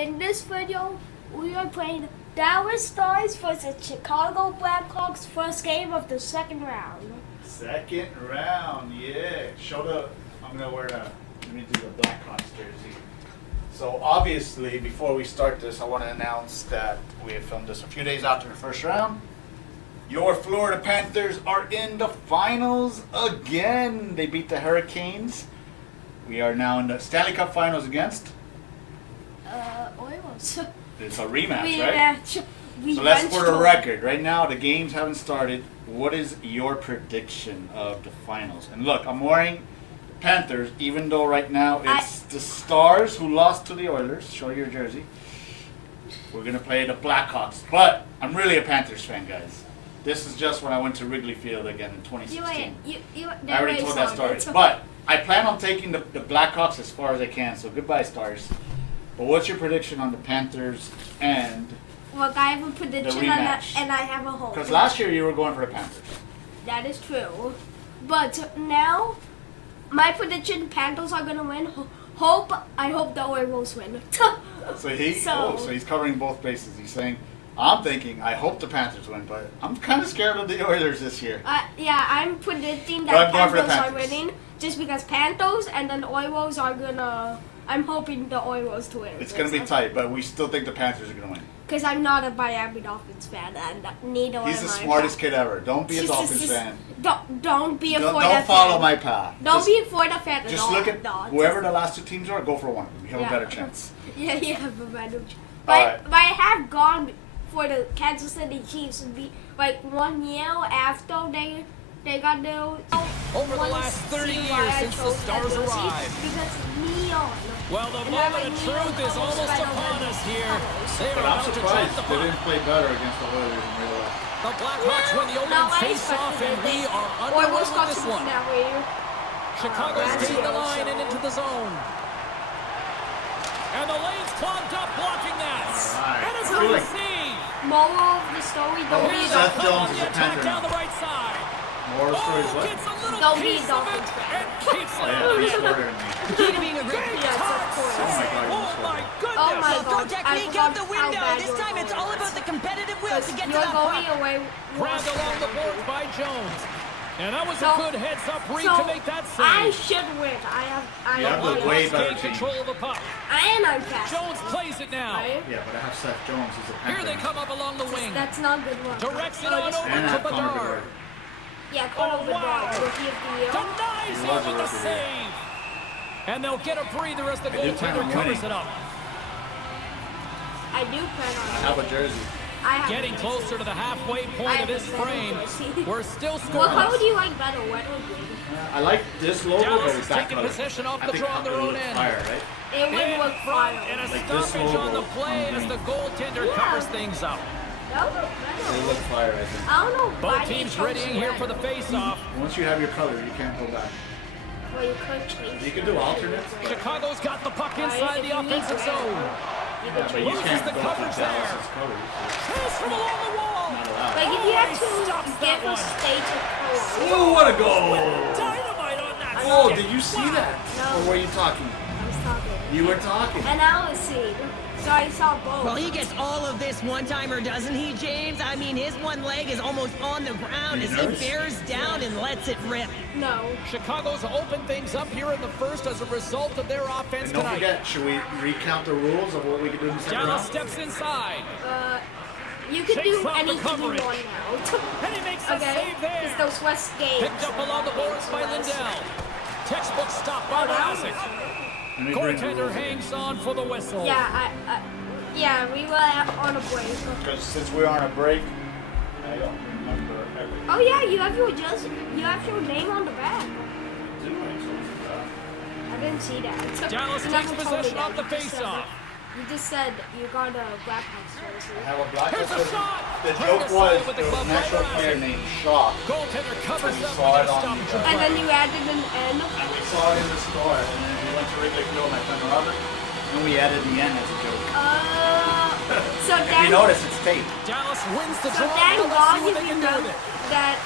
in this video, we are playing Dallas Stars versus Chicago Blackhawks, first game of the second round. Second round, yeah. I'm gonna wear let me do the Blackhawks jersey. So obviously, before we start this, I want to announce that we have filmed this a few days after the first round. Your Florida Panthers are in the finals again. They beat the Hurricanes. We are now in the Stanley Cup Finals against Oilers. It's a rematch, Rematch. right? So let's for the record. Right now, the games haven't started. What is your prediction of the finals? And look, I'm wearing the Panthers, even though right now it's the Stars who lost to the Oilers. Show your jersey. We're going to play the Blackhawks. But I'm really a Panthers fan, guys. This is just when I went to Wrigley Field again in 2016. I already told that story. But I plan on taking the Blackhawks as far as I can. So goodbye, Stars. But what's your prediction on the Panthers and Look, I have a prediction on that, and I have a hope. because last year you were going for the Panthers. That is true. But now, my prediction, Panthers are going to win. I hope the Oilers win. So he's covering both bases. He's saying, I'm thinking, I hope the Panthers win, but I'm kind of scared of the Oilers this year. Yeah, I'm predicting But I'm that going for the Panthers are Panthers. winning just because Panthers and then Oilers are going to... I'm hoping the Oilers to win. It's going to be tight, but we still think the Panthers are going to win. Because I'm not a Miami Dolphins fan, and neither am I. He's the smartest kid ever. Don't be a Dolphins fan. Don't be a Florida fan. Don't follow my path. Don't be a Florida fan at all. Just look at whoever the last two teams are, go for one. You have a better chance. Yeah, you have a better chance. Alright. But I have gone for the Kansas City Chiefs like 1 year after they got their... Over the last 30 years since the Stars arrived. Because neon. Well, the moment of truth is almost upon us here. They But are I'm about to drop surprised the they puck. didn't play better against the Oilers in real life. The Blackhawks win the opening face-off, and we are underway with this one. Chicago staying the line and into the zone. And the lane's clogged up, blocking that. Alright. And it's I feel like receive. Moral of the story, don't be Here's a Seth the Jones puck on is the a attack Panther down now. the right side. Moral story is what? Gets a little Don't be piece a of it Dolphins fan. and keeps it. Yeah, he's smarter than me. Key to being a great Yes, of course. Oh my God, Oh my goodness. Oh my Throw God. technique out the window. This time it's all about the competitive will to get to You're the going puck. away. Grabbed along the boards by Jones. And that was a good heads-up read to make that I save. should win. I Yeah, have but won. way Blackhawks better gain team. control of the puck. And I'm fast. Jones plays it now. Right? Yeah, but I have Seth Jones. He's a Here Panther. they come up along the wing. That's not good one. Directs it on over And I to have Connor Bedard. Bedard. Yeah, Connor Oh, Bedard. wow. Rookie of the year. Denies He him was a with the rookie. save. And they'll get a breather as the I do plan goaltender on covers winning. it up. I do plan on I have a jersey. I have Getting closer to the halfway point of this frame. We're still Well, how would scoreless. you like better? What would you? I like this logo, Dallas but it's is that taking color. possession off I the think draw on their it'll own look end. fire, right? It would In look front fire. and a Like this stoppage on the logo play on as the green. goaltender Yeah. covers things up. That would look It'll better. look fire, I think. I don't know why Both they teams chose readying here red. for the face-off. Once you have your color, you can't go back. Well, you could change. You can do alternates. Chicago's got the puck Right, inside if the you need offensive red, zone. You Yeah, could but change. you Loses can't the go to coverage there. Dallas's colors. Pass from along the wall. Not allowed. Like if you had to Stops that give a one. state a color. Oh, what a goal! Dynamite on that Oh, stick. did you see that? No. Or were you talking? I was talking. You were talking. And I was seeing. So I saw both. Well, he gets all of this one-timer, doesn't he, James? I mean, his one leg is almost on the ground You as he nervous? bears down and lets it rip. No. Chicago's opened things up here in the first as a result of their offense And don't tonight. forget, should we recount the rules of what we can do in the second Dallas round? steps inside. You can Shakes do off the anything you coverage. want now. And he makes a Okay? save there. It's those West games. Picked up along the boards by Lindell. Textbook stop by Vlasic. Let me bring the Goaltender rules in. hangs on for the whistle. Yeah, we were on a break. Because since we're on a break, I don't remember everything. Oh yeah, you have your name on the back. I didn't see that. Dallas You takes never told me possession that. off the You just said face-off. that. You just said you got a Blackhawks jersey. I have a black Here's a jersey. shot. The Turned joke aside was with the there was glove an actual right player around it. named Shaw. Goaltender covers We up saw with it a on stoppage the- of And play. then you added an N. And we saw it in the store, and then we went to Wrigley Field, my friend Robert, and we added the N as a joke. So If then, you notice, it's tape. Dallas wins the so draw. thank Now let's God see what if they you can do know with it. that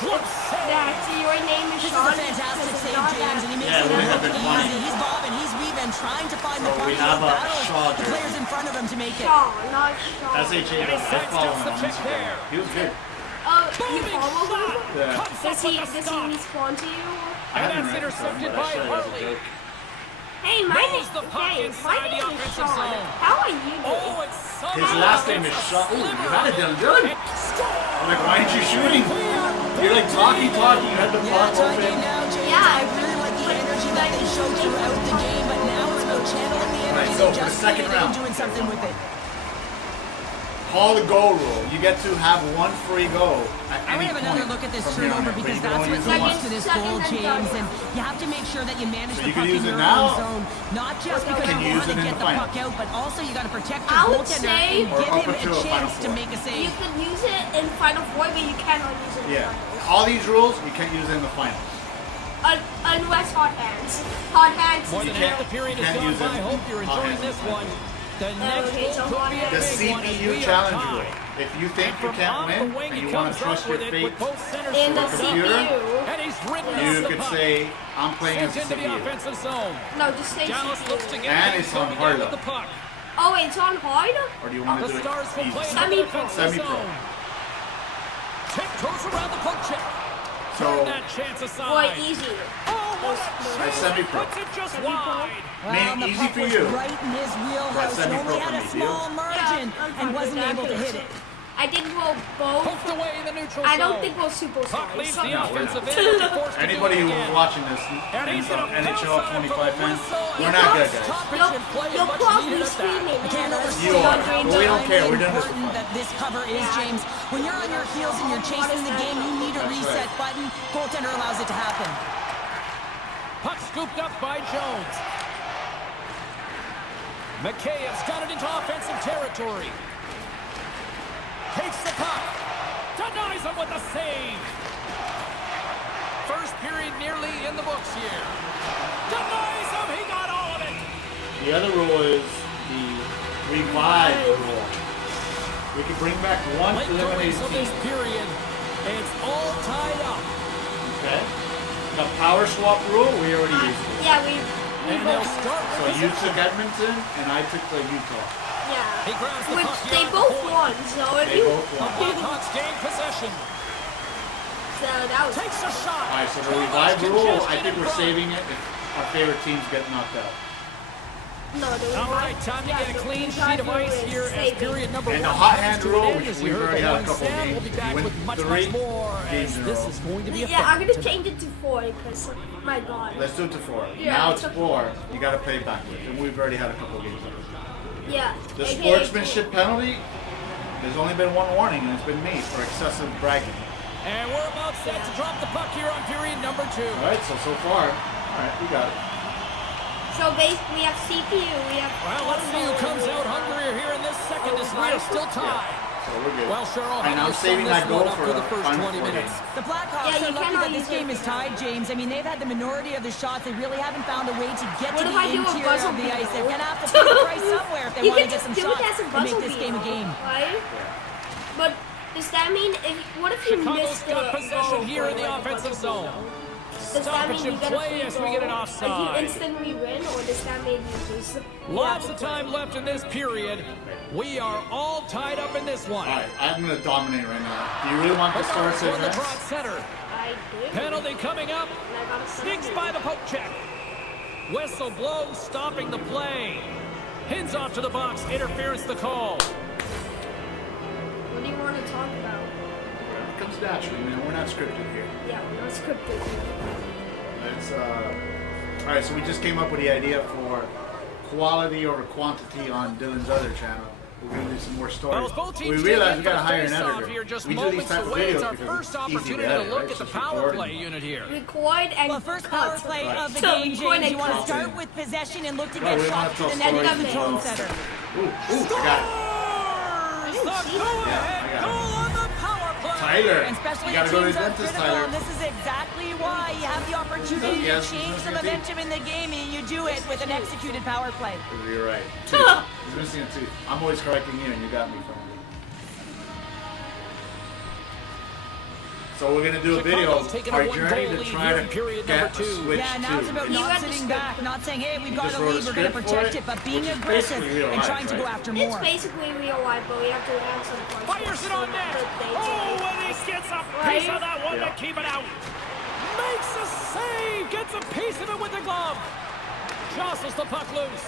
your name is This is Sean. a fantastic because it's save, not James, and he that- makes Yeah, it it would have look been easy. funny. He's bobbing, he's weaving, trying to find the So we puck. have a Battles Shaw the jersey. players in front of of them to make it. Shaw, not Shaw. S-H-A. I follow him on Instagram. He was good. Oh, you follow him? Yeah. Does he respond to you? And that's intercepted by Hartley. Hey, my name is Sean. How are you doing? His last name is Shaw. Ooh, you had it done good. I'm like, why aren't you shooting? You're like talking. You had the puck open. Yeah, I really like the energy that they showed throughout the game, but now it's about channeling the energy. Right, so for the second round, doing something with it. Call the goal rule. You get to have one free go at I any want to have point another look at this from here on turnover in, but because you can that's only what use it leads once. to this goal, James. And you have to make sure that you manage So the you puck can in use it your now, own zone. Not just because can you you want use to it in get the the final? puck out, but also you got to protect your I would goaltender say- and Or give up him a until a Final chance to Four. make a You save. could use it in Final Four, but you cannot use it in Yeah. finals. All these rules, you can't use it in the finals. Unless hot hands. Hot hands. More than half the period is gone by. I hope you're enjoying this one. The next Okay, so goal could be a The big one as CPU we are challenge tied. rule. If you think And you from can't off the win wing, and he you want comes to trust up your with it fate with both centers In the to the computer, CPU. and he's ridden you off the could puck. say, I'm playing as Sent a into the CPU. offensive zone. No, just say Dallas looks to CPU. get And things it's on going hard with though. the puck. Oh, it's on hard? Or do you want to The do it Stars will play easy? in the Semi-pro. offensive Semi-pro. zone. Tiptoes around the puck check. So, Turn that chance Or aside. easy. Oh, what a It's semi-pro. puts it just Semi-pro. wide. Meaning the easy puck for was you. right in his wheelhouse. He semi-pro only had for a me, small margin I'm fine and with wasn't that. able to hit it. I did roll both. Poked away in the neutral I don't zone. think we're Puck superstars. leaves the No, we're offensive not. end. and they're forced to do Anybody it who again. was watching this And and he's some gonna bounce NHL on it 25 from the fans, whistle. we're not good, guys. Stoppage and play You'll much probably needed at that. screaming. I can't You overstate are, how but we don't care. We're doing this for important fun. that this cover is, Yeah. James. When you're on your heels and you're chasing the game, you need a That's reset right. button. Goaltender allows it to happen. Puck scooped up by Jones. McKayev's got it into offensive territory. Takes the puck. Denies him with a save. First period nearly in the books here. Denies him. He got all of it. The other rule is the revive rule. We can bring back one Late eliminated goings of team. this period. It's all tied up. Okay? The power swap rule, we already used it. Yeah, we And they'll both. start So with you possession. took Edmonton and I took the Utah. Yeah. He grabs the Which puck here they at the both point. won, so if They you. both won. Blackhawks gain possession. So that was. Takes a shot. Alright, so the Too revive much rule, I congestion think in we're front. saving it if our favorite teams get knocked out. No, the All right, time to yeah, get a the clean revive sheet of rule ice is here as saving. period number And one the hot comes hand to rule, an end. which As you we've heard already the had a one couple Sam games. will be If back you win with much 3 more games as in a this row. is going to be a Yeah, I'm gonna fight change it to 4 because, my God. Let's do it to 4. Yeah, Now it's it's a- 4. You got to play backwards, and we've already had a couple games. Yeah. The AKA sportsmanship penalty, there's only been one warning, and it's been me for excessive bragging. And we're about set to drop the puck here on period number 2. All right, so far, all right, we got it. So basically, we have CPU, we have. Well, let's see who comes out hungrier here in this second as we are still tied. So we're good. Well, Cheryl, and how I'm do you saving sum that this goal one up for through the first final 20 4 minutes? games. The Blackhawks Yeah, you are lucky cannot that this use game it is for tied, James. I mean, they've had the minority of the shots. They really haven't found a way to get What to if the I do a interior buzzer of the ice. They're beater? going to have to pay the price somewhere if they You want can to get just some do shots it as a to buzzer make this game a game. Right? But does that mean if what if you Chicago's miss the got possession goal here in for, the like, a offensive buzzer zone. beater? Does that Stoppage mean in you get a play free as we get an goal? offside. Like you instantly win, or does that mean you just? Lots of time left in this period. We are all tied up in this one. All right, I'm going to dominate right now. Do you really want the Stars to Bernard for the advance? draw center. I did. Penalty coming up. And I got a Sneaks penalty. by the poke check. Whistle blows, stopping the play. Hins off to the box. Interference the call. What do you want to talk about? It comes naturally, man. We're not scripted here. Yeah, we're not scripted. It's, all right, so we just came up with the idea for quality over quantity on Dylan's other channel. We're going to do some more stories. Well, both We teams realized take we in got to for hire an face-off editor. here just We do these moments type of away. It's videos our because first it's easy opportunity to edit, to look right? at the It's just power recording. play unit here. Record and Well, first cut. power play of the So, game, record James. and You want to cut. start with possession and look to Well, get we want shots to to the tell net of stories the as zone well. center. Ooh, I got it. The go-ahead Yeah, I got it. goal on the power play. Tyler, And special you got to go to the teams are dentist, critical, Tyler. and this is exactly why you have the opportunity to Yes, change he's the missing a momentum in the game, and you do it with an executed power play. You're right. He's missing a tooth. I'm always correcting you, and you got me from it. So we're gonna do a video of Chicago's taking a our one-goal journey to lead try here to in period get number a two. switch Yeah, now it's about to. not sitting back, not saying, hey, we've got just a wrote a lead, we're going to script for protect it, it, but being which is aggressive basically real and life, trying to go right? after It's more. basically real life, but we have to add some questions. Fires it on net. Oh, and he gets a piece of that one to keep it out. Makes a save. Gets a piece of it with the glove. Jostles the puck loose.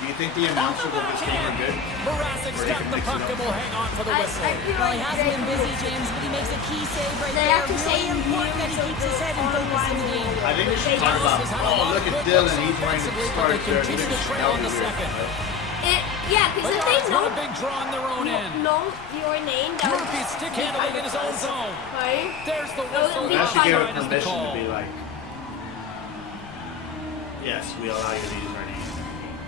Do you think the announcers of this game are good? Barasic's got the puck and will hang on for the whistle. I feel Well, like he hasn't been busy, James, but he makes a key save right they there. have to say Really important that he keeps his head and focus in the game. I think we should They talk don't. about, oh, look at Dylan, he's wearing the But stars they there. continue to trail on the second. Yeah, because The if they Oilers got a know, big draw on their own end. know your name, that would Murphy stick handling in his own zone. right? There's the That whistle. would be I should give fun. it permission to be like, yes, we allow you to use our name.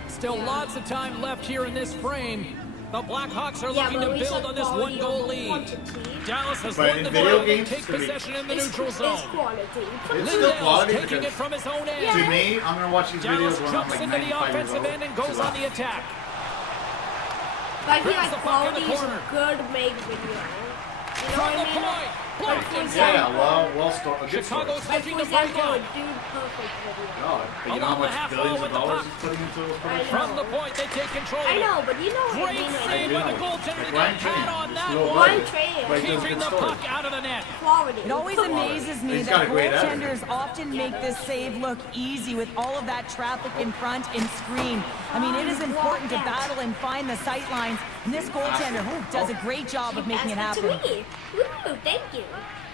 Still lots of time left here in this frame. The Blackhawks are Yeah, looking but to we build said on this quality one-goal over lead. quantity. Dallas has But won in the video draw and games, take it's gonna be- possession in the It's neutral zone. quality. It's still Lindell's quality taking because it from his own to end. me, I'm gonna watch these Dallas videos when I'm jumps like into the 95 years offensive old. end and goes on the attack. But I feel Grabs the like puck in the quality is corner. a good make video. You know From what the I mean? point. Like, Blocked for and Yeah, example, well story. A good story. Chicago's like, looking for to break example, a out. dude perfect video. God, but you know how Along the much half billions wall of with the dollars puck. he's putting into those I players? know. From the point, they take control. I know, but you know what I Great mean. save do by the know. goaltender to Ryan get a pad Trainer, on he's that still one. One good. trade. But he does Keeping good the stories. puck out of the net. Quality. It always amazes me He's that got a great goaltenders attitude. often make this save look easy with all of that traffic in front and screen. I mean, it is important to battle and find the sight lines, and this goaltender does a great job of making it Pass happen. to me. Woo, thank you.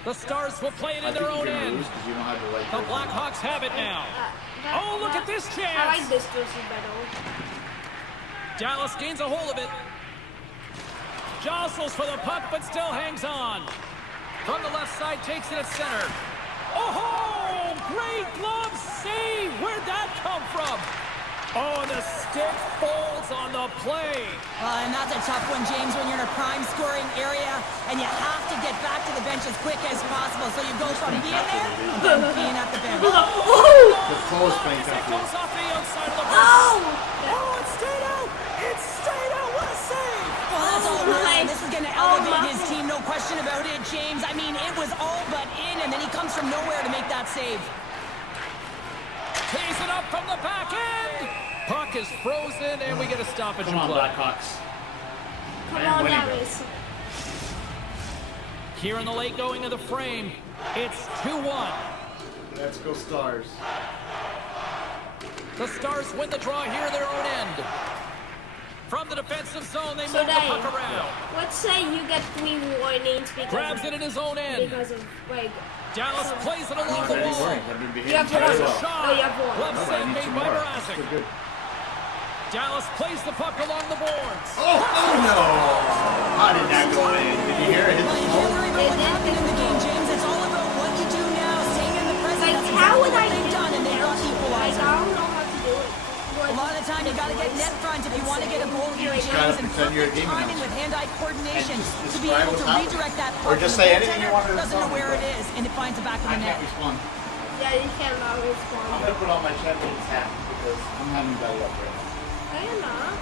The Stars will play it I in think their you own can end. lose because you don't have the right The person. Blackhawks have it now. Oh, look at this chance. I like this jersey better. Dallas gains a hold of it. Jostles for the puck, but still hangs on. From the left side, takes it at center. Oh, great glove save. Where'd that come from? Oh, and the stick folds on the play. And that's a tough one, James, when you're in a prime scoring area and you have to get back to the bench as quick as possible. So you go from being there to being at the bench. The Oh! close playing As it tough. goes off the outside of the box. Oh! Oh, it stayed out. It stayed out. What a save. Well, that's all Oh, right. my. This is going to Oh, elevate my. his team, no question about it, James. I mean, it was all but in, and then he comes from nowhere to make that save. Tees it up from the back end. Puck is frozen, and we get a stoppage Come in on, play. Blackhawks. Come I am on, winning, Dallas. Here in the late going of the frame, it's 2-1. Let's go Stars. The Stars win the draw here in their own end. From the defensive zone, they So move the Dave, puck around. let's say you get 3 warnings Grabs it in his own end. because of like Dallas plays it along Not the any wall. worries. I've been you behaving have very There's a one. well. shot. No, you have one. Glove No, I save need made some by more. Barasik. Still good. Dallas plays the puck along the boards. Oh no! How did that go in? Did you hear it hit Well, the you pole? can't worry about what happened in the game, James. It's all about what you do now, staying in the present. Like, That's how exactly would what I they've do done, and they got Like, equalizer. I don't know how to do it. A lot of the time, you got to get net front if you want to get a goal here, just James, gotta and pretend you're a perfect game timing announcer. with hand-eye coordination And just to be describe able what's to happening. redirect that Or puck. just and say the anything you goaltender want to doesn't know respond where to. it is, and it finds the back of I the net. can't respond. Yeah, you cannot respond. I'm gonna put on my champions hat because I'm having belly up right now. I don't know.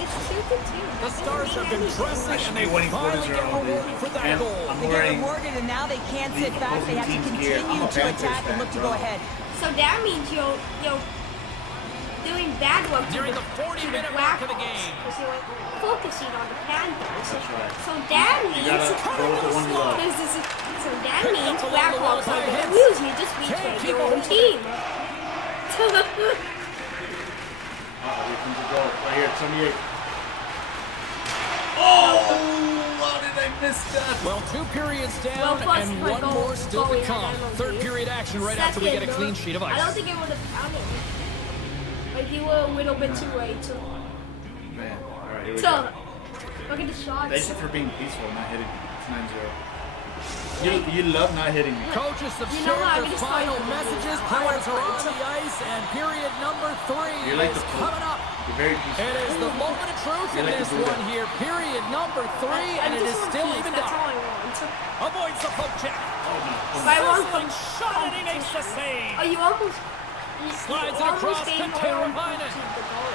It's 2-2. The Stars have been pressing, and they winning finally quarters get are on, dude. rewarded for that And goal. I'm They get wearing rewarded, and now they can't the sit back. They have to opposing team's gear. I'm continue a to Panthers attack and fan, look to bro. go ahead. So that means you're doing bad work to During the 40-minute mark of the game. because you're focusing on the Panthers. That's right. So that You means gotta go with the one you love. so that Picked means up along the wall Blackhawks are by going to hits. lose. You just Can't betrayed keep your a own hold of team. Here comes a goal. Right here, 78. Oh! How did I miss that? Well, 2 periods Well, down plus and my one goal- more still goal to we had come. MLB. Third period action right after we get a Second, clean sheet of I don't ice. think it would have counted. Like you were a little bit too late. So, Man. Alright, here we so go. look at the shots. Thank you for being peaceful, not hitting me. It's 9-0. You love not hitting me. Coaches have You know shared what, I'm their gonna final start- messages. Players are on the ice, and period number 3 You're like is the coming up. You're very peaceful. It is the moment of truth You in like to this do one that. here. Period number 3, and it is just want still peace, even That's up. all I want. Avoids the poke check. Oh, no. But I want Sizzling shot, and he makes the save. Oh, you almost. You Slides it almost across gave to my Taylor own Vinen. to the goal.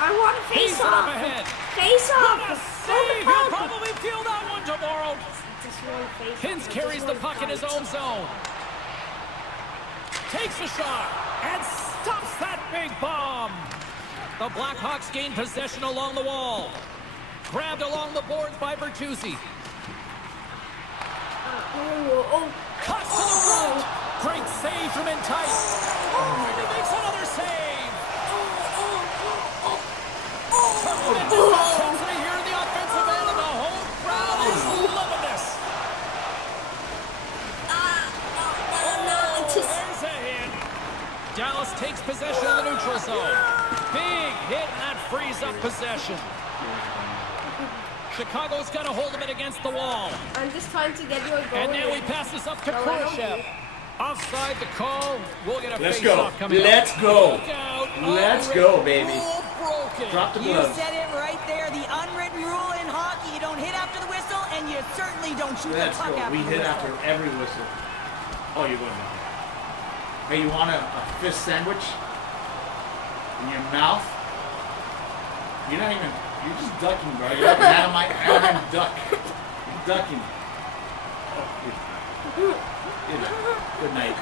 I want to He's face it off. up ahead. Face off. What a Hold save! the He'll puck. probably feel that one tomorrow. Just one face. Hintz carries the puck in his own zone. Takes a shot and stops that big bomb. The Blackhawks gain possession along the wall. Grabbed along the boards by Bertuzzi. Cuts to the front. Great save from in tight. And he makes another save. Tremendous intensity here in the offensive end, and the whole crowd is loving this. There's a hit. Dallas takes possession of the neutral zone. Big hit, and that frees up possession. Chicago's got a hold of it against the wall. I'm just trying to get you a goal. And now he passes up to Khrushchev. Offside the call. We'll get a face-off coming up. Let's go. Look out. Let's go, baby. Rule broken. Drop the You gloves. said it right there. The unwritten rule in hockey. You don't hit after the whistle, and you certainly don't shoot Let's the puck go. after We the hit whistle. after every whistle. Oh, you're going down. Hey, you want a fish sandwich in your mouth? You're not even. You're just ducking, bro. You're like an anime duck. You're ducking. Oh, good night.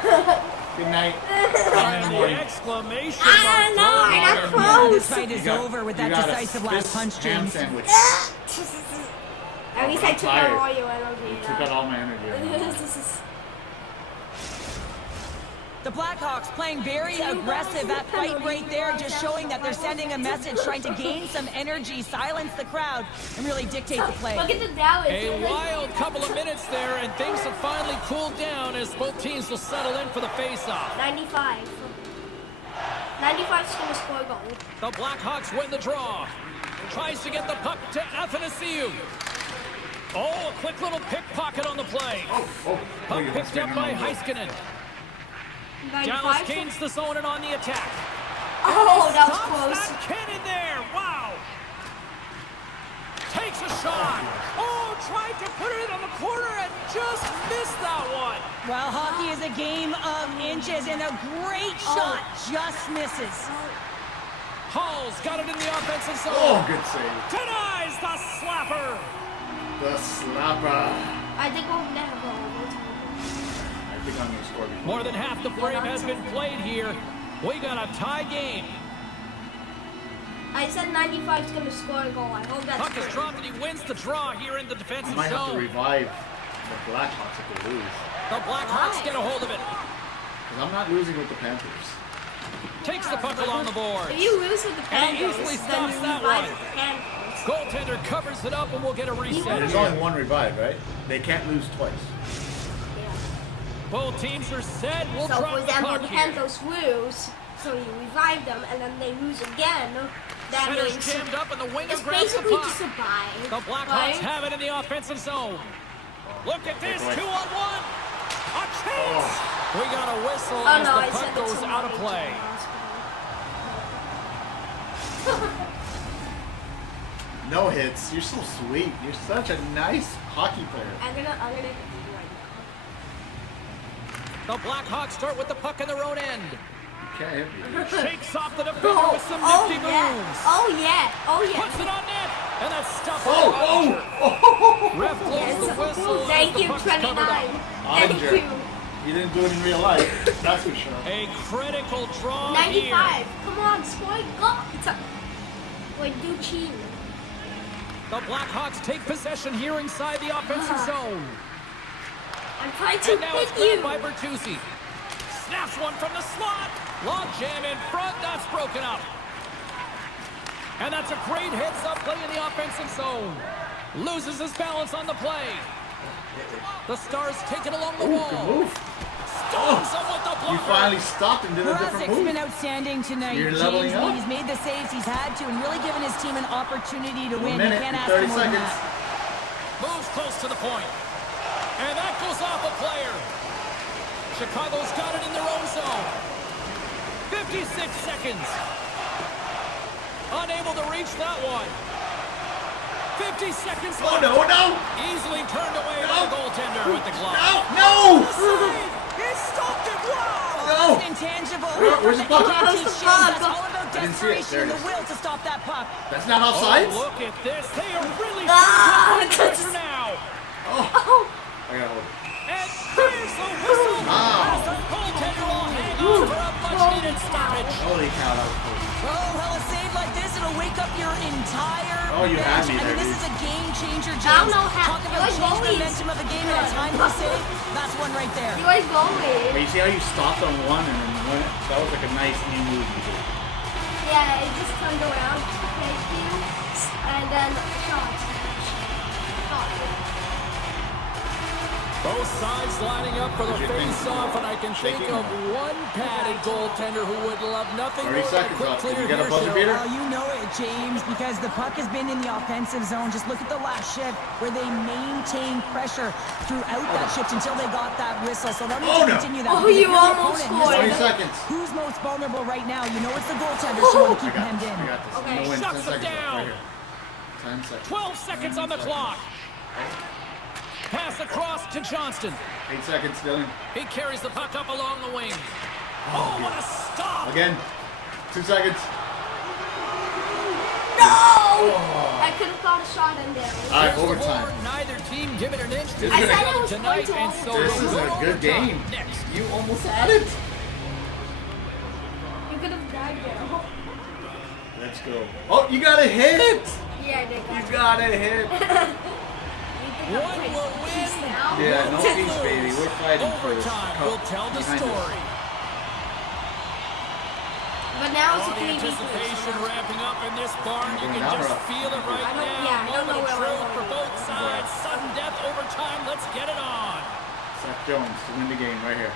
Good night. Come in the The morning. exclamation Ah, mark. no, I got thrown Yeah, close. this fight is over with that decisive last punch, Ham James. sandwich. At least I took out all your energy. Took out all my energy. The Blackhawks playing very aggressive. That fight right there just showing that they're sending a message, trying to gain some energy, silence the crowd, and really dictate the play. Look at the Dallas. A wild couple of minutes there, and things have finally cooled down as both teams will settle in for the face-off. 95. 95's going to score a goal. The Blackhawks win the draw. Tries to get the puck to Athanasiou. Oh, a quick little pickpocket on the play. Puck picked up by Heiskanen. 95. Dallas gains the zone and on the attack. Oh, that was Stops close. that cannon there. Wow. Takes a shot. Oh, tried to put it on the corner and just missed that one. Well, hockey is a game of inches, and a great shot just misses. Hall's got it in the offensive zone. Oh, good save. Denies the slapper. The slapper. I think we'll never go overtime. I think I'm going to score before. More than half the frame has been played here. We got a tie game. I said 95's going to score a goal. I hope that's Puck is true. dropped and he wins the draw here in the I defensive might have to zone. revive the Blackhawks if they lose. The Blackhawks get a hold of it. Because I'm not losing with the Panthers. Takes the puck along the boards. If you lose with the And he Panthers, easily then stops you that revive one. the Panthers. Goaltender covers it up and we'll get a reset. There's only one revive, right? They can't lose twice. Yeah. Both teams are set. We'll So, drop for the example, puck the here. Panthers lose, so you revive them, and then they lose again. That Center's means jammed up and the winger it's grabs the basically puck. just a bye. The Blackhawks right? have it in the offensive zone. Look at this, Take away. 2-on-1. A chance. We got a whistle Oh as no, I the said puck that's goes out of play. No hits. You're so sweet. You're such a nice hockey player. I'm gonna hit you right The Blackhawks start with the puck in their own end. You can't hit me. Shakes off the defender now. with some nifty yeah. moves. Oh yeah, oh yeah. Puts it on net, and that's stuffed. Oh! Ref blows the whistle. Thank as the you, puck's 29. covered up. Thank Ottinger. you. You didn't do it in real life. That's for sure. A critical draw 95. here. Come on, score a goal. It's a wait, do cheat. The Blackhawks take possession here inside the offensive zone. I'm trying to And now it's hit grabbed you. by Bertuzzi. Snaps one from the slot. Log jam in front. That's broken up. And that's a great heads-up play in the offensive zone. Loses his balance on the play. The Stars take it along the wall. Good move. Stones him with the blocker. You finally stopped and did a different Mrazek's been move. outstanding tonight, You're James. leveling I mean, up. he's made the saves he's had to and really given his team an opportunity to win. You minute can't and ask 30 for more than seconds. that. Moves close to the point. And that goes off a player. Chicago's got it in their own zone. 56 seconds. Unable to reach that one. 50 seconds left. Oh, no. Easily turned away by the goaltender with the glove. No! He stopped it. Wow. No! It's intangible. Where's the puck? That's Where's the puck? all about I didn't see it. desperation There and it the is. will to stop that puck. That's not Oh, offsides? look at this. They are really Ah, starting to put pressure now. Oh. I gotta hold it. And there's the whistle. As the goaltender will hang on for a much-needed stoppage. Holy cow, that was close. Oh, well, a save like this, it'll wake up your entire Oh, you had bench. me there, I mean, this dude. is a game changer, James. I don't know how- Talk about like change the goalies. momentum of the game at a time to save. That's one right there. You guys going? But you see how you stopped on one and then went? That was like a nice new move you did. Yeah, it just turned around. Thank you. And then shot. Both sides lining up for the face-off, and I can think of one padded goaltender who would love nothing 30 more than a seconds quick left. Did clear you get a here, buzzer Cheryl. beater? Oh, you know it, James, because the puck has been in the offensive zone. Just look at the last shift where they maintained pressure throughout that shift until they got that whistle. So let me Oh, no. continue that. Oh, because if you you're the almost opponent, scored. 20 seconds. Who's most vulnerable right now? You know it's the goaltender, so to keep I him got hemmed this. in. I got this. Okay. I'm gonna win. 10 Shuts him seconds left down. right here. 10 seconds. 12 seconds on the clock. Pass across to Johnston. 8 seconds, Dylan. He carries the puck up along the wing. Oh, what a stop! Again. 2 seconds. No! I could have got a shot in there. All right, Here's the overtime. board. Neither team giving an inch to This the is a- other I said it was tonight, going to and so This we'll is go a to good overtime game. next. You almost had it. You could have died there. Let's go. Oh, you got a hit. Yeah, I did. You got a hit. One will win. Now? Yeah, no Two peace, baby. We're fighting for this Overtime cup will tell the behind us. story. But now it's a All the 3v3. anticipation ramping up in this barn. You Going can down or just up? feel it right I don't- now. yeah, I don't know Moment of where truth we're for going. both sides. Sudden death, overtime. Let's get it on. Seth Jones to win the game right here.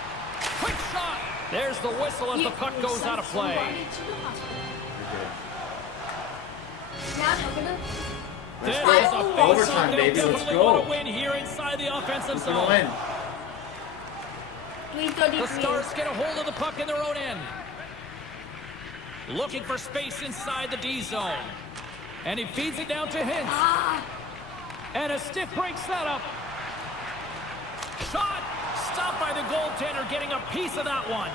Quick shot. There's the whistle as the puck goes out of play. You're good. Now they're gonna. This Let's is go. a Overtime, face-off. They'll baby. Let's definitely go. want to win here inside the offensive Who's gonna zone. win? 3:33. The Stars get a hold of the puck in their own end. Looking for space inside the D zone. And he feeds it down to Hintz. Ah, And a stick breaks that up. Shot. Stopped by the goaltender, getting a piece of that one.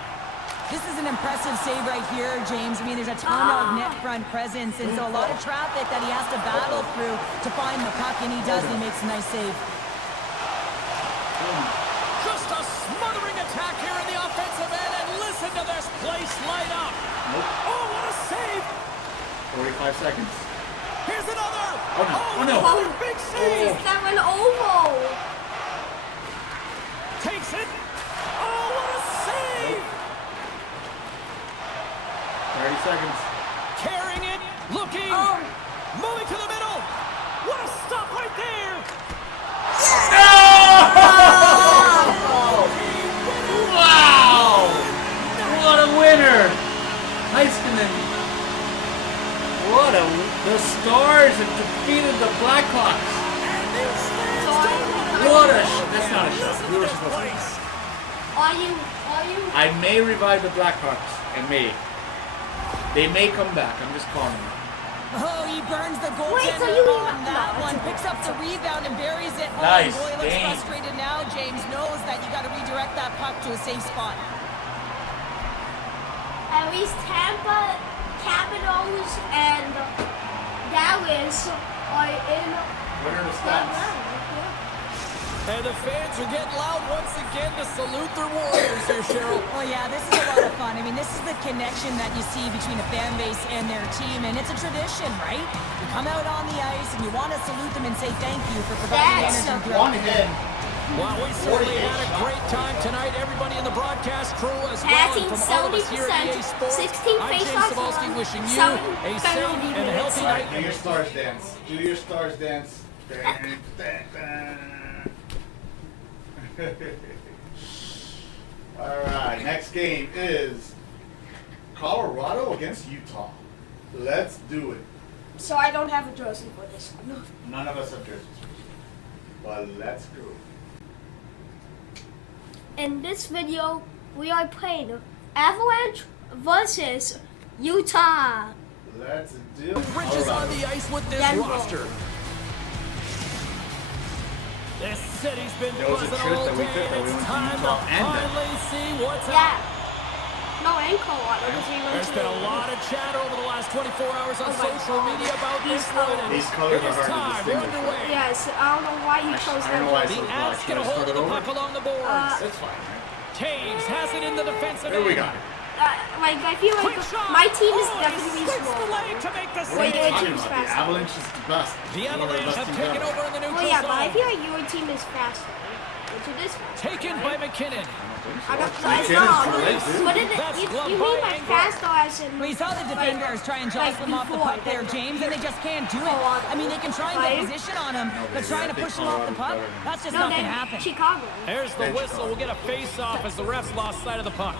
This is an impressive save right here, James. I mean, there's a ton of net front presence, and so a lot of traffic that he has to battle through to find the puck, and he does, and he makes a nice save. Just a smothering attack here in the offensive end, and listen to this place light up. Nope. Oh, what a save. 45 seconds. Here's another. Oh, no. Oh, no. another big save. is that an oval? Takes it. Oh, what a save. 30 seconds. Carrying it, looking, Oh. moving to the middle. What a stop right there. Wow! What a winner! Heiskanen. The Stars have defeated the Blackhawks. What a that's not a shot. We were supposed to. Are you? I may revive the Blackhawks. I may. They may come back. I'm just calling it. Oh, he burns the Wait, so goaltender you on that one. Picks up the rebound and buries it. Nice Oh, boy, looks game. frustrated now. James knows that you got to redirect that puck to a safe spot. At least Tampa, Capitals, and Dallas are in What are the that stats? round. And the fans are getting loud once again to salute their Warriors here, Cheryl. Oh, yeah, this is a lot of fun. I mean, this is the connection that you see between a fan base and their team, and it's a tradition, right? You come out on the ice, and you want to salute them and say thank you for providing That's energy throughout One the hit. game. Well, we certainly had a great time tonight. Everybody in the broadcast crew as well. Passing And from all of us here at 70%, EA Sports, 16 I'm James faceoffs Cebulski won, wishing you 7 a safe penalty and healthy minutes. night. Do your Stars dance. Do your Stars dance. All right, next game is Colorado against Utah. Let's do it. So I don't have a jersey for this one. None of us have jerseys, but let's go. In this video, we are playing Avalanche versus Utah. Let's do it. Bridges on the ice with this Denver. roster. This city's been There was a buzzing trip all that we day, took that we and it's went to time Utah to and Denver. finally see what's Yeah. up. No, and Colorado because we went There's to been a lot of chatter over the last 24 hours on social media about this one. And These colors it are is hard to time. We're distinguish. underway. Yes, I don't know why you chose I don't know why I that. The chose Avs black. get a Should I hold of start the it puck over? along the boards. That's fine, right? Taves has it in the defensive Here we end. got it. Like, I feel like Quick shot. my team is Oh, definitely he sticks the slow. leg to make the What are you Wait, save. talking team's about? The faster. Avalanche is the best. The One of Avalanche best have teams taken ever. over in the neutral Oh yeah, but I zone. feel like your team is faster. Which it is faster. Taken by McKinnon. I don't know. McKinnon's It's too late, dude. not. But That's you gloved mean by by Angle. fast as in... Well, you saw the defenders try and jostle him off the puck there, James, and they just can't do it. I mean, they can try and get position on him, but trying to push him off the puck, that's just not going to happen. Chicago. There's the whistle. We'll get a face-off as the refs lost sight of the puck.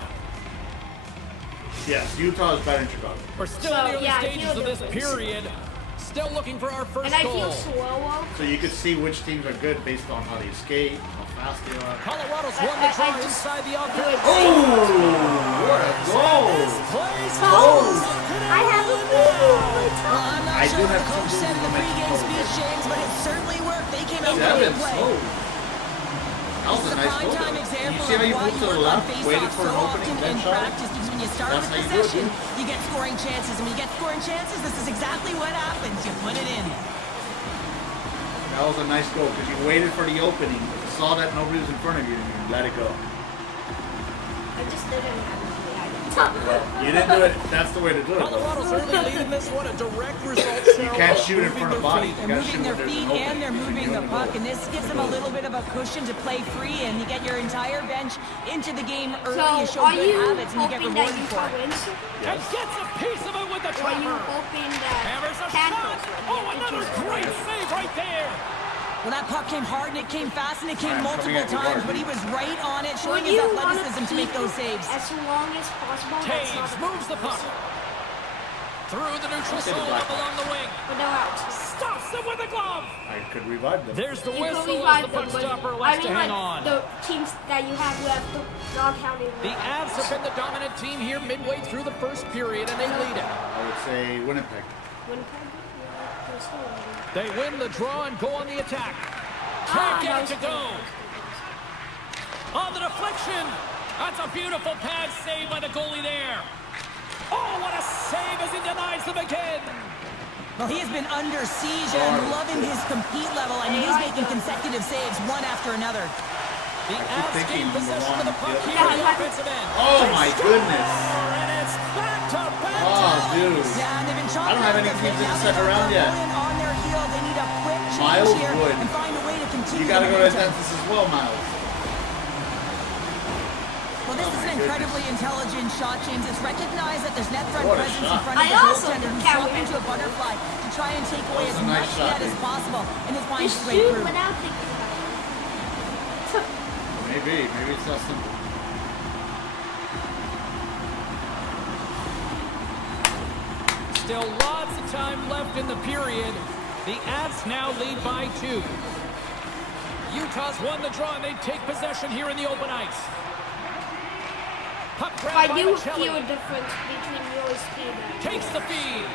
Yes, Utah is better than Chicago. We're still So, in the early yeah, I stages feel of this difference. period. Still looking for our first And I goal. feel slower. So you could see which teams are good based on how they skate, how fast they are. Colorado's won the I draw just inside the do offense. it. What a goal! Plays I have a goal. Well, I'm not I sure do what have the coach two said in the goals pregame against speech, Colorado. James, but it certainly worked. They came out ready to Seven. play. Oh. That was This a is a nice goal. prime-time You example see how of you why moved you to the work on left, waited face-offs for so an opening, often then in shot it? practice, because when you start That's with how you do it, possession, dude. you get scoring chances. And when you get scoring chances, this is exactly what happens. You put it in. That was a nice goal because you waited for the opening, saw that nobody was in front of you, and you let it go. I just didn't have it. You didn't do it. That's the way to do it. Colorado's early lead in this one. A direct result. You can't shoot in front of body. They're moving their feet and they're moving the puck, and this gives them a little bit of a cushion to play free, and you get your entire bench into the game early. You So, show are good you habits, and you get hoping that rewarded for Utah it. wins? And gets a piece of it with the Or are you trapper. hoping that Hammers a Panthers shot. win? Oh, another great save right there. Well, that puck came hard, and it came fast, and it came I'm coming multiple at you times, hard. but he was right on it, Well, showing his you wanna athleticism to make keep those it saves. as long as possible. That's not Taves a moves the puck. Through the neutral zone up along the wing. But they're out. Stops him with a glove. I could revive them. There's the You can whistle as the revive puck them, but stopper I lets mean, to hang like, on. the teams that you have left, not counting The Avs have been the dominant team here midway through the first period, and they lead it. I would say Winnipeg. Winnipeg. Yeah, they're still winning. They win the draw and go on the attack. Ah, Can't get that it to was go. On the deflection. That's a beautiful pad save by the goalie there. Oh, what a save as he denies them again. Well, he has been under siege, and I'm loving his compete level. I mean, he's making consecutive saves, one after another. The Avs thinking gain number possession of one, the puck the here other. on the offensive end. Oh my goodness. And it's back to back. Oh, dude. Yeah, and they've been I don't have any chopping teams in now the they second have round their yet. opponent on their heels. They need a quick change Miles here Wood. and find a way to continue. You got to the go to momentum. dentist as well, Miles. Well, this is an incredibly intelligent shot, James. It's recognized that there's net front What a presence in shot. front of I the also goaltender who's can't dropped win. into a butterfly to try and take away was as a nice much shot, net as dude. possible, and his finds Just his way shoot through. without thinking about it. Maybe it's that simple. Still lots of time left in the period. The Avs now lead by 2. Utah's won the draw, and they take possession here in the open ice. Puck I grabbed by do Michelli. feel a difference between your speed and... Takes the feed.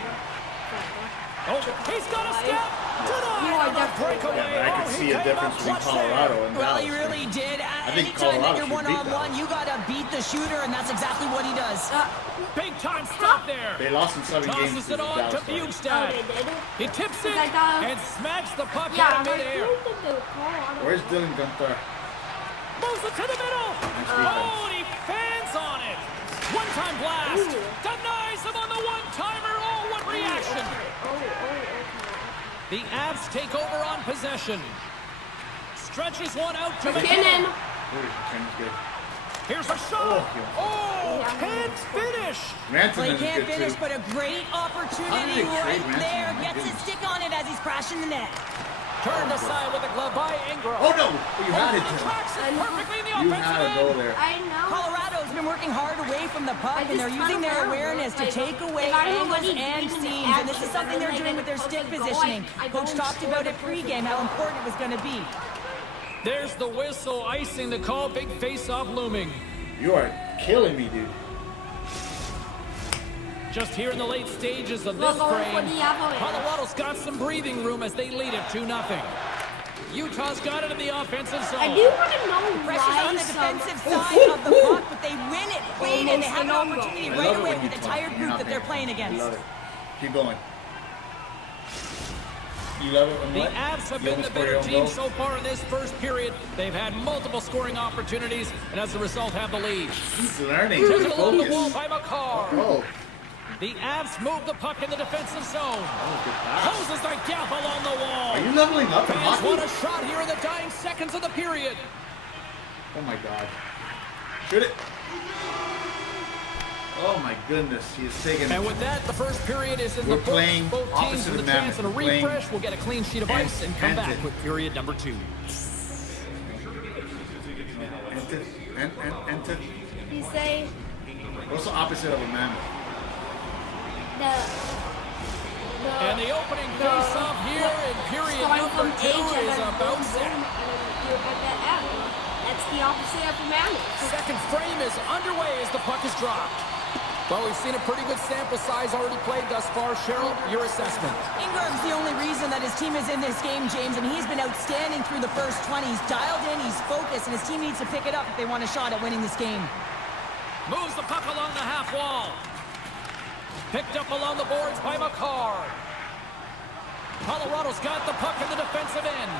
Oh, he's got a step. You Denied are on the definitely- breakaway. Yeah, but I Oh, could he see a came difference up between clutch there. Colorado and Well, Dallas. he really did. think Anytime that Colorado you're should beat one-on-one, Dallas. you got to beat the shooter, and that's exactly what he does. Big time stop there. They lost in 7 games. Tosses to it the on Dallas to Stars. Oh, Bukestad. they did? He tips it Because I thought- and smacks the puck Yeah, out I'm of like, midair. who did the Colorado? Where's Dylan Gunther? Moves it to the middle. defense. Oh, and he fans on it. One-time blast. Ooh. Denies him on the one-timer. Oh, what reaction. Okay. The Avs take over on possession. Stretches one out to McKinnon. McKinnon. McKinnon's good. Here's a shot. Oh, Oh, yeah. can't finish. Rantanen Well, he is can't good finish, too. but a great opportunity How did they right trade there. Rantanen? My Gets his goodness. stick on it as he's crashing the net. Turned aside with a glove by Ingram. Oh no! You had it. Tracks it perfectly in the You offensive had to go end. there. I know. Colorado's been working hard away from the puck, I and they're just using their kinda awareness to like, take away if I don't know angles what he's and doing in the seams, and this is action, something they're like, doing with their I'm stick supposed to go, positioning. I Coach don't talked score about the it perfect pregame, how goal. important it was going to be. There's the whistle, icing the call. Big face-off looming. You are killing me, dude. Just here in the late stages of We're this going for frame, the Avalanche. Colorado's got some breathing room as they lead it 2-0. Utah's got it in the offensive zone. I do want to know Pressure's why on the some... defensive side of the puck, but they win it clean, and they have an Almost an opportunity I right love it away when you with the talk. tired You're group not that they're paying playing attention. against. I love it. Keep going. You love it when The what? Avs have You been the almost score your better own team goal? so far in this first period. They've had multiple scoring opportunities, and as a result have the lead. He's learning. Tipped along the wall Focus. by McCarr. Oh. The Avs move the puck in the defensive zone. Oh, good pass. Closes the gap along the wall. Are you leveling up in Fans hockey? want a shot here in the dying seconds of the period. Oh my god. Shoot it. Oh my goodness. He's taking And with that, the first period is in We're the books. playing Both teams opposite with a of chance at a Mammoth. We're playing refresh. We'll get a clean sheet of ice and come back Edmonton. with period number 2. Enter. You say What's the opposite of a mammoth? And the opening face-off here in period starting number from 2 H and is then about boom, set. boom, and then you're at the end. That's the opposite of a mammoth. Second frame is underway as the puck is dropped. Well, we've seen a pretty good sample size already played thus far. Cheryl, your assessment. Ingram's the only reason that his team is in this game, James, and he's been outstanding through the first 20. He's dialed in, he's focused, and his team needs to pick it up if they want a shot at winning this game. Moves the puck along the half wall. Picked up along the boards by McCarr. Colorado's got the puck in the defensive end.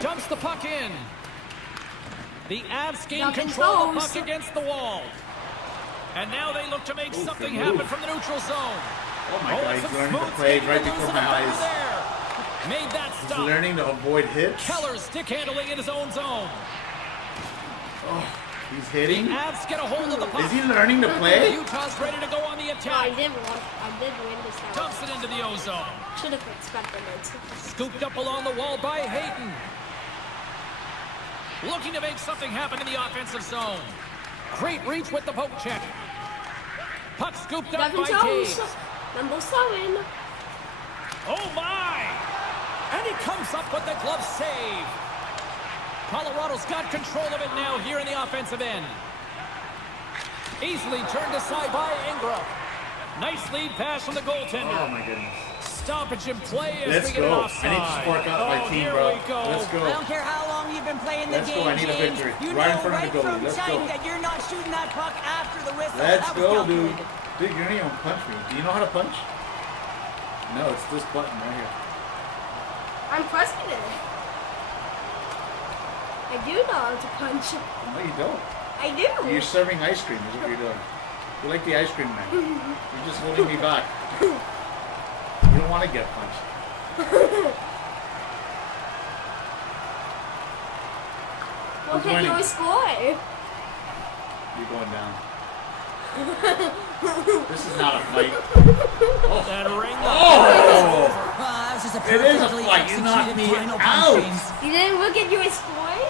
Dumps the puck in. The Avs gain Duncan control of the goes. puck against the wall. And now they look to make something happen from the neutral zone. Oh my god, some he's learning to smooth play skating right to lose before the my puck eyes. there. Made that He's stop. learning to avoid hits. Keller's stick handling in his own zone. Oh, he's hitting. Avs get a hold of the puck. Is he learning to play? Utah's ready to go on the No, I attack. did win this time. Dumps it into the ozone. Should have expected it. Scooped up along the wall by Hayton. Looking to make something happen in the offensive zone. Great reach with the poke check. Puck scooped up Devin by Jones, Taves. number 7. Oh my! And he comes up with the glove save. Colorado's got control of it now here in the offensive end. Easily turned aside by Ingram. Nice lead pass from the goaltender. Oh my goodness. Stoppage in play as Let's we get it go. offside. I need to spark up my team, here bro. we go. Let's go. I don't care how long you've been playing the Let's game, go. I need a James. victory. You Right in know front of right the goalie. from Let's time go. that you're not shooting that puck after the whistle. Let's That was go, dude. calculated. Dude, you don't even punch me. Do you know how to punch? No, it's this button right here. I'm pressing it. I do know how to punch. No, you don't. I do. You're serving ice cream is what you're doing. You're like the ice cream man. You're just holding me back. You don't want to get punched. Look Who's at winning? your score. You're going down. This is not a fight. That ring Oh! That was just a It is a perfectly fight. You knocked executed me final out. punch, James. You didn't look at your score?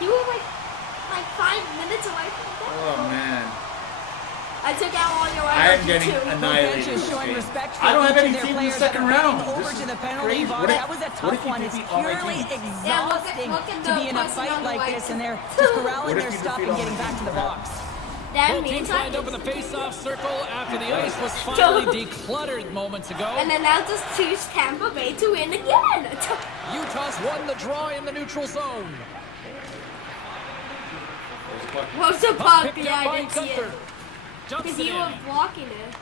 You were like 5 minutes away from that. Oh man. I took out all your I am energy getting too. annihilated. Bench is this showing game. respect for I don't have each any of their team in the players that second are round. heading over This to is the penalty crazy. box. What if- That was a what tough if you one. It's defeat all my purely teams? exhausting look at to the be in a person fight on the like right. this, and they're just corralling What if their you stuff defeat and all getting my back to the teams? box. That Both means teams I lined up in the can- face-off circle after the ice was finally decluttered moments ago. And then I'll just choose Tampa Bay to win again. Utah's won the draw in the neutral zone. What's the Puck puck? picked Yeah, up I by didn't see Gunther. it. Dumps Because it you in. were blocking it.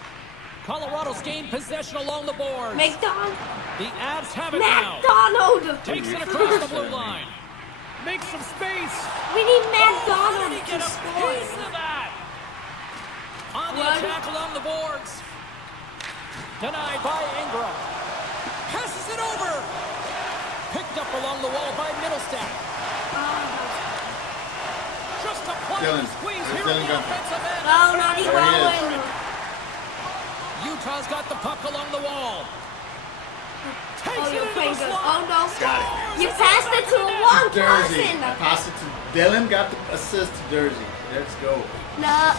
Colorado's gained possession along the boards. McDonald. The Avs have it now. McDonald. Takes it across the blue line. Makes some space. We need How did McDonald he to get a score. piece of that? On the What? attack along the boards. Denied by Ingram. Passes it over. Picked up along the wall by Middlestat. Just a play Dylan. squeeze There's here Dylan in the Gunther. offensive end. Oh, not even There he is. going. Utah's got the puck along the wall. Takes Oh, it you're into playing the good. slot. Oh, no. Got You passed it to a wrong Jersey. person. I passed it to Dylan. Got the assist to Jersey. Let's go. No.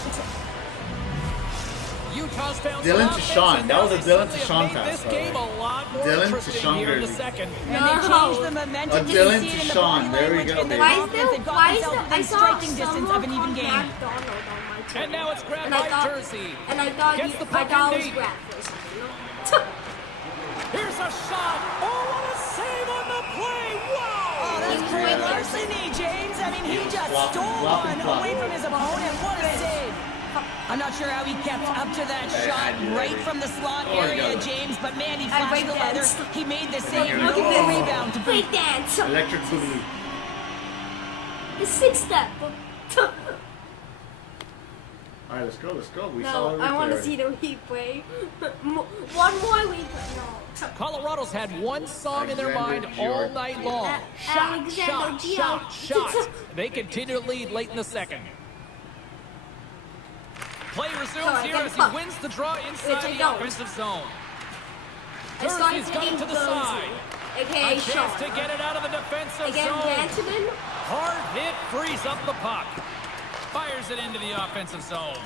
Utah's found Dylan some to offense, Sean. and That now was a they Dylan to suddenly Sean have made pass, this by the game way. a lot more Dylan to interesting Sean here in the Jersey. second. And they changed the A momentum. You Dylan can see to it in the Sean. body There we language, go, in their baby. Why is confidence. there, They've got why is themselves there, I within saw striking distance someone of an even called game. McDonald on my team. And now it's grabbed And I by thought- Jersey. And I thought, Gets the I puck thought in it was deep. grabbed for a second. Here's a shot. Oh, what a save on the stole one away from his opponent. What a save. I'm not sure how he kept up to that shot right from the slot area, James, but man, he flashed the leather. He made the save. Look No at this. rebound to Break boot. dance. Electric boogaloo. The 6-step. All right, let's go. Let's go. We saw No, it I want to already. see the replay. One more replay. No. Colorado's had one song in their mind Alexander all Giord. night long. Shot, Alexander shot, Giord. shot, shot. They continue to lead late in the second. Play resumes Sorry, here then as he fuck. wins the draw inside I the don't. offensive zone. I started Jersey's got it to the hitting side. A AKA chance Sean. to get it out of the defensive Again, zone. Antonin. Hard hit, frees up the puck. Fires it into the offensive zone.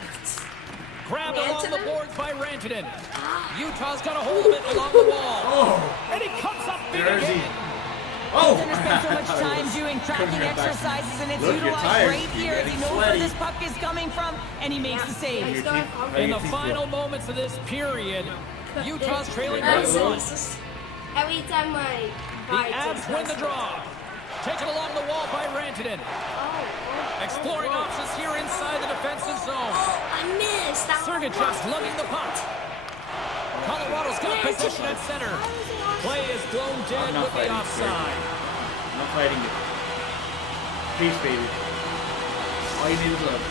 Grabbed along the Rantanen? boards by Rantanen. Utah's got a hold of it along the wall. And he comes up big Jersey. again. Oh! Center spent so much time doing tracking get back. exercises, and it's Look, you're utilized tired. right You're here as he getting knows where sweaty. this puck is coming from, and he makes the save. I start In the Right. final moments of this period, Utah's trailing by Every one. time I The Avs win the draw. Taken along the wall by Rantanen. Exploring options here inside the defensive zone. Oh, I missed. That was Sergachev's wrong. lugging the puck. Colorado's got possession at center. Play is blown dead not with the fighting. offside. I'm not fighting it. Peace, baby. All you need is love.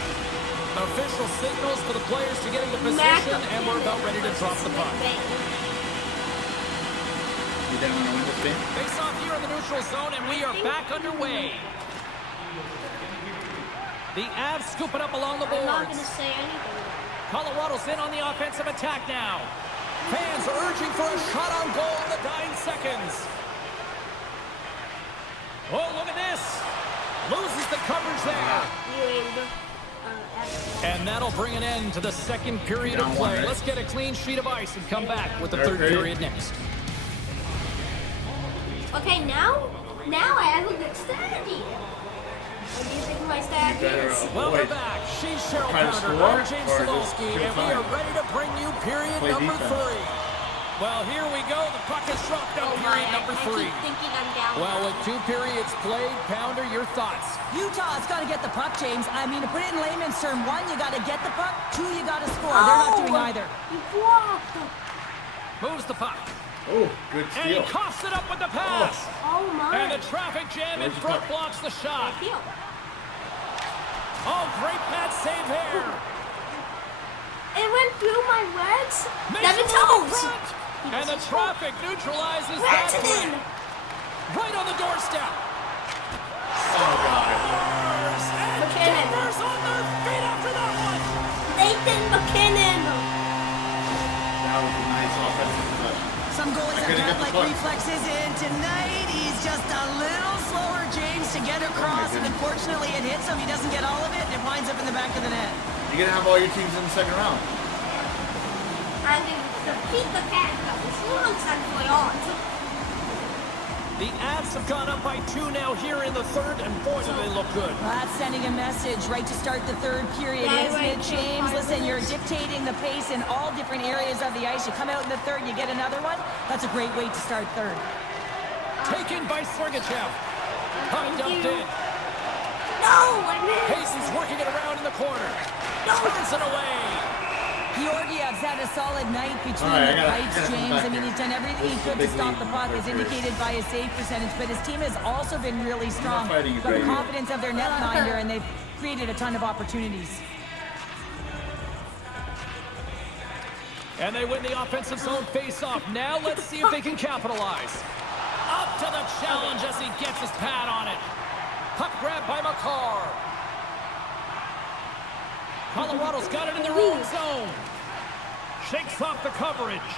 Official signals for the players to get into position, and we're about ready to drop the puck. You didn't want to win this game? Face off here in the neutral zone, and we are back underway. The Avs scoop it up along the I'm not boards. going to say anything. Colorado's in on the offensive attack now. Fans urging for a shot on goal in the dying seconds. Oh, look at this. Loses the coverage there. And that'll bring an end to the second period of Down play. one, right? Let's get a clean sheet of ice and come back with the Third third period. period next. Okay, now I have a good standing. What do you think my stat better, is? Welcome back. She's Cheryl Try to Pounder. score I'm James or just Cebulski, kill and we are time? ready to bring you period Play number defense. 3. Well, here we go. The puck is dropped out. Oh my, Period number I 3. keep thinking I'm down. Well, with 2 periods played, Pounder, your thoughts? Utah's got to get the puck, James. I mean, to put it in layman's term, 1, you got to get the puck. 2, you got to score. They're not doing either. You blocked. Moves the puck. Oh, good And he steal. coughs it up with the pass. Oh my. And the traffic jam in Where's the front puck? blocks the shot. Deal. Oh, great pad save here. It went through my legs. Makes Seven a move in toes. front. And the traffic neutralizes that play. Rantanen. Right on the doorstep. Oh, God. And McKinnon. Denver's on their feet after that one. Nathan McKinnon. That was a nice offensive possession. Some goalies I have couldn't got get the like puck. reflexes, and tonight he's just a little slower, James, to get across, and unfortunately it hits him. He doesn't get all of it, and it winds up in the back of the net. You're going to have all your teams in the second round. I'm going to defeat the Panthers once and for all. The Avs have gone up by 2 now here in the third, and boy, do they look good. Well, that's sending a message right to start the third period, Yeah, isn't right. it, James? Listen, you're dictating the pace in all different areas of the ice. You come out in the third, you get another one. That's a great way to start third. Taken by Sergachev. Puck dumped in. No, I missed. Payton's working it around in the corner. Turns it away. Georgiev's had a solid night between All right, the I pipes, gotta come James. back I mean, here. he's done everything he This is a could to big stop lead the in puck, the as third period. indicated by his save percentage. But his team has also been really strong. fighting you, Got the baby. confidence of their netminder, and they've created a ton of opportunities. And they win the offensive zone face-off. Now let's see if they can capitalize. Up to the challenge as he gets his pad on it. Puck grab by McCarr. Colorado's got it in their own zone. Shakes off the coverage.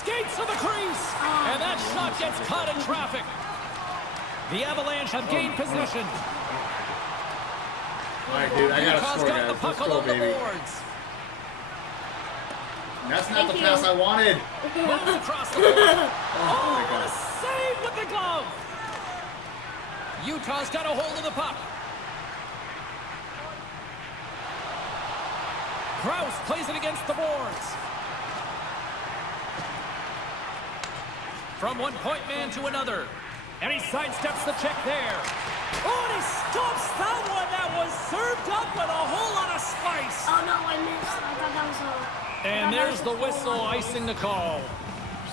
Skates to the crease. And that shot gets caught in traffic. The Avalanche have gained possession. All right, dude, I got to Utah's score, got guys. the puck Let's go, along the baby. boards. That's not Thank the you. pass I wanted. Moves across the board. Oh, my What a God. save with the glove. Utah's got a hold of the puck. Krause plays it against the boards. From one point man to another. And he sidesteps the check there. Oh, and he stops that one. That was served up with a whole lot of spice. Oh no, I missed. I thought that was a... And there's the whistle icing the call.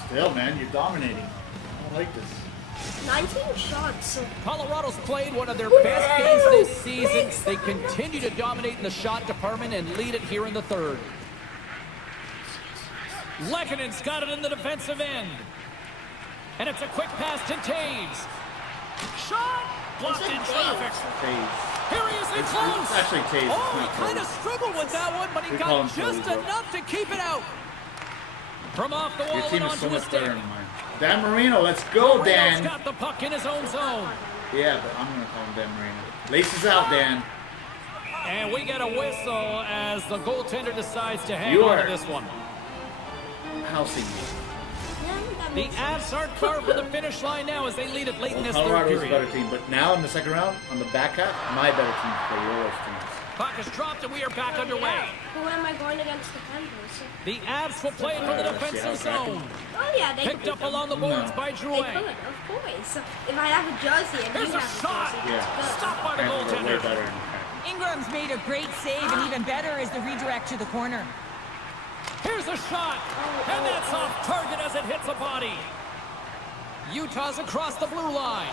Still, man, you're dominating. I don't like this. 19 shots. Colorado's played one of their best games this season. They continue to dominate in the shot department and lead it here in the third. Lekkonen's got it in the defensive end. And it's a quick pass to Taves. Shot! Blocked in traffic. Taves. Here he is in close. It's actually Taves. Oh, he kind of struggled with that one, but he We call got him just Taves, enough to keep it out. From off the Your wall team and is so onto a much better stick. than mine. Dan Marino, let's go, Marino's Dan. got the puck in his own zone. Yeah, but I'm going to call him Dan Marino. Laces out, Dan. And we get a whistle as the goaltender decides to hang You on are- to this one. Housing me. The Avs aren't far from the finish line now as they lead it late in this third Colorado is a better period. team, but now in the second round, on the back half, my better team, the lowest teams. Puck is dropped and we are back underway. Who am I going against the Panthers? The Avs will play from the defensive zone. Oh yeah, they Picked could up along the boards by They Drouet. could, of course. If I have a jersey and Here's you a have shot. a jersey, Yeah. that's good. Stopped by the Panthers are way goaltender. better than the Ingram's made a great save, and even better is the redirect to the corner. Here's a shot. And that's off target as it hits a body. Utah's across the blue line.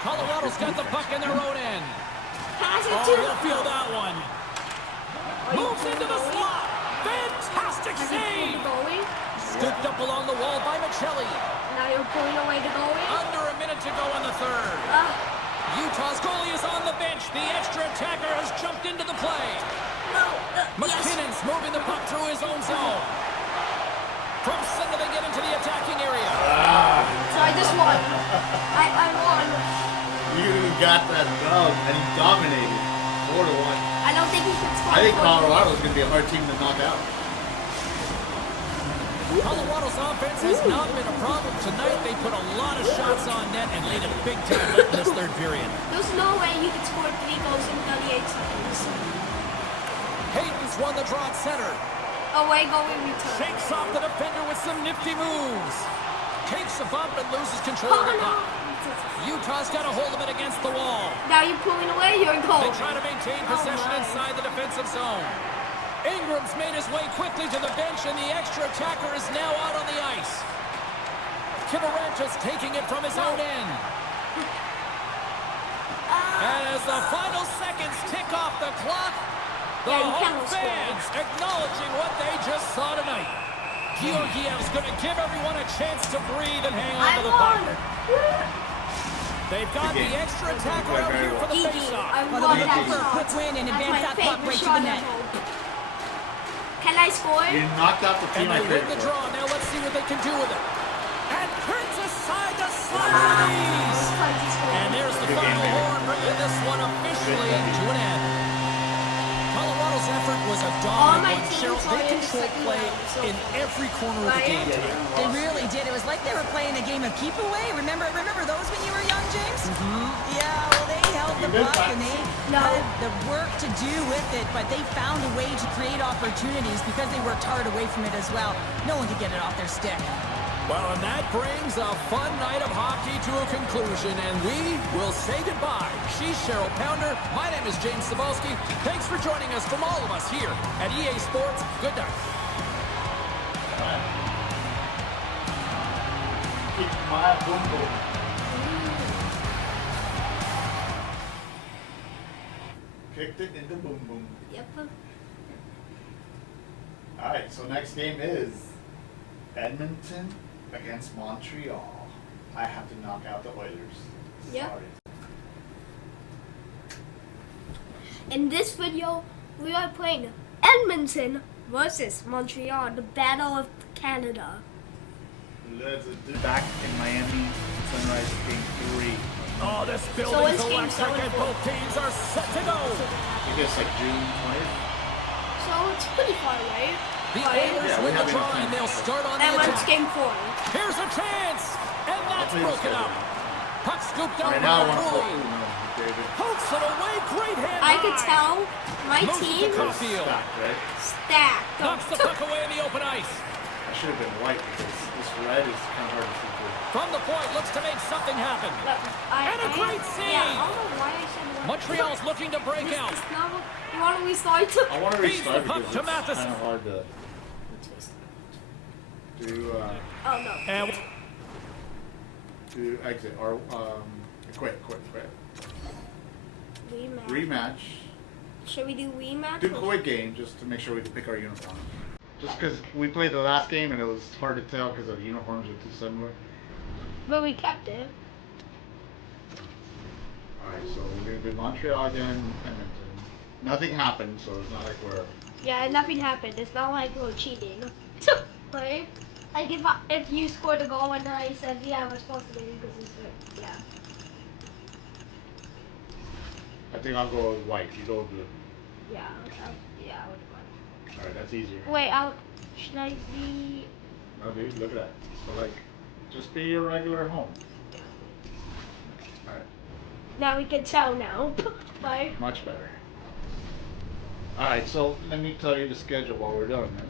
Colorado's got the puck in their own end. Pass it Oh, to he'll feel that one. Moves into the slot. Fantastic save. goalie. Scooped up along the wall by Michelli. Now you're pulling away the goalie. Under a minute to go in the third. Utah's goalie is on the bench. The extra attacker has jumped into the play. No. Yes. McKinnon's moving the puck through his own zone. From center they get into the attacking area. So I just won. I won. You got that dub, and he dominated 4-1. I don't think he can score. I think 4 Colorado is goals. going to be a hard team to knock out. Colorado's offense has not been a problem tonight. They put a lot of shots on net and laid it big time late in this third period. There's no way you can score 3 goals in 38 seconds. Hayden's won the draw at center. Away goalie return. Shakes off the defender with some nifty moves. Takes a bump and loses control of Oh the no. puck. Utah's got a hold of it against the wall. Now you're pulling away your goal. They try to maintain possession my. inside the defensive zone. Ingram's made his way quickly to the bench, and the extra attacker is now out on the ice. Kivarencha's taking it from his own end. And as the final seconds tick off the clock, the Yeah, you home cannot score. fans acknowledging what they just saw tonight. Georgiev's going to give everyone a chance to breathe and hang on I to the puck. won. They've got the extra attacker out here for the Gigi, faceoff. I Well, won they're that looking for a shot. quick win and That's advance my that puck favorite right to shot the of net. hope. Can I score? You knocked out the And team I they win traded the for. draw. Now let's see what they can do with it. And turns aside the slot release. And there's the Good game, final baby. horn, bringing this one officially to an end. Colorado's effort was a All my dominant one. teams Cheryl, are they in the controlled second play round, so in every corner of the I game am. tonight. They really did. It was like they were playing a game of keep away. Remember those when you were young, James? Yeah, well, they held the You did puck and practice. they No. had the work to do with it, but they found a way to create opportunities because they worked hard away from it as well. No one could get it off their stick. Well, and that brings a fun night of hockey to a conclusion, and we will say goodbye. She's Cheryl Pounder. My name is James Cebulski. Thanks for joining us from all of us here at EA Sports. Good night. Keep my boom boom. Kicked it into boom boom. Yep. All right, so next game is Edmonton against Montreal. I have to knock out the Oilers. Yep. Sorry. In this video, we are playing Edmonton versus Montreal, the Battle of Canada. Let's do back in Miami, Sunrise Game 3. Oh, this So building's it's game electric, and 7-4. both teams are set to go. I guess like June 20th. So it's pretty far away. The Right? Oilers Yeah, we win the haven't draw, even and they'll start on the And when it's attack. game 4. Here's a chance, and that's play this broken guy. up. Puck scooped out Right now, I by want to Cooley. David. Pokes it away, great hand I could high. tell my Moves it to team Caulfield. Stacked, right? stacked. Knocks the puck away in the open ice. I should have been white because this red is kind of hard to see through. From the point, looks to make something happen. And a great save. Yeah, I don't know why I said what. Montreal's looking to break out. It's not what, you want to restart? I want to Feeds the restart puck because to it's Matheson. kind of hard to do. Oh no. And To exit or quit. Rematch. Should we do rematch? Do quick game just to make sure we can pick our uniforms. Just because we played the last game and it was hard to tell because the uniforms were too similar. But we kept it. Alright, so we're gonna do Montreal again, Edmonton. Nothing happened, so it's not like we're. Yeah, nothing happened. It's not like we're cheating. Right? Like if you scored a goal and I said, yeah, we're supposed to win because it's good. Yeah. I think I'll go with white. You go with blue. Yeah. Yeah, I would have. Alright, that's easier. Wait, should I be? No, dude, look at that. So like, just be your regular home. Alright. Now we can tell now. Right? Much better. Alright, so let me tell you the schedule while we're doing this.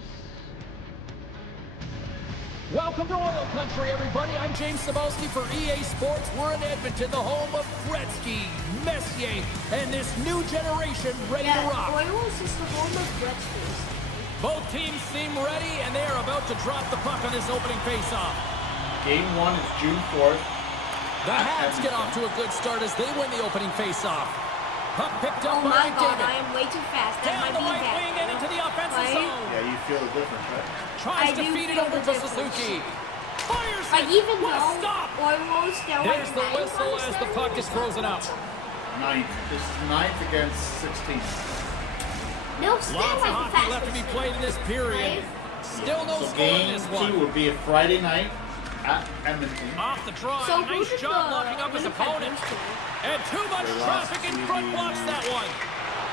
welcome to Oil Country, everybody. I'm James Cebulski for EA Sports. We're in Edmonton, the home of Gretzky, Messier, and this new generation ready to rock. Oilers is the home of Gretzky. Both teams seem ready, and they are about to drop the puck on this opening faceoff. Game 1 is June 4th. The Habs get off to a good start as they win the opening faceoff. Puck picked up Oh by my god, McDavid. I am way too fast. That Down might the be right bad. wing and into the offensive Right? zone. Yeah, you feel the difference, right? Tries I to do feed it feel over the to difference. Suzuki. Fires Like it. even What a though stop. Oilers, they're There's like the ninth whistle on the as the puck is frozen up. 9th. This is 9th against 16th. They'll still Lots of like the hockey left to be fastest. played in this period. Still no So score in game this 2 one. would be a Friday night at Edmonton. Off the draw, So nice who did job the locking up his Winnipeg opponent. lose to? And too much They traffic lost in to front the- blocks that one.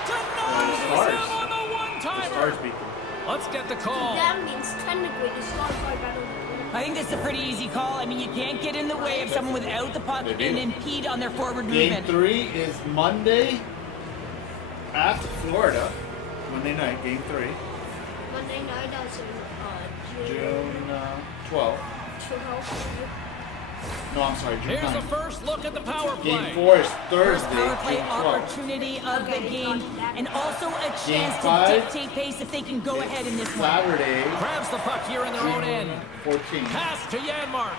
Stars. Denies him on the The one-timer. Stars beat them. Let's get the call. That means technically the Stars are better than Winnipeg. I think this is a pretty easy call. I mean, you can't get in the way of someone without the puck They do. and impede on their forward Game movement. 3 is Monday at Florida. Monday night, game 3. Monday night also June 12th. No, I'm sorry, June Here's the 9th. first look at the power play. Game 4 is First Thursday, power play June 12th. opportunity of the game, and also a Game chance to 5. dictate pace if they can go ahead in this one. Saturday, Grabs the puck here in their own June end. 14th. Pass to Janmark.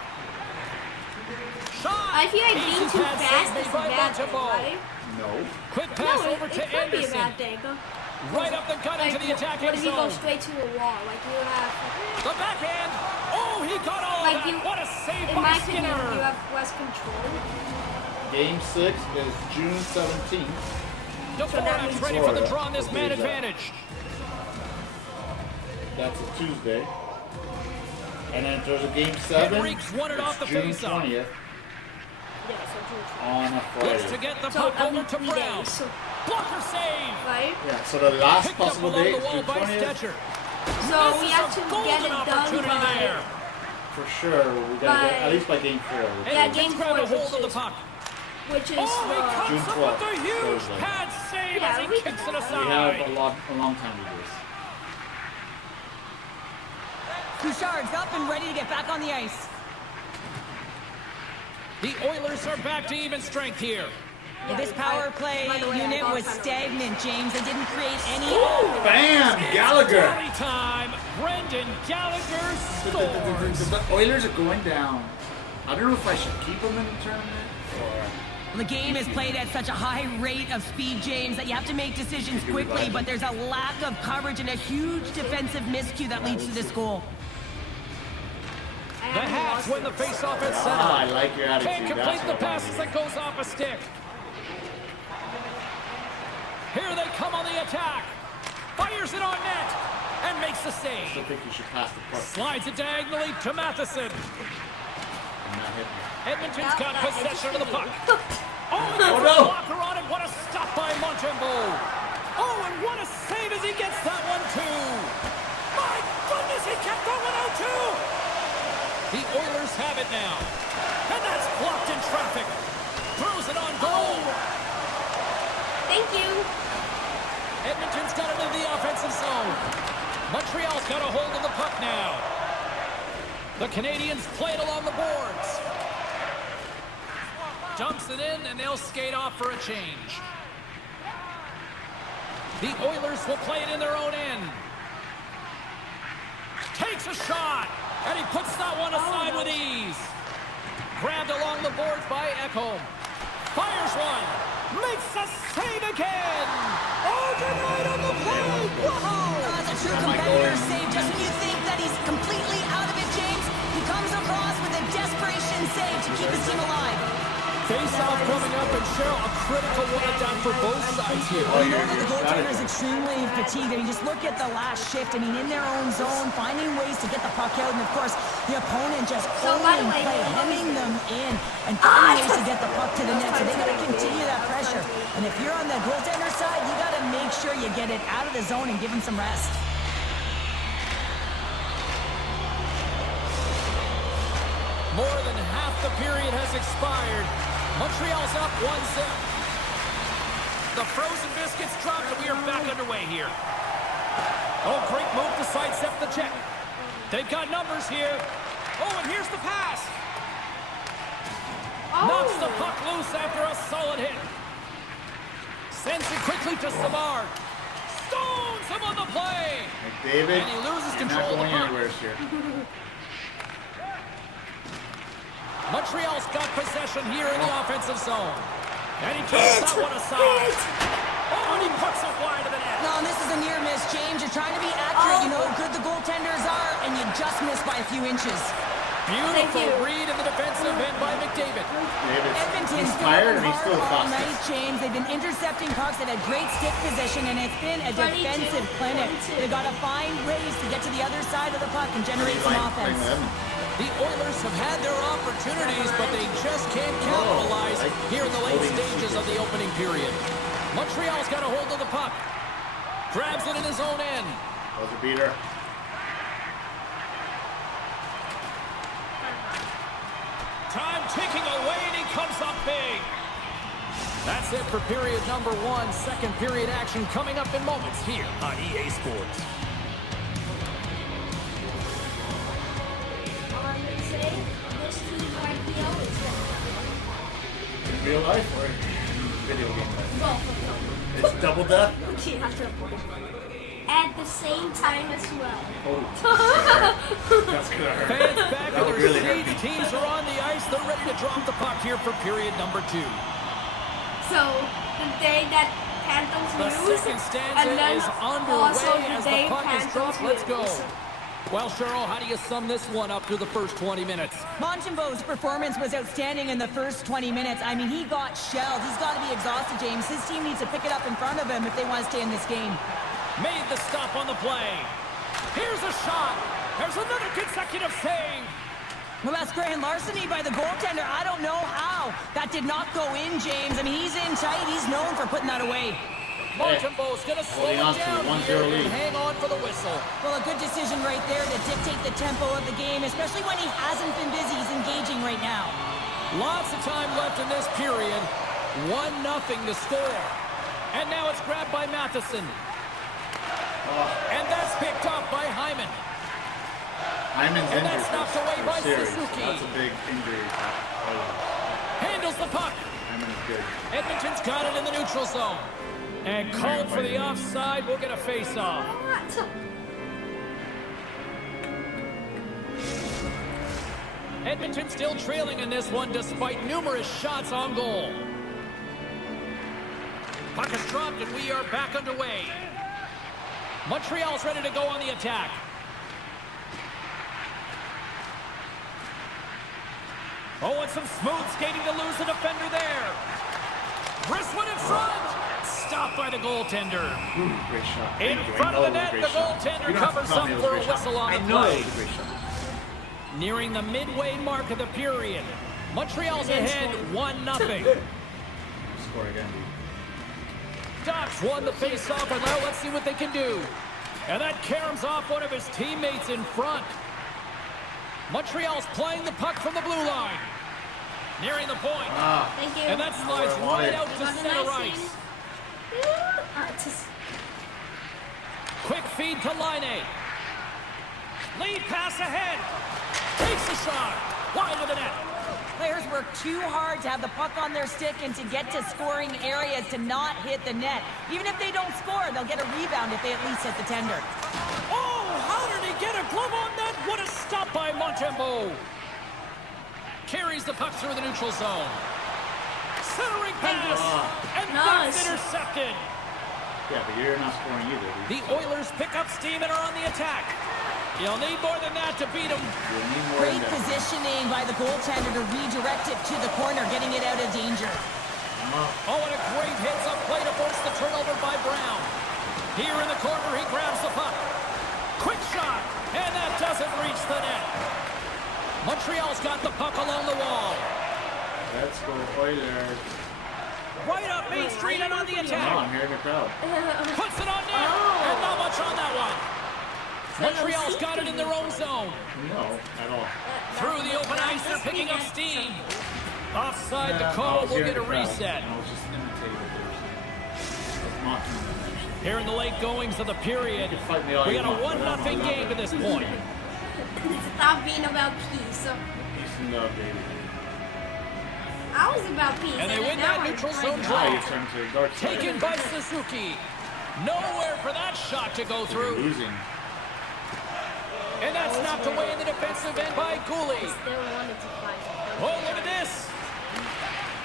Shot. I feel like Easy being too pass fast saved is a by bad thing, Montembeault. right? No. Quick No, pass it over to could be a Anderson. bad thing. Right up the gut into the What attacking if you go zone. straight to a wall? Like you have, The backhand. Oh, he got all like of you. that. What a save In by my opinion, you Skinner. have less control. Game 6 is June 17th. Dvorak's ready for the Florida. draw on this man Okay, that. advantage. That's a Tuesday. And then there's a game 7. Henrique's won it off the It's June faceoff. 20th Yeah, so true. on a Looks to Friday. get the So puck over to 3 Brown. days, Blocker save. right? Yeah, so the last Picked up possible below date the is wall June by 20th. Stetcher. So This we is have a to get golden it done opportunity by. there. For sure, we gotta get at least by game 4. And Yeah, he game gets grabbed a 4, hold of the which is- puck. Which is Oh, he comes June up with 12th, a huge Thursday. pad save Yeah, as he we kicks can it do that. We aside. have a long time to do this. Bouchard's up and ready to get back on the ice. The Oilers are back to even strength here. Well, this power play by the way, I unit got was kind of- stagnant, James. They didn't create any. Bam! Gallagher! Rally time. Brendan Gallagher scores. The Oilers are going down. I don't know if I should keep them in the tournament or. The game is played at such a high rate of speed, James, that you have to make decisions quickly, but there's a lack of coverage and a huge defensive miscue that leads to this goal. The Habs win the faceoff at Ah, center. I like your attitude. Can't complete That's the what I passes wanna that goes off a stick. Here they come on the attack. Fires it on net and makes the I still save. think you should pass the puck Slides it diagonally to Matheson. and not hit me. Edmonton's got possession of the puck. Oh, Oh, the no. blocker on it. What a stop by Montembeault. Oh, and what a save as he gets that one too. My goodness, he kept that one out too. The Oilers have it now. And that's blocked in traffic. Throws it on goal. Thank you. Edmonton's got it in the offensive zone. Montreal's got a hold of the puck now. The Canadians play it along the boards. Dumps it in, and they'll skate off for a change. The Oilers will play it in their own end. Takes a shot, and he puts that one aside with ease. Grabbed along the boards by Ekholm. Fires one. Makes a save again. Overnight on the play. Whoa! That's a true competitor save. Just when you think that he's completely out of it, James, he comes across with a desperation save to keep his team alive. Face-off coming up, and Cheryl, a critical one done for both sides here. You know that the goaltender is extremely fatigued. I mean, just look at the last shift. I mean, in their own zone, finding ways to get the puck out, and of course, the opponent just holding play, hemming them in, and finding ways to get the puck to the net. So they got to continue that pressure. And if you're on the goaltender side, you got to make sure you get it out of the zone and give him some rest. More than half the period has expired. Montreal's up 1-0. The frozen biscuits dropped, and we are back underway here. Oh, great move to sidestep the check. They've got numbers here. Oh, and here's the pass. Knocks the puck loose after a solid hit. Sends it quickly to Savard. Stones him on the play. McDavid, And he loses you're control not of the going puck. anywhere here. Montreal's got possession here in the offensive zone. And he takes that one aside. Oh, and he puts it wide of the net. No, and this is a near miss, James. You're trying to be accurate. You know how good the goaltenders are, and you just miss by a few inches. Beautiful read in the defensive end by McDavid. Edmonton's He's been tired and working he's still hard all fast. night, James. They've been intercepting pucks. They've had great stick position, and it's been a defensive clinic. They've got to find ways to get to the other side of the puck and generate some offense. The Oilers have had their opportunities, but they just can't capitalize here in the late stages of the opening period. Montreal's got a hold of the puck. Grabs it in his own end. Buzzer beater. Time ticking away, and he comes up big. That's it for period number 1. Second period action coming up in moments here on EA Sports. Real life or video game life? Both. It's double death? At the same time as well. Oh. That's gonna hurt. Fans back That in would their really hurt seats. me. Teams are on the ice. They're ready to drop the puck here for period number 2. So the day that Panthers The lose, second and stanza then is also underway the as day the puck is Panthers dropped. Let's go. lose. Well, Cheryl, how do you sum this one up through the first 20 minutes? Montembeau's performance was outstanding in the first 20 minutes. I mean, he got shelled. He's got to be exhausted, James. His team needs to pick it up in front of him if they want to stay in this game. Made the stop on the play. Here's a shot. There's another consecutive save. Well, that's grand larceny by the goaltender. I don't know how. That did not go in, James. I mean, he's in tight. He's known for putting that away. Montembeau's going to slow Holding on it to the down 1-0 here and lead. hang on for the whistle. Well, a good decision right there to dictate the tempo of the game, especially when he hasn't been busy. He's engaging right now. Lots of time left in this period. 1-0 to score. And now it's grabbed by Matheson. And that's picked up by Hyman. Hyman's And injured that's knocked away for by series. Suzuki. That's a big injury. Handles the puck. Hyman is good. Edmonton's got it in the neutral zone. And called for the offside. We'll get a face-off. Edmonton still trailing in this one despite numerous shots on goal. Puck is dropped and we are back underway. Montreal's ready to go on the attack. Oh, and some smooth skating to lose the defender there. Wrist one in front. Stopped by the goaltender. Great shot. In Thank you. I front of know the it was a net, great the shot. goaltender You don't have to covers tell up me it was a for a great shot. whistle on the I know play. it was a great shot. Nearing the midway mark of the period. Montreal's ahead 1-0. Score again, dude. Ducks won the faceoff, and now let's see what they can do. And that caroms off one of his teammates in front. Montreal's playing the puck from the blue line. Nearing the point. Thank you. And that slides That's what I right wanted. out to That was a center nice ice. Just Quick feed to Line. Lead pass ahead. He shot. Wide of the net. Players work too hard to have the puck on their stick and to get to scoring areas to not hit the net. Even if they don't score, they'll get a rebound if they at least hit the tender. Oh, how did he get a glove on that? What a stop by Montembeault. Carries the puck through the neutral zone. Centering pass. And that's intercepted. Yeah, but you're not scoring either. The Oilers pick up steam and are on the attack. You'll need more than that to beat them. You'll need more Great than that. positioning by the goaltender to redirect it to the corner, getting it out of danger. Oh, and a great hits-up play to force the turnover by Brown. Here in the corner, he grabs the puck. Quick shot, and that doesn't reach the net. Montreal's got the puck along the wall. Let's go Oilers. Right up Main Street and on the No, attack. I'm here in the crowd. Puts it on net, and not much on that one. Montreal's got it in their own zone. No, at all. Through the open ice, they're picking up steam. Offside, the I call was will here in get a the crowd. reset. I was just imitating what they were saying. I was mocking them, actually. Here in the late goings of the period, You can fight me all we you got a want, but I'm 1-0 not game to this point. Stop being about peace. Peace and love, baby. I was about peace. And they win now that I'm neutral trying zone to- draw. Now you turn to the dark side. Taken by Suzuki. Nowhere for that shot to go You're through. losing. And that's snapped away in the defensive end by Cooley. Still wanted to fight. Oh, look at this.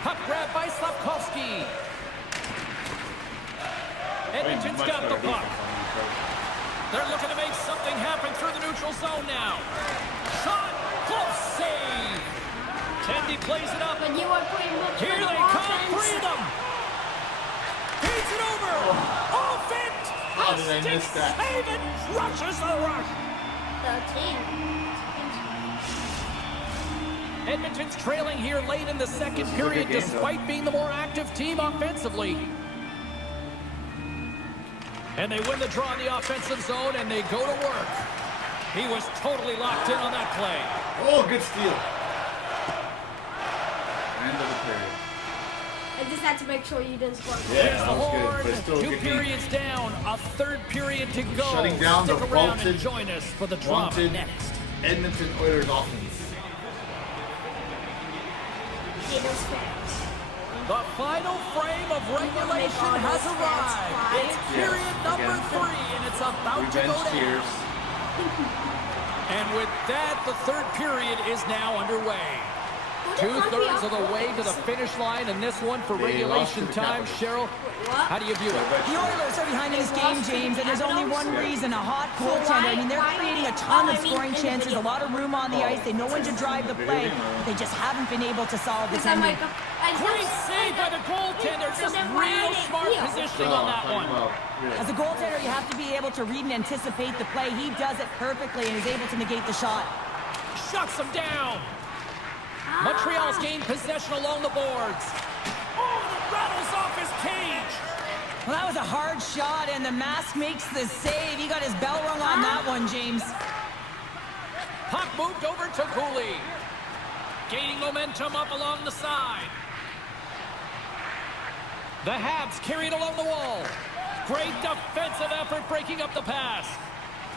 Puck grab by Slavkovsky. Edmonton's got the puck. They're looking to make something happen through the neutral zone now. Shot. Close save. Tendy plays it up. But you are putting much Here of the they come, offense. 3 of them. Feeds it over. Off it. How did I miss that? Save it. Rushes the rush. The team. Edmonton's trailing here late in the second period game, despite being the more active team offensively. And they win the draw in the offensive zone and they go to work. He was totally locked in on that play. Oh, good steal. End of the period. I just had to make sure you didn't score. Yeah, Here's the that was good, horn. but still a 2 good game. periods down. A third period to go. Shutting down Stick the around vaulted, and join us for the drama wanted next. Edmonton Oilers offense. Haters fans. The final frame of regulation has arrived. It's period number 3, and it's about to go Revenge down. tears. And with that, the third period is now underway. 2/3 of the way to the finish line, and this one for They lost regulation to the time. Capitals. Cheryl, how do you view it? The Oilers are behind this game, James, and there's only one reason, a hot goaltender. I mean, they're creating a ton of scoring chances, a lot of room on the ice. They know when to drive the play. They just haven't been able to solve the Because I'm tender. like, Great save by the goaltender. Just real smart positioning on that one. Well, really. As a goaltender, you have to be able to read and anticipate the play. He does it perfectly and is able to negate the shot. Shuts him down. Montreal's gained possession along the boards. Oh, and it rattles off his cage. Well, that was a hard shot, and the mask makes the save. He got his bell rung on that one, James. Puck moved over to Cooley. Gaining momentum up along the side. The Habs carried along the wall. Great defensive effort breaking up the pass.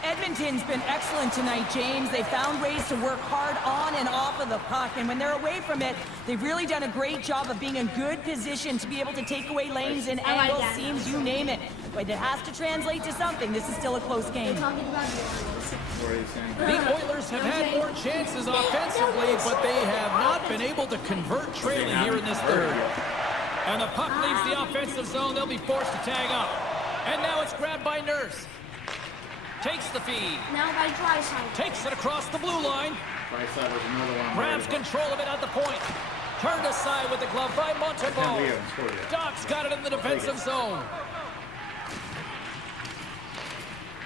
Edmonton's been excellent tonight, James. They found ways to work hard on and off of the puck, and when they're away from it, they've really done a great job of being in good position to be able to take away lanes and I like angles, that. seams, you name it. But it has to translate to something. This is still a close game. talking about the What are you saying? The Oilers have had more chances offensively, but they have not been able to convert trailing here in this third. And the puck leaves the offensive zone. They'll be forced to tag up. And now it's grabbed by Nurse. Takes the feed. Now by Drysdale. Takes it across the blue line. Drysdale was another one. Grabs control of it at the point. Turned aside with the glove by We Montembeault. haven't scored yet. Doc's got it in the defensive zone.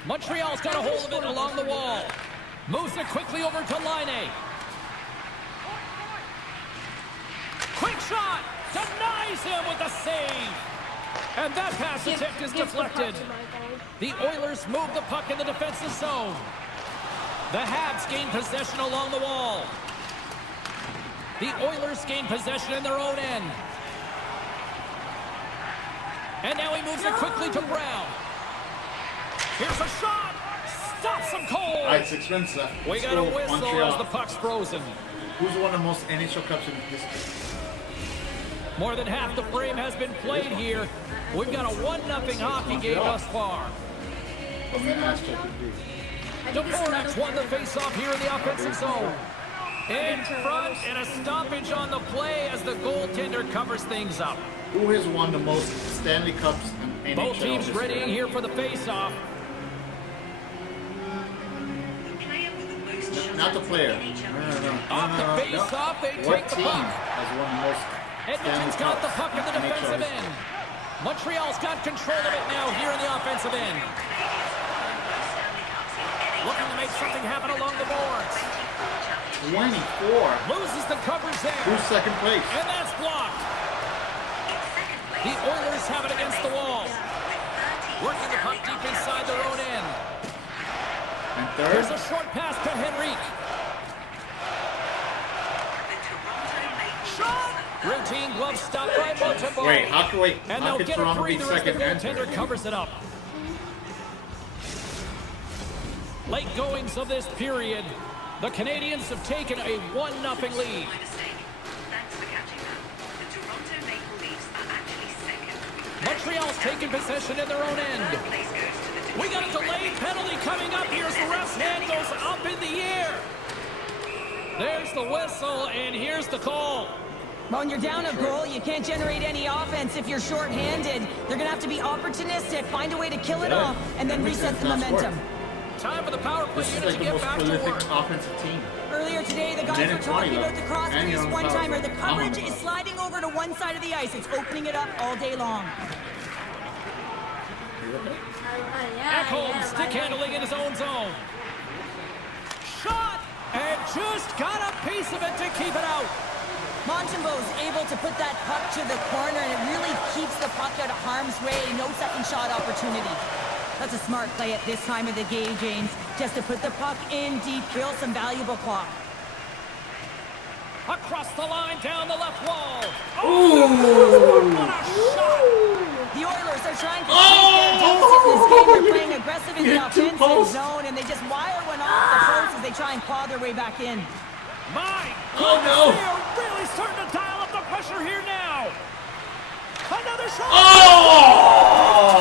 Montreal's got a hold of it along the wall. Moves it quickly over to Laine. Quick shot! Denies him with the save! And that pass attempt is deflected. The Oilers move the puck in the defensive zone. The Habs gain possession along the wall. The Oilers gain possession in their own end. And now he moves it quickly to Brown. Here's a shot! stops him cold. All right, 6 minutes left. We Let's got a go, whistle Montreal. as the puck's frozen. Who's won the most NHL Cups in history? More than half the frame has been played here. We've got a 1-0 hockey game thus far. Is it not true? I think it's Dvorak's another won the face-off here in the offensive zone. In front, and a stoppage on the play as the goaltender covers things up. Who has won the most Stanley Cups in NHL? Both teams history? readying here for the face-off. Not the player. No. Off the face-off, they What take the team puck. has won the most Edmonton's Stanley got the Cups puck in the in defensive NHL? end. Montreal's got control of it now here in the offensive end. Looking to make something happen along the boards. 24. Loses the coverage there. Who's second place? And that's blocked. The Oilers have it against the wall. Working the puck deep inside their own end. And Here's third? a short pass to Henrique. Shot! Routine glove stop by Montembeau. Wait, how And they'll could get a Toronto be breather as the second and goaltender third? covers it up. Late goings of this period. The Canadians have taken a 1-0 lead. Montreal's taking possession in their own end. We got a delayed penalty coming up here as the ref's hand goes up in the air. There's the whistle, and here's the call. Well, when you're down a goal, you can't generate any offense if you're shorthanded. They're going to have to be opportunistic, find a way to kill it off, and then reset the momentum. Time for the power play This is unit like to the get most back to prolific work. offensive team. Earlier today, the guys were Minute 20 talking about the cross and you're crease on one-timer. power The play. coverage I'm on is sliding over to one side of the ice. It's opening it up all day long. Ekholm stick handling in his own zone. Shot! And just got a piece of it to keep it out. Montembeau's able to put that puck to the corner, and it really keeps the puck out of harm's way. No second shot opportunity. That's a smart play at this time of the game, James. Just to put the puck in deep, kill some valuable clock. Across the line, down the left wall. Ooh! What a shot! The Oilers are trying to take their deficit in this game. They're playing aggressive in the Hit two offensive posts. zone, and they just wire one off the post as they try and claw their way back in. My Oh, goodness, no. they are really starting to dial up the pressure here now. Another shot. Oh!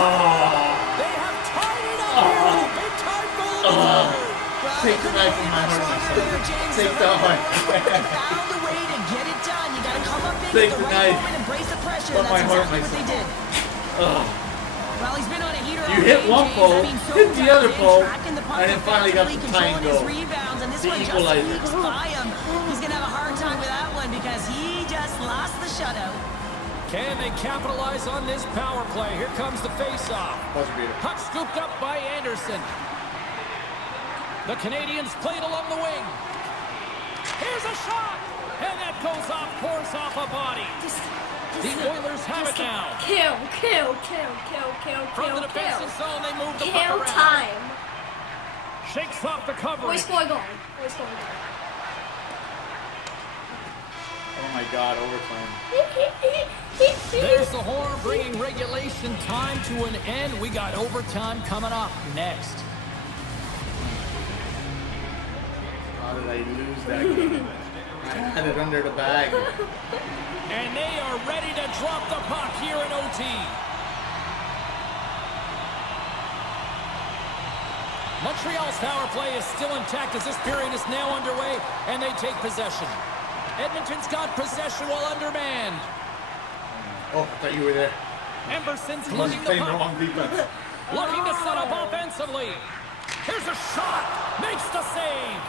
They have tied it up here with a big-time goal of the Well, Take they the couldn't knife have from been my much heart, longer my son. there, James. Take They're the really heart. working. They found a way to get it done. You got to come up big Take at the the right knife. moment and brace the pressure. From That's my heart, exactly my what they did. Well, he's been on a heater You all hit game, one James. pole, I mean, so hit the other talented, pole, tracking the puck and then finally got effectively, the tying controlling his goal. rebounds, and this The one just equalizer. squeaks by him. He's going to have a hard time with that one because he just lost the shutout. Can they capitalize on this power play? Here comes the face-off. Buzzer beater. Puck scooped up by Anderson. The Canadians played along the wing. Here's a shot! And that goes off course off a body. The Oilers have it now. Kill. From the defensive zone, they move the puck Kill around. time. Shakes off the We coverage. score a goal. We score a Oh my God, overtime. goal. There's the horn bringing regulation time to an end. We got overtime coming up next. How did I lose that game? I had it under the bag. And they are ready to drop the puck here in OT. Montreal's power play is still intact as this period is now underway, and they take possession. Edmonton's got possession while undermanned. Oh, I thought you were there. Emerson's I was looking the playing the puck, wrong defense. looking to set up offensively. Here's a shot, makes the save.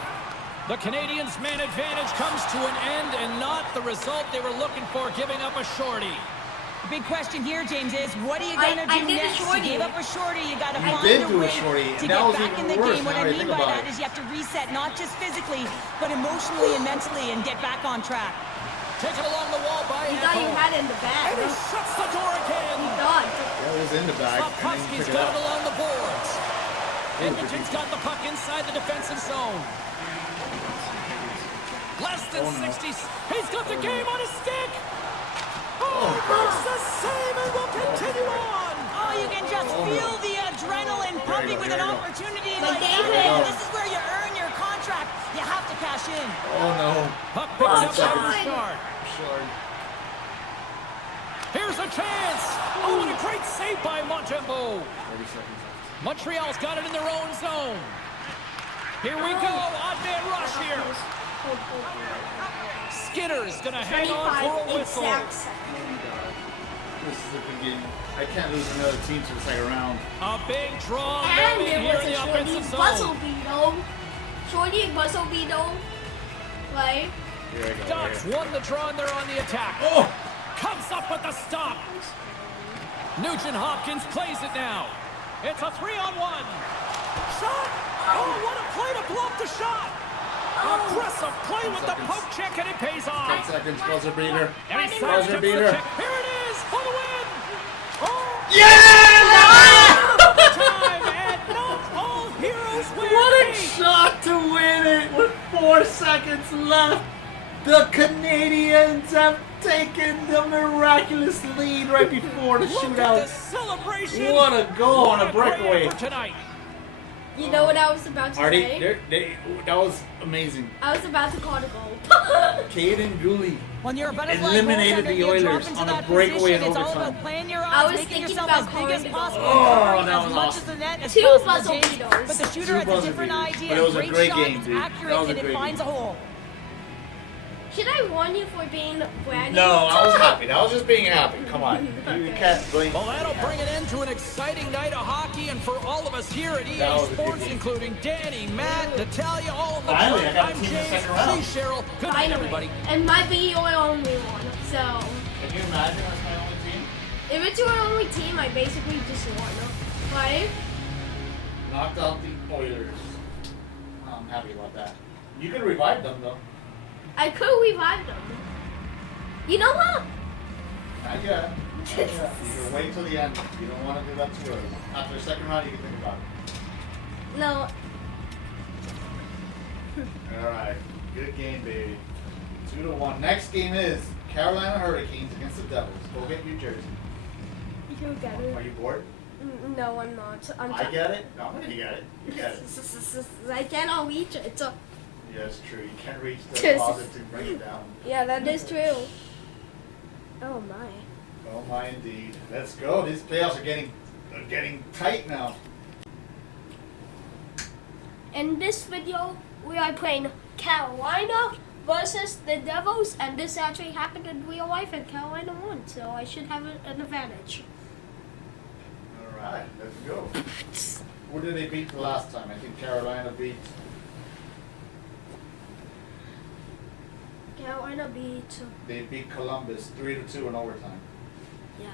The Canadians' man advantage comes to an end, and not the result they were looking for, giving up a shorty. The big question here, James, is what are you going to I do did a next? You shorty. gave up a shorty. You got to You find did a do a way shorty, to and get that was back in even the worse game. What now I that I mean think by about that it. is you have to reset, not just physically, but emotionally and mentally, and get back on track. Taken along the wall by You thought you Ekholm. had it in the bag. And he shuts the door again. You thought. That was in the bag. And then you Slavkovsky's took it got it out. along the boards. Edmonton's got the puck inside the defensive zone. Less than Oh, no. 60. He's got the game on his stick. Oh, makes the save and will continue on. Oh, he you can just feel the adrenaline pumping with an opportunity like McDavid. that. This is where you earn your contract. You have to cash in. Oh no. Puck picked up by God. Richard. Here's a chance. Oh, and a great save by Montembeault. 30 seconds. Montreal's got it in their own zone. Here we go. Odd man rush here. Skinner's going to hang on for a whistle. exact seconds. This is a big game. I can't lose another team to the second round. A big draw And made there here was in a the shorty offensive buzzer zone. beetle. Shorty buzzer beetle. Like, Here we go. Ducks won the draw and they're on the attack. Oh! Comes up with the stop. Nugent Hopkins plays it now. It's a 3-on-1. Shot! Oh, what a play to block the shot! Aggressive play with the poke check and it pays 10 off. seconds, buzzer beater. And he Buzzer sidesteps the beater. check. Here it is for the win. Oh, Yeah! time and not all heroes wear What a capes. shot to win it with 4 seconds left. The Canadians have taken the miraculous lead right before the Look at shootout. this celebration. What a goal What on a breakaway. for tonight. you know what I was about to Artie, say? that was amazing. I was about to call the goal. Caden Gooley When you're a butterfly eliminated goaltender, the you drop Oilers into on a that breakaway in position. It's all overtime. about playing your I odds, was making thinking yourself about as big calling as the possible, goal. Oh, covering that as was much awesome. as the net as Two possible, buzzer James. beaters. But the shooter Two has a buzzer different beaters. idea. But it was a Great great shot, game, it's dude. accurate, That was a and it great finds a game. hole. Should I warn you for being braggy? No, I was happy. I was just being happy. Come on. You can't blame Well, that'll bring it into an exciting night of hockey, and for all of us here at EA That was a good Sports, game. including Danny, Matt, Natalia, all in the Finally, truck. I got a I'm team in the James. second round. She's Cheryl. Good night, Finally. everybody. And might be your only one. So, Can you imagine that's my only team? if it's your only team, I basically just won. Right? Knocked out the Oilers. I'm happy about that. You can revive them though. I could revive them. You know what? Not yet. Not yet. You can wait till the end. You don't want to do that too early. After the second round, you can think about it. No. All right. Good game, baby. 2-1. Next game is Carolina Hurricanes against the Devils. Go get New Jersey. You get Are it. you bored? No, I'm not. I get it. No, you get it. You get it. I cannot reach it. So, Yeah, it's true. You can't reach the Yes. closet to bring it down. yeah, that is true. Oh my. Oh my, indeed. Let's go. These playoffs are getting tight now. In this video, we are playing Carolina versus the Devils, and this actually happened in real life, and Carolina won, so I should have an advantage. All right, let's go. Who did they beat the last time? I think Carolina beat. Carolina beat. They beat Columbus 3-2 in overtime, Yeah.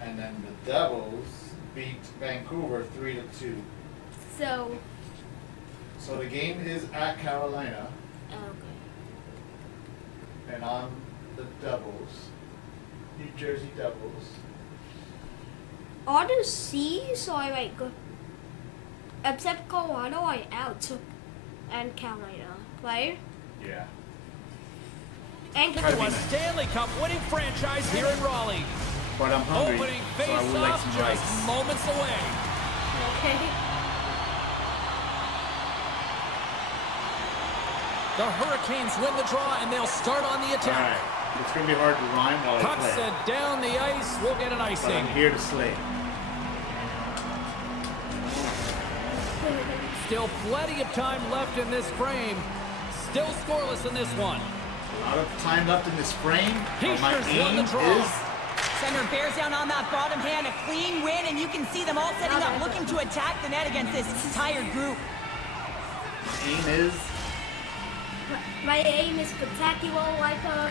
and then the Devils beat Vancouver 3-2. So. So the game is at Carolina, Okay. and I'm the Devils, New Jersey Devils. All the C's are like. Except Colorado are out. And Carolina. Right? Yeah. And To a Stanley Cup winning franchise here in Raleigh. But I'm hungry, Opening so I would like face-off some just rice. moments away. Okay. The Hurricanes win the draw, and they'll start on the All attack. right. It's gonna be hard to rhyme while I Puck play. sent down the ice. We'll get an But icing. I'm here to slay. Still plenty of time left in this frame. Still scoreless in this one. A lot of time left in this frame. But my Heischer's won the aim draw. is Center bears down on that bottom hand, a clean win, and you can see them all setting up, looking to attack the net against this tired group. My aim is spectacular like a.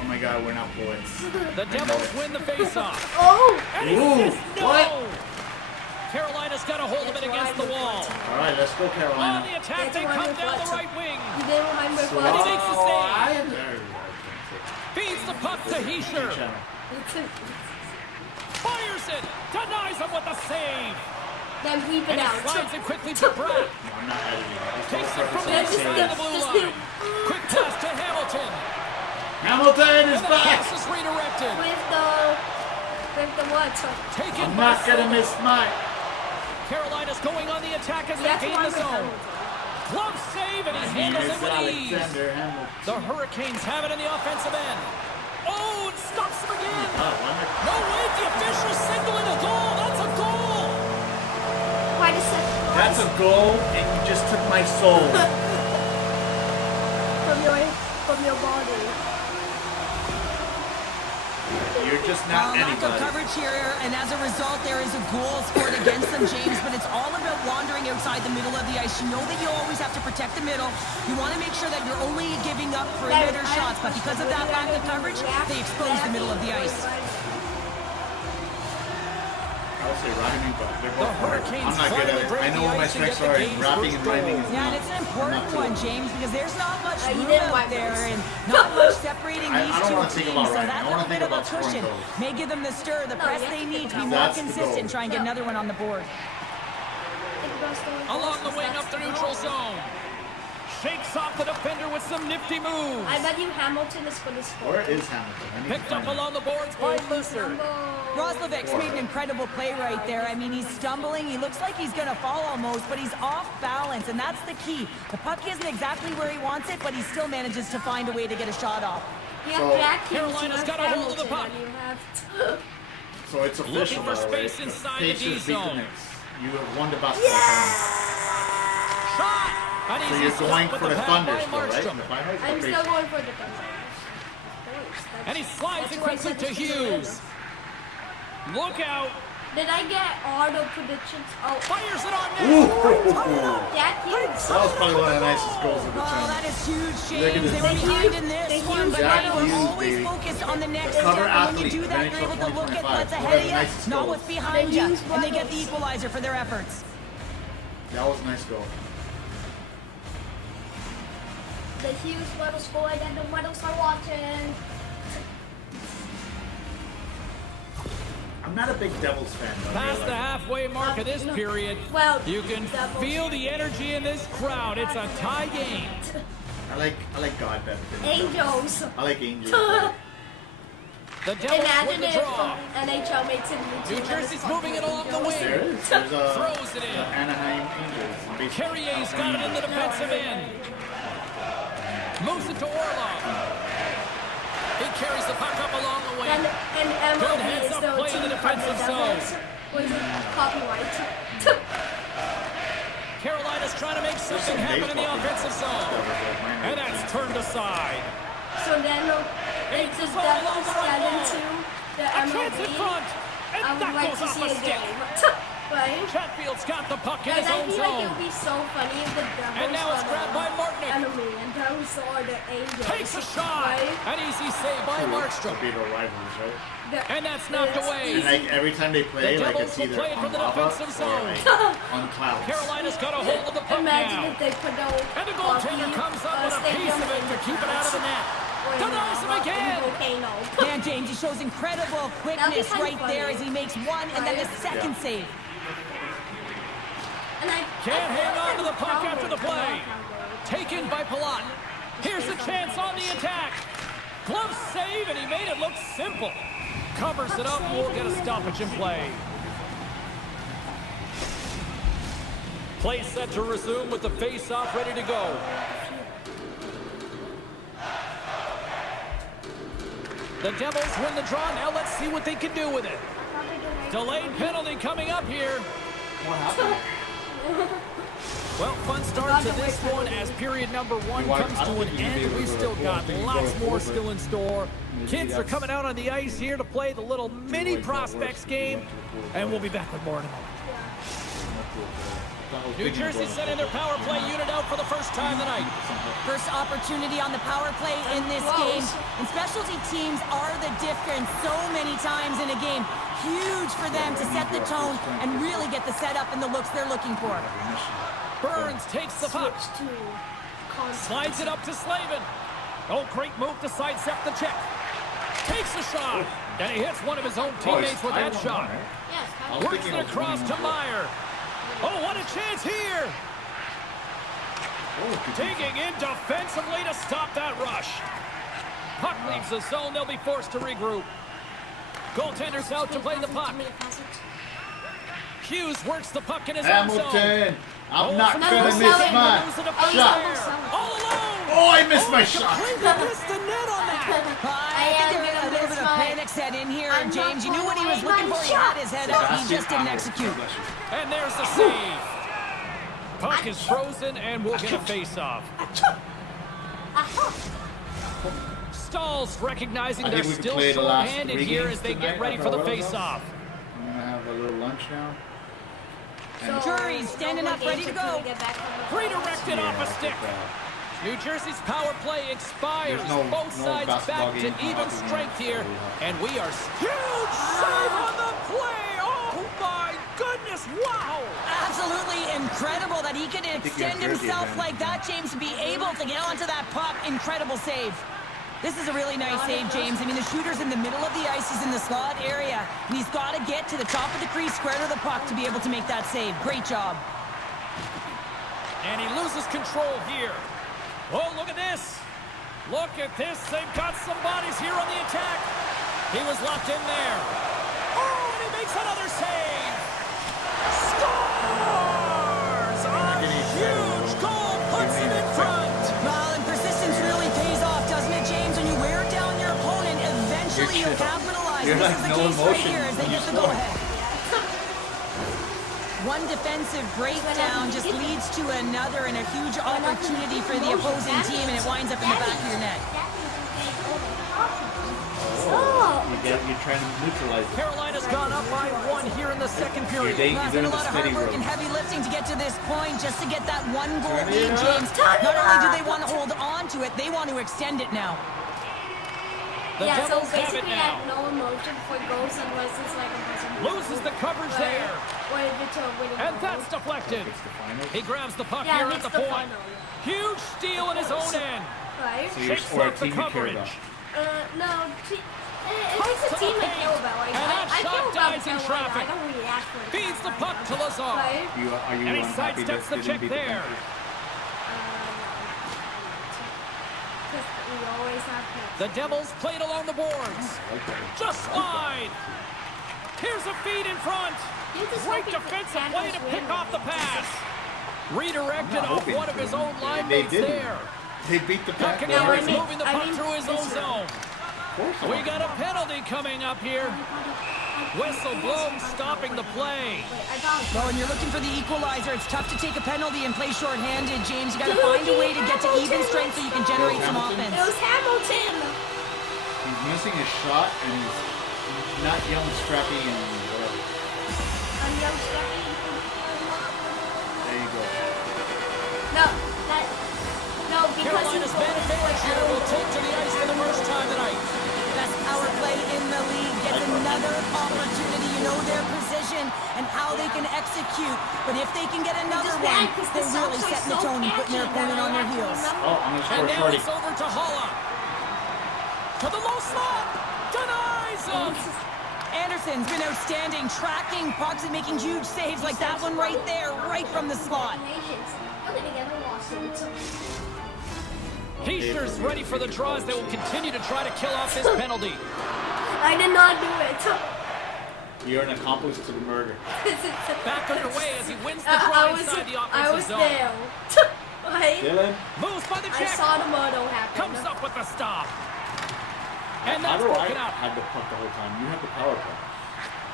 Oh my God, we're not poets. The Devils win the faceoff. Oh! And he Ooh, says no! what? Carolina's got a hold of it against the wall. All right, let's go On Carolina. the attack, That's they one come with down the what? right wing. You didn't remember And he makes the Oh, save. I Feeds the puck to Heischer. Fires it. Denies him with the save. Then bleep it And he out. slides it quickly to Pratt. I'm not editing it. Takes it from the Just inside of the do- blue just line. do- Quick pass to Hamilton. Hamilton is And the back. pass is redirected. With the. Break the what? Taken I'm by not gonna Sullivan. miss mine. Carolina's going on the attack as That's they gain why the we're zone. Hamilton. Glove save, and he handles it with ease. Alexander Hamilton. The Hurricanes have it in the offensive end. Oh, it stops them again. No, wait, the official signaling a goal. That's a goal. Why does that? That's a goal, and you just took my soul. from your body. You're just not Lack of anybody. coverage here, and as a result, there is a goal scored against them, James, but it's all about wandering outside the middle of the ice. You know that you always have to protect the middle. You want to make sure that you're only giving up perimeter shots, but because of that lack of coverage, they expose the middle of the ice. I would say rhyming, but they're both hard. Hurricanes I'm not good at it. finally I know what my break the ice strengths and are, get the and game's rapping first and rhyming goal. is Yeah, not. and it's an important not one, too. James, because there's not much You room didn't out like there this. and not much separating I these don't two wanna think teams. about So rhyming. that's I wanna a bit think of a about scoring cushion. goals. May give them the stir, the press you have they to need to be think more about it. That's the consistent, goal. try and get another one on the board. Along the wing up the neutral zone. Shakes off the defender with some nifty moves. I bet you Hamilton is going to score. Where is Hamilton? I need to Picked up find him. along the boards by Mercer. Roslovic's made an incredible play right there. I mean, he's stumbling. He looks like he's going to fall almost, but he's off balance, and that's the key. The puck isn't exactly where he wants it, but he still manages to find a way to get a shot off. You have So- Jack Hughes, Carolina's you got have a hold of the Hamilton, puck. and you have So it's official. Looking for by the way. space inside the Pacers D beat the zone. Knicks. You have won the basketball tournament. Shot! An So easy you're stop going with for the pad Thunder by still, right? Markstrom. The finals? I'm Or still Pacers? going for the Thunder. Of course, And he slides it that's why I quickly said to it's gonna win. Hughes. Look out! Did I get all the predictions? Oh, Fires it on Ooh. net. Jack Hughes. That was probably one of the nicest goals of the Oh, that tournament. is huge, Look at James. this. They were The behind in the this one, huge but Jack they were Hughes, always baby. focused on the next The step. cover And when athlete you do of that, you're NHL able to look at 2025. what's One ahead of of the you, nicest not goals. what's behind The you, Hughes and they get the brothers. equalizer for their efforts. That was a nice goal. The Hughes medal scored and the medals are watching. I'm not a big Devils fan, though. Past the halfway mark of this period, Well, you can Devils. feel the energy in this crowd. It's a tie game. I like God better than Angels. I like Angels. better. The Devils Imagine win the if draw. NHL makes it New Jersey's moving it along the There wing. is. There's a Throws it in. Anaheim Angels. Basically. Carrier's got it in the defensive end. Moves it to Orlov. He carries the puck up along the wing. And Good MLB heads is up the play in team the for defensive the Devils. Was copyright. Carolina's trying to make something happen in the offensive zone. And that's turned aside. So then it's the Devils 7-2. The A chance in MLB. front. I And would that like goes to off see a a stick. game. Right? Chatfield's got the puck in And his I own feel like it zone. would be so funny if the Devils And now it's were grabbed by Martinick. enemy and Devils are the Angels. Takes a shot. Right? An easy save by Markstrom. Beat our rivals, right? And that's knocked away. And like every time they play, The like Devils it's will either play it on from the lava defensive or zone. like on clouds. Carolina's got a hold of the puck Imagine now. if they put out And the goaltender comes up with a piece of it to keep it out of the net. Denies him again. Volcano. Man, James, he shows incredible quickness kinda right there funny. as he makes one and then the second Yeah. save. And Can't hang on to the puck Cowboys, after the play. Cowboys. Taken by Palat. Here's the chance on the attack. Glove save, and he made it look simple. Covers it up, and we'll get a stoppage in play. Play set to resume with the face-off ready to go. The Devils win the draw. Now let's see what they can do with it. Delayed penalty coming up here. What happened? Well, fun start to this one as period number one comes to an end. We've still got lots more still in store. Kids are coming out on the ice here to play the little mini prospects game, and we'll be back with more in a moment. New Jersey sending their power play unit out for the first time tonight. First opportunity on the power play in this game. And specialty teams are the difference so many times in a game. Huge for them to set the tone and really get the setup and the looks they're looking for. Burns takes the puck. Slides it up to Slavin. Oh, great move to sidestep the check. Takes a shot. And he hits one of his own teammates with that shot. Yes, Works it across to Meyer. Oh, what a chance here. Digging in defensively to stop that rush. Puck leaves the zone. They'll be forced to regroup. Goaltender's out to play the puck. Hughes works the puck in his own zone. Hamilton, I'm not gonna miss my shot. All alone. Oh, I missed my shot. Completely missed the net on that. I think there was a little bit of panic set in here. James, you knew what he was looking for. He had his head up. He just didn't execute. And there's the save. Puck is frozen and we'll get a face-off. Stall's recognizing they're still short-handed here as they get ready for the face-off. I'm gonna have a little lunch now. Drury's standing up, ready to go. Redirected off a stick. New Jersey's power play expires. Both sides back to even strength here. And we are... Huge save on the play! Oh my goodness, wow! Absolutely incredible that he could extend himself like that, James, to be able to get onto that puck. Incredible save. This is a really nice save, James. I mean, the shooter's in the middle of the ice. He's in the slot area. And he's got to get to the top of the crease, square to the puck to be able to make that save. Great job. And he loses control here. Oh, look at this. Look at this. They've got some bodies here on the attack. He was locked in there. Oh, and he makes another save. Scores! A huge goal puts him in front. Well, and persistence really pays off, doesn't it, James? When you wear down your opponent, eventually you'll capitalize. You're This like is the no case right emotion here as they when you get the score. go-ahead. One defensive breakdown just leads to another and a huge opportunity for the opposing team, and it winds up in the back of your net. You're trying to neutralize it. Carolina's gone up by 1 here in the second period. Well, it's been a lot of hard work and heavy lifting to get to this point just to get that one goal lead, James. Not only do they want to hold on to it, they want to extend it now. The Yeah, so Devils have it basically I now. have no emotion for goals unless it's like a person. Loses the coverage there. Or if it's a winning And goal. that's deflected. He grabs the puck Yeah, here at it's the the point. final, Huge steal in his own end. Right? So you're Shakes or a off the team you care coverage. about. No, if it's a team I care about. Like, And that I shot care about dies in Carolina. traffic. I don't really ask for it. Feeds the puck to Lazar. Right? Are you And he unhappy sidesteps that the they check didn't beat the there. Panthers? Because we always have to. The Devils played along the boards. Just wide. Here's a feed in front. Great defensive play to pick off the pass. Redirected off one of his own line mates there. They beat the Puck Panthers. and he's moving the puck through his own zone. We got a penalty coming up here. Whistle blown, stopping the play. Well, when you're looking for the equalizer, it's tough to take a penalty and play shorthanded, James. You got to find a way to get to even strength so you can generate some offense. It was Hamilton. He's missing a shot and he's not young, strappy, and whatever. I'm young, scrappy. There you go. No, because Carolina's man advantage here will take to the ice for the first time tonight. Best power play in the league gets another opportunity. You know their position and how they can execute. But if they can get another one, they're really setting the tone and putting their opponent on their heels. Oh, I'm going to And score now shorty. it's over to Holla. To the low slot. Denies him. Anderson's been outstanding, tracking pucks and making huge saves like that one right there, right from the slot. Heischer's ready for the draw as they will continue to try to kill off this penalty. I did not do it. You're an accomplice to the murder. Back underway as he wins the draw inside the offensive zone. there. Right? Dylan? Moves by the I check. saw the moto happen. Comes up with the stop. And How that's do I broken up. have the puck the whole time? You have the power play.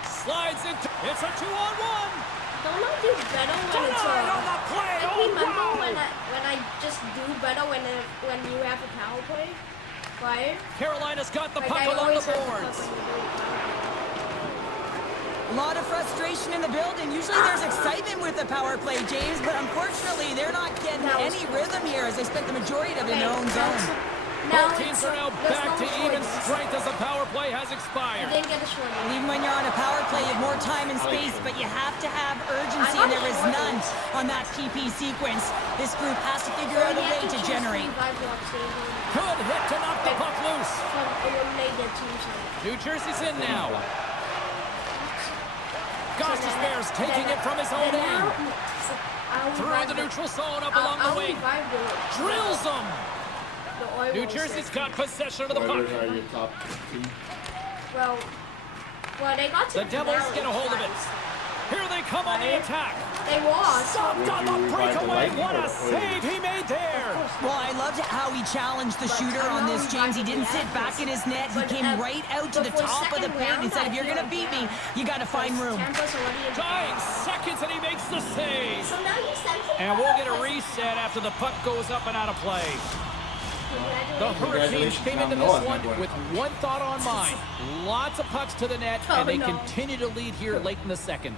Slides into. It's a 2-on-1. Don't I do better when it's Denied on the play. I Oh, remember wow. when I just do better when you have a power play, right? Carolina's got the Like puck I along always the have the boards. puck when you do it. A lot of frustration in the building. Usually there's excitement with the power play, James, but unfortunately they're not getting any rhythm here as they spent the majority of it in their own zone. Both teams are now back to even strength as the power play has I expired. didn't get a short. And even when you're on a power play, you have more time and space, but you have to have urgency, and there is none on that TP sequence. This group has to figure out a way to generate. Good hit to knock the puck loose. New Jersey's in now. Gosh, Bears taking it from his own end. Through the neutral zone, up along the wing. Drills them. New Jersey's got possession of the puck. Oilers are your top team. Well, Well, they got to The Devils get a hold of it. Here they come on the attack. They lost. Stopped on the breakaway. What a save he made there. Well, I loved how he challenged the shooter on this, James. He didn't sit back in his net. He came right out to the top of the paint and said, if you're going to beat me, you got to find room. Dying seconds, and he makes the save. So now you said And we'll get a reset after the puck goes up and out of play. The Hurricanes came into this one with one thought on mind. Lots of pucks to the net, and they continue to lead here late in the second.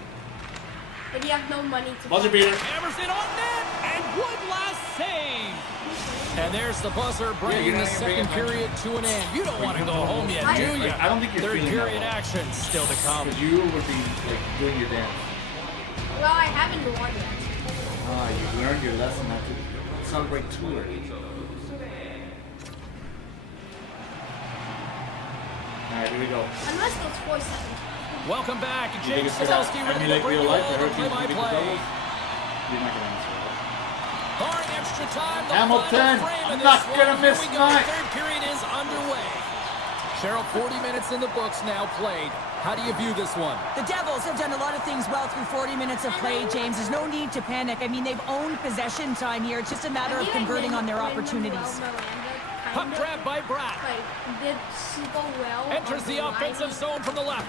But you have no money to Buzzer beater. Hammers it on net, and one last save. And there's the buzzer bringing the second period to an end. You don't want to go home yet, do you? I don't think you're Third feeling period that action still to come. Because you would be like doing your dance. Well, I haven't won yet. You learned your lesson not to celebrate too early. Alright, here we go. Unless those 4 seconds. Welcome back. James It's Sadowski ready to bring you all the play-by-play. You're not going to answer that. Barring extra time, the Hamilton, final frame of I'm this not one. gonna miss Here we go. mine. Third period is underway. Cheryl, 40 minutes in the books now played. How do you view this one? The Devils have done a lot of things well through 40 minutes of play, James. There's no need to panic. I mean, they've owned possession time here. It's just a matter of converting on their opportunities. Puck grab by Bratt. Did super well. Enters the offensive zone from the left.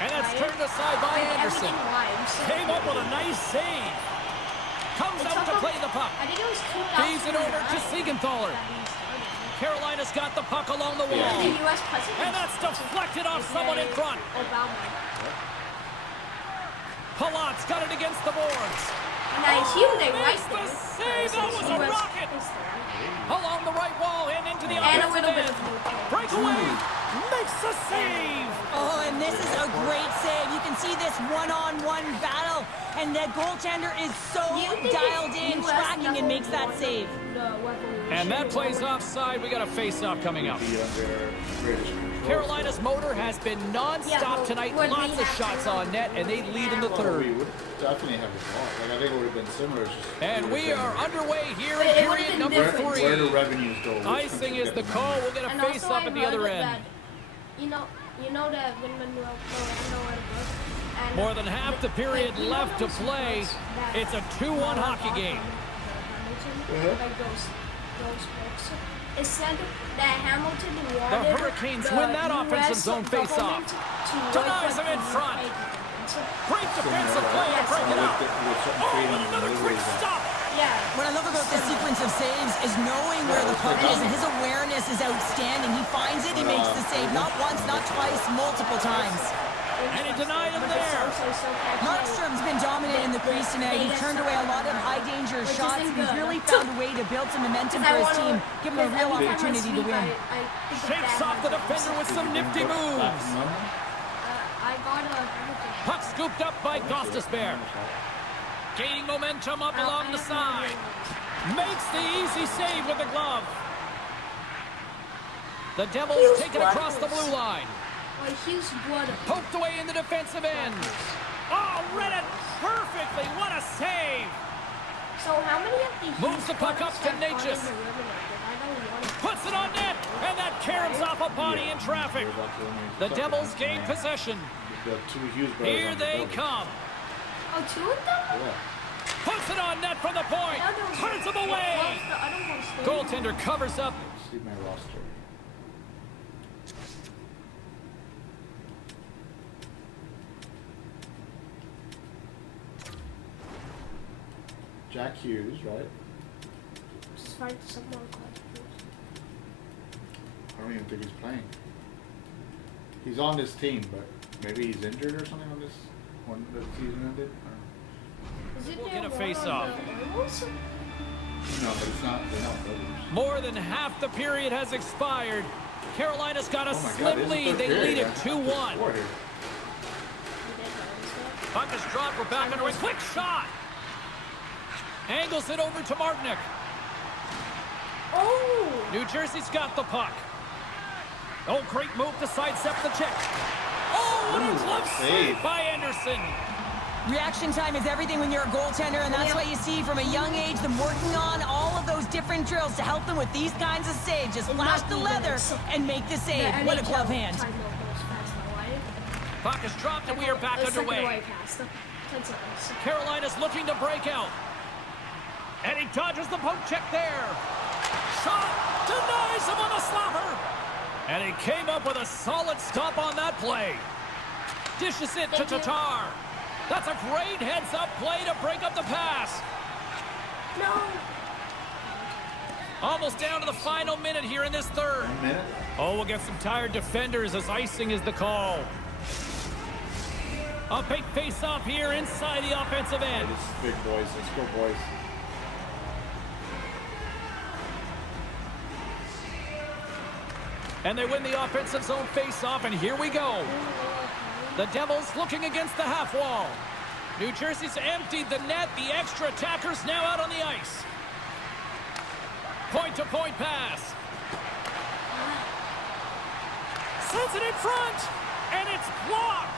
And that's turned aside by Anderson. Came up with a nice save. Comes out to play the puck. I think it was 2000. Feeds it over to Siegenthaler. Carolina's got the puck along the wall. The U.S. president. And that's deflected off someone in front. Obama. Palat's got it against the boards. Nice. You they right Makes the there. save. That was a rocket. Along the right wall and into the And a offensive little bit end. of neutral. Breakaway. Makes the save. Oh, and this is a great save. You can see this one-on-one battle, and the goaltender is so dialed in, tracking, and makes that save. And that plays offside. We got a face-off coming up. Be under British control. Carolina's motor has been non-stop tonight. Lots of shots on net, and they lead in the We third. would definitely have a ball. Like, I think it would have been similar. It's just And we are underway here in It would've period been number different. three. Where do revenues go? Which Icing country is get the the call. money? We'll get a And also face-off I at the other heard end. that, you know that Orlando and More than half the period left to play. It's a 2-1 hockey game. Like those books. It said that Hamilton The wanted Hurricanes the win that US offensive zone face-off. Denies him in front. Great defensive play to break it up. Oh, and another quick stop. Yeah. What I love about this sequence of saves is knowing where the puck is, and his awareness is outstanding. He finds it, he makes the save, not once, not twice, multiple times. And he denied him there. Markstrom's been dominating the crease tonight. He turned away a lot of high-danger shots. He's really found a way to build some momentum for his team, give him a real opportunity to win. Shakes off the defender with some nifty moves. I got a Puck scooped up by Gostisbehere. Gaining momentum up along the side. Makes the easy save with the glove. The Devils take it across the blue line. a huge blood. Poked away in the defensive end. Oh, read it perfectly. What a save. So how many of these Moves the puck up to Natchez. Puts it on net, and that caroms off a body in traffic. The Devils gain possession. Here they come. Oh, two of them? Yeah. Puts it on net from the point. Turns them away. Goaltender covers up. See my roster. Jack Hughes, right? Just find someone called. I don't even think he's playing. He's on this team, but maybe he's injured or something on this when the season ended. Is it We'll there get a one face-off. on the Oilers? No, but it's not. They're not brothers. More than half the period has expired. Carolina's got a Oh my God, slim this is lead. the They third lead period. it 2-1. Four here. Puck is dropped. We're back under a quick shot. Angles it over to Martinick. Oh! New Jersey's got the puck. Oh, great move to sidestep the check. Oh, what a Ooh, glove save. save by Anderson. Reaction time is everything when you're a goaltender, and that's why you see from a young age them working on all of those different drills to help them with these kinds of saves. Just flash the leather and make the save. What a glove hand. Puck is dropped, and we are back underway. Carolina's looking to break out. And he dodges the poke check there. Shot denies him on the slapper. And he came up with a solid stop on that play. Dishes it to Tatar. That's a great heads-up play to break up the pass. No. Almost down to the final minute here in this third. 1 minute. Oh, we'll get some tired defenders as icing is the call. A big face-off here inside the offensive end. This is big, boys. Let's go, boys. And they win the offensive zone face-off, and here we go. The Devils looking against the half wall. New Jersey's emptied the net. The extra attackers now out on the ice. Point-to-point pass. Sends it in front, and it's blocked.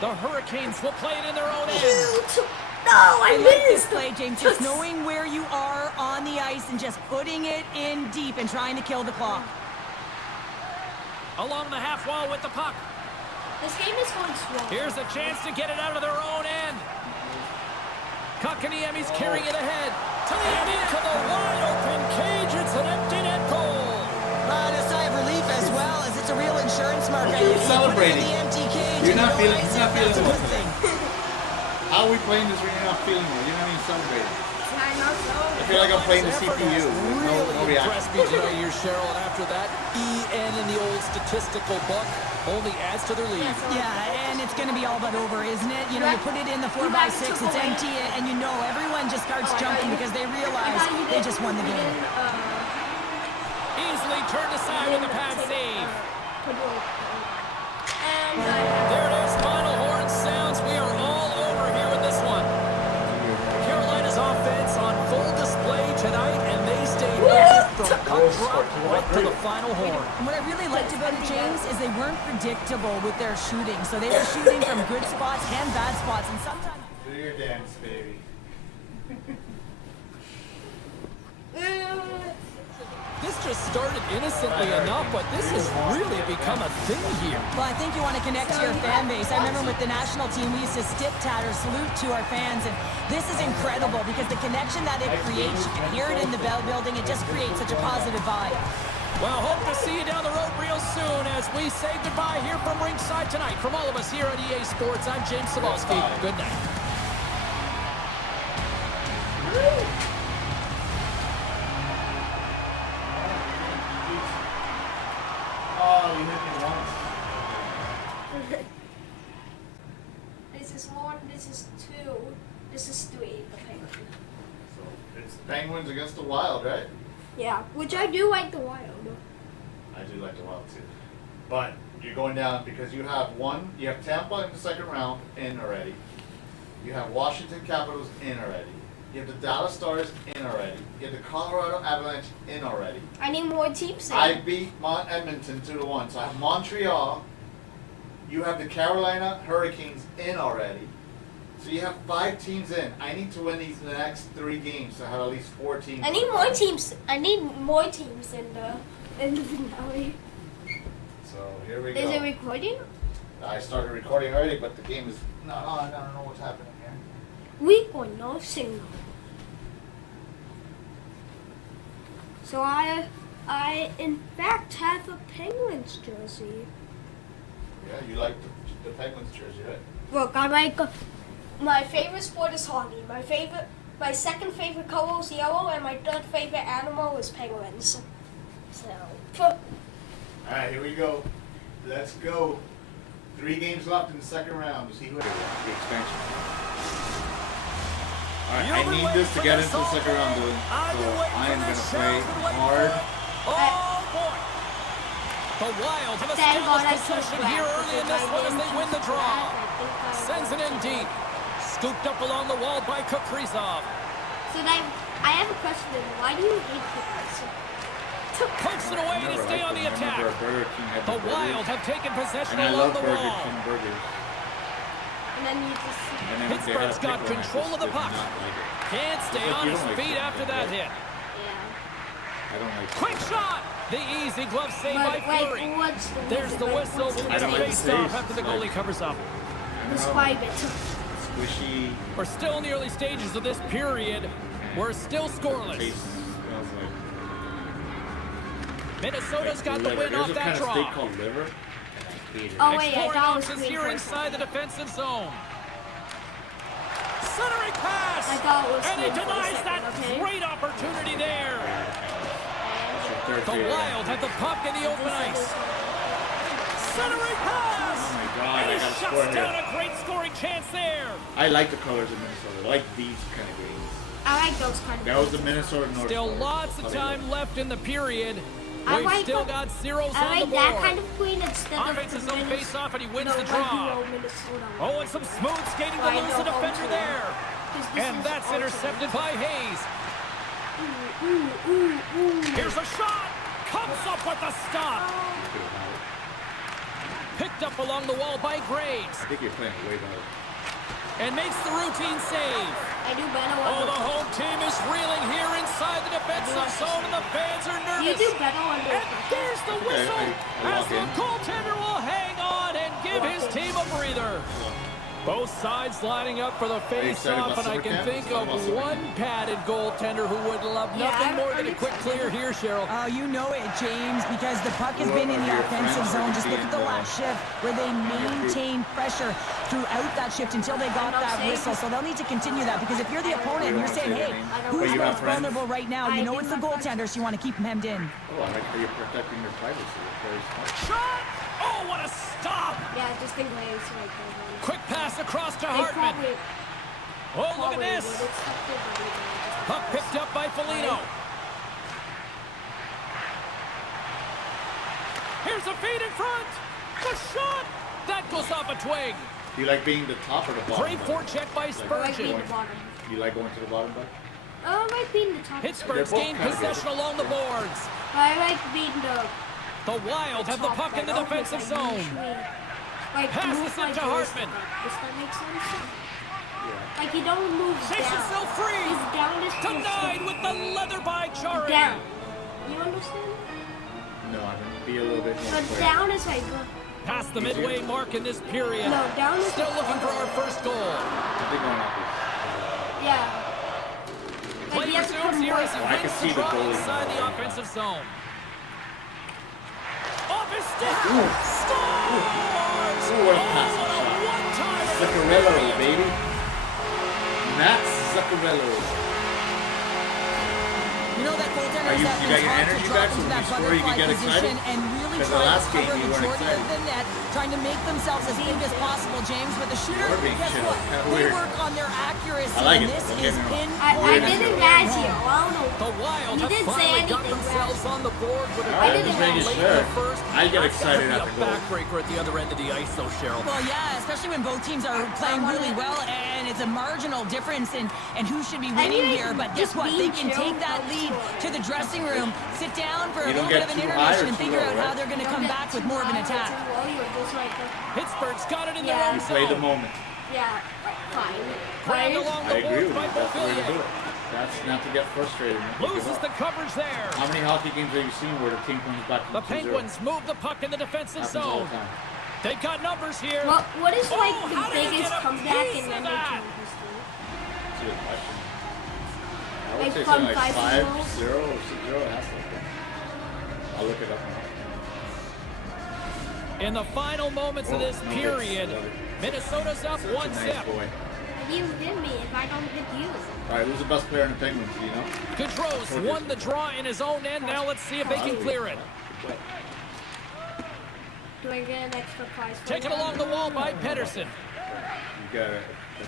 The Hurricanes will play it in their own end. No, I like this missed. play, James. Just knowing where you are on the ice and just putting it in deep and trying to kill the clock. Along the half wall with the puck. This game is going slow. Here's a chance to get it out of their own end. Kakaniemi's carrying it ahead. To the to the wide open cage. It's an empty net goal. A sigh of relief as well, as it's a real insurance marker. You're You celebrating. put it in the empty cage. You're not and feeling- realize you're not that that's a feeling good it. thing. How are we playing this when you're not feeling it? You're not even celebrating. I know so. I feel like I'm playing the CPU. Really No impressed reaction. me tonight here, Cheryl. And after that, EN in the old statistical book only adds to their lead. Yeah, and it's going to be all but over, isn't it? You know, you put it in the 4x6, it's empty, and you know everyone just starts jumping because they realize they just won the game. Easily turned aside with a pad save. And There it is. Final horn sounds. We are all over here with this one. Carolina's offense on full display tonight, and they stayed focused from puck drop right to the final horn. And what I really liked about it, James, is they weren't predictable with their shooting. So they were shooting from good spots and bad spots, and sometimes... Do your dance, baby. This just started innocently enough, but this has really become a thing here. Well, I think you want to connect to your fan base. I remember with the national team, we used to stick tat or salute to our fans, and this is incredible because the connection that it creates, you can hear it in the Bell Building, it just creates such a positive vibe. Well, hope to see you down the road real soon as we say goodbye here from ringside tonight. From all of us here at EA Sports, I'm James Cebulski. Good night. Oh, you hit me once. this is 1, this is 2, this is 3. The Penguins. So it's the Penguins against the Wild, right? Yeah, which I do like the Wild. I do like the Wild too. But you're going down because you have Tampa in the second round in already. You have Washington Capitals in already. You have the Dallas Stars in already. You have the Colorado Avalanche in already. I need more teams in. I beat Edmonton 2-1. So I have Montreal. You have the Carolina Hurricanes in already. So you have 5 teams in. I need to win these next 3 games to have at least 4 teams. I need more teams. I need more teams in the finale. So here we go. Is it recording? I started recording already, but the game is not on. I don't know what's happening here. We got no signal. So I in fact have a Penguins jersey. Yeah, you like the Penguins jersey, right? Look, I like my favorite sport is hockey. My second favorite color is yellow, and my third favorite animal is penguins. So. All right, here we go. Let's go. 3 games left in the second round to see who the expansion. All right, I need this to get into the second round, dude. So I am going to play hard. Oh, boy. The Wild have established possession here early in this one as they win the draw. Sends it in deep. Scooped up along the wall by Kaprizov. So then, I have a question. Why do you hate Kaprizov? Pokes it away to stay on the attack. The Wild have taken possession and I along love the Burger wall. King burgers. And then you just. And then Pittsburgh's they have got pickle, and I control just of the did puck. not like it. Can't stay Look, on you his don't like feet chicken, after that right? hit. Yeah. I don't like Quick shot! The easy glove save by But like, Fleury. what's the There's the whistle. We'll get a like the face-off saves. after the goalie Like- covers up. Describe it. Squishy We're still in the early stages of this period. We're still scoreless. taste. Smells like. Minnesota's got the liver. win There's off a that kind of draw. steak called liver. I hate it. Oh wait, I Exploring thought it was options Queen here first. inside the defensive zone. Centering pass. I thought it was And he Queen for a denies second, that okay? great opportunity there. It's your third The period. Wild have the puck in the open ice. Centering pass. Oh my God, And I he gotta shuts score down here. a great scoring chance there. I like the colors of Minnesota. I like these kind of games. I like those kind of That was the Minnesota North. Still Star. lots of I'll tell you time left in the period. I We've like still the- got zeros I on like the board. that kind of queen instead of Offense's the own face-off, and he wins the regular draw. Minnesota one. Oh, and some smooth skating to I lose the know how defender to. there. 'Cause this And is that's ultimate. intercepted by Hayes. Ooh, ooh. Here's a shot. Comes up with the stop. Picked up along the wall by Graves. I think you're playing way better. And makes the routine save. I do better Oh, on the home team is reeling here inside the defensive zone, and the fans are You nervous. do better on And this. there's the whistle I as walk the in. goaltender will hang on and give his team a breather. Both sides lining up for the excited face-off, about and I summer can camp? think of About summer one padded goaltender who would love Yeah, nothing more than a I'm quick clear here, Cheryl. Oh, you know it, James, because the puck has been in the offensive zone. Just look at the last shift where they maintained pressure throughout that shift until they got that whistle. So they'll need to continue that, because if you're the opponent and you're saying, hey, who's you have most friends? vulnerable right now? You know it's the goaltender, so you want to keep him hemmed in. Oh, I like how you're protecting your privacy. Very smart. Shot! Oh, what a stop! Yeah, just in case like that. Quick pass across to They Hartman. probably- Oh, look at probably this. would accept it, but they just- Puck picked up by Foligno. Here's a feed in front. The shot! That goes off a twig. Do you like being the top or the bottom? Great forecheck by I like being Spurgeon. the bottom. You like going to the bottom, bud? I like being the top. Pittsburgh's They're both gained kind of possession good. along the boards. I like being the The Wild have the top, puck in the like, defensive like, zone. usually, like, Passes move it like to this. Hartman. Does that make sense? Like he don't move Chase down. is still free. His down is Denied with the leather by Chari. down. You understand? No, I mean, be a little bit more But clear. down is like Past the midway mark in this period. no, down is Still looking for our first goal. I think going up yeah. Like Play you have to resumes come here more. as he I can wins see the the draw goalie. inside the offensive zone. Off his stick. Scores! Ooh, what a pass what a shot. one-timer. Zuccarello, baby. Matt Zuccarello. You know that goaltender You that got your energy back, so into when that you score, you butterfly can get position excited? and really Because the try last to game cover you weren't majority of excited. the net, trying to make themselves as big as possible, James. But the shooter, You're being guess chill. what? Kinda They weird. work on their accuracy, I like and it. this Don't is get me wrong. I pinpoint. didn't ask you. I don't know. The Wild You have didn't say finally got anything, themselves on the board with a All right, didn't just making ask. late in the sure. first. I get That's excited gotta after be a goal. backbreaker at the other end of the ice, though, Cheryl. Well, yeah, especially when both teams are playing really well, and it's a marginal difference in who should be winning mean, here. But guess just what? They being can chill, take that don't lead score. to the dressing room, sit down for a You don't little bit get of an too high or intermission, and too figure low, out how right? they're going to Don't come get back with too more of an high or attack. too low, you're just like, Pittsburgh's got it in Yeah. their own You play the zone. moment. yeah, fine. Grabbed along I the agree boards with by you. That's the way to do Beauvillier. it. That's not to get frustrated. and give Loses up. the coverage there. How many hockey games have you seen where the team comes back from The 2-0? Penguins move the puck in the defensive Happens all zone. the time. They've got numbers here. What is like Oh, the how did he biggest get a comeback piece in of NHL that? history? That's a good question. I would Like say from something like 5-0? 5-0 or 6-0. It has to be. I'll look it up now. In the final moments of this Oh, no period, hits. Love it. Minnesota's up Such a 1-0. nice boy. You hit me if I don't hit you. All right, who's the best player in the Penguins? Do you know? Gaudreau's won the draw in his own end. Now let's see if they can clear it. Good play. Do I get an extra prize for Taken that? along the wall by Pedersen. You got a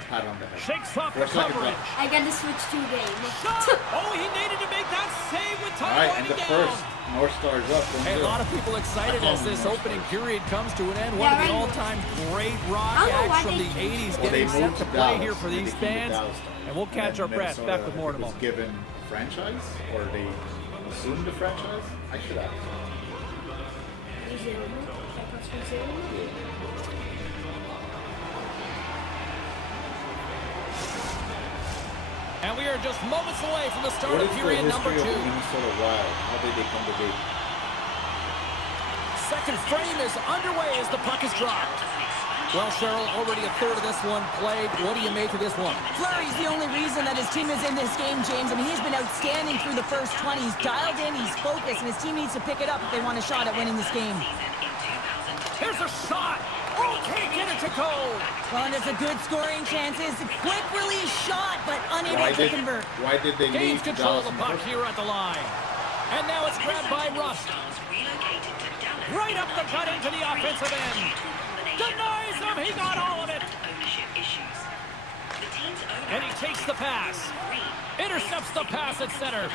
pat on the head. Shakes off 4 the seconds coverage. left. I get to switch to game. Shot! Oh, he needed to make that save with All time right, winding and the down. first North Star's up. Hey, a 1-0. lot of people excited as this opening period comes to an end. One Yeah, of the right. all-time great rock I don't know why acts from they the changed 80s Well, getting they set moved to to play Dallas, here for and they these keep the fans. Dallas. And we'll catch our breath. Minnesota, Back with more in a was moment. given a franchise, or they assumed a franchise? I should ask. And we are just moments away from the start What of is the period number history of 2. the Minnesota Wild? How did they come to be? second frame is underway as the puck is dropped. Well, Cheryl, already a third of this one played. What do you make of this one? Fleury's the only reason that his team is in this game, James. I mean, he's been outstanding through the first 20. He's dialed in, he's focused, and his team needs to pick it up if they want a shot at winning this game. Here's a shot. Oh, can't get it to go. Well, and it's a good scoring chance. It's a quick release shot, but unable to convert. Why did they Gains leave control of Dallas the puck here at the line. And now it's grabbed by Rust. Right up the gut into the offensive end. Denies him. He got all of it. And he takes the pass. Intercepts the pass at center.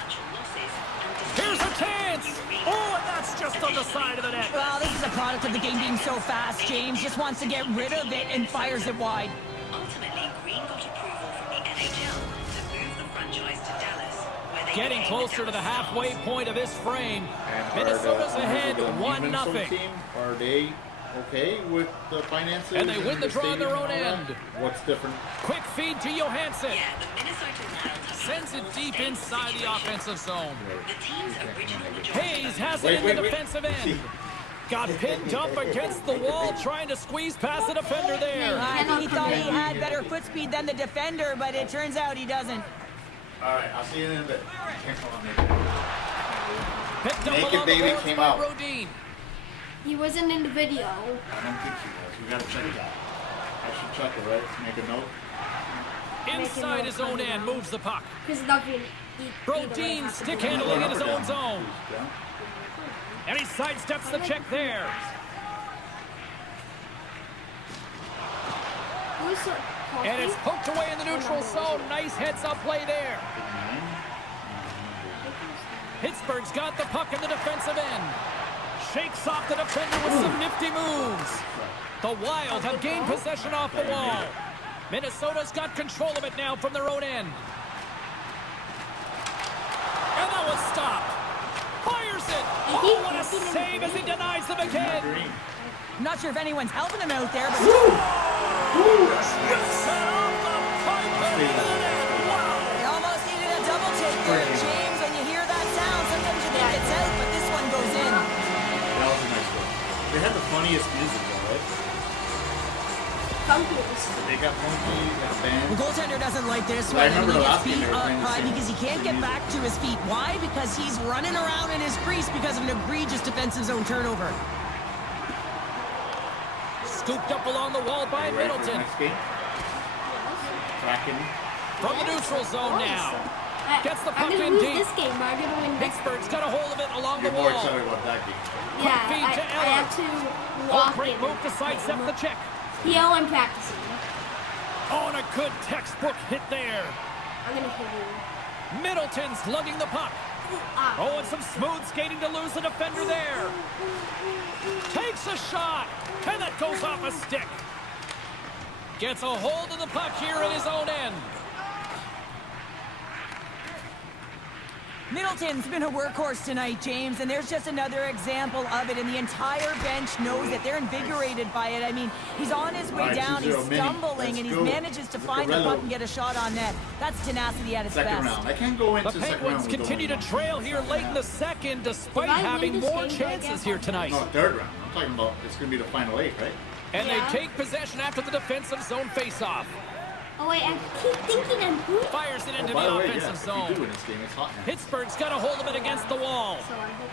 Here's a chance. Oh, and that's just on the side of the net. Well, this is a product of the game being so fast. James just wants to get rid of it and fires it wide. Ultimately, Green got approval from the NHL to move the franchise to Dallas, where they Getting closer to the halfway point of this frame. And Minnesota's ahead the 1-0. team, are they okay with the finances? And they win the draw on their own end. What's different? Quick feed to Johansson. Yeah, the Minnesota Wild Sends it deep inside the offensive zone. the team's original rejoice. Hayes has it in the defensive end. Got pinned up against the wall trying to squeeze past the defender there. I think he thought he had better foot speed than the defender, but it turns out he doesn't. All right, I'll see you in a bit. Picked up Naked along the baby boards came by out. Rodin. He wasn't in the video. I don't think he was. We gotta check it out. I should check it, right? Make a note. Inside his own end, moves the puck. Because nothing. Rodin stick handling in his own zone. Yeah. And he sidesteps the check there. And it's poked away in the neutral zone. Nice heads-up play there. Pittsburgh's got the puck in the defensive end. Shakes off the defender with some nifty moves. The Wild have gained possession off the wall. Minnesota's got control of it now from their own end. And that was stopped. Fires it. Oh, what a save as he denies them again. I'm not sure if anyone's helping him out there, but Rips it off the pipe and into the net. Wow. they almost needed a double take there, James. When you hear that sound, sometimes you think it's out, but this one goes in. That was a nice goal. They had the funniest music, though, right? Funkiest. They got funky, got The band. goaltender doesn't like this I one. remember He the gets last game beat they were up playing the high same. because he can't get back to his feet. Why? Because he's running around in his crease because of an egregious defensive zone turnover. Scooped up along the wall by Ready for the Middleton. next game? Tracking. From the neutral zone now. Gets the puck I'm in gonna lose deep. this game, but I'm gonna win this. Pittsburgh's got a hold of it along You're the more wall. excited about that game. Yeah, feed to I Eller. have to Oh, walk great in. move to sidestep the check. Yeah, I'm practicing. Oh, and a good textbook hit there. I'm gonna hit you. Middleton's lugging the puck. Ah. Oh, and some smooth skating to lose the defender there. Takes a shot. And that goes off a stick. Gets a hold of the puck here in his own end. Middleton's been a workhorse tonight, James, and there's just another example of it, and the entire bench knows that they're invigorated by it. I mean, he's on his way All right, down, he's 2-0 mini. stumbling, Let's and he go. manages to find the Zuccarello. puck and get a shot on net. That's tenacity at its Second best. round. I can't go into The second round. Penguins with continue to only one. trail here late in the second despite Did I win having this more game, do I chances get here one? tonight. No, third round. I'm talking about it's going to be the final 8, right? And Yeah. they take possession after the defensive zone faceoff. Oh wait, I keep thinking I'm good. Fires it into By the the way, offensive if zone. you do in this game, it's hot now. Pittsburgh's got a hold of it against the wall. So I hope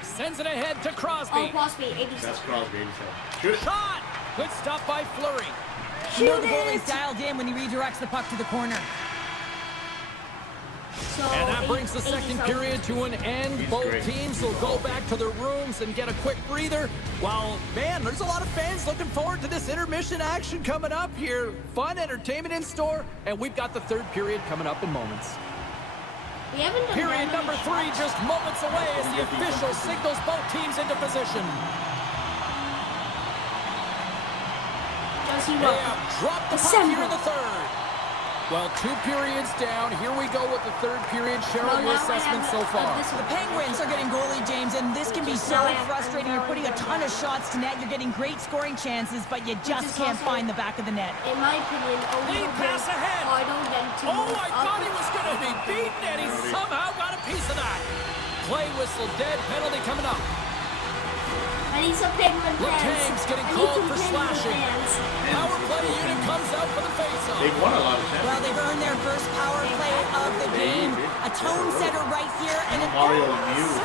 I Sends it ahead to got Crosby. Oh, Crosby, 87. That's Crosby, 87. Shoot it. Shot! Good stop by Fleury. You know the Shoot goalie's it! dialed in when he redirects the puck to the corner. So And that brings the second 87. period to an end. He's Both great. teams will go back to their rooms and get a quick breather. While, man, there's a lot of fans looking forward to this intermission action coming up here. Fun entertainment in store, and we've got the third period coming up in moments. We haven't done Period that number many 3 just moments away as the official signals both teams into position. Does he They know? have dropped the puck here in the third. Well, 2 periods down. Here we go with the third period. Cheryl, Well, your now I assessment have so far. this The one. Penguins are getting goalie, James, and this can be so Now I have frustrating. You're putting a ton of shots to net. You're getting great scoring chances, but you just is can't also- find the back of the net. In my opinion, Lead pass ahead. harder than to Oh, move I up thought he was going to be beaten, and he somehow got a piece of that. Play whistle, dead penalty coming up. I And he's a Penguin fan. Letang's getting called for slashing. Power play unit comes out for the faceoff. They've won a lot of championships. Well, they've earned their first power play of the game. A tone setter right here, and an Mario Lemieux.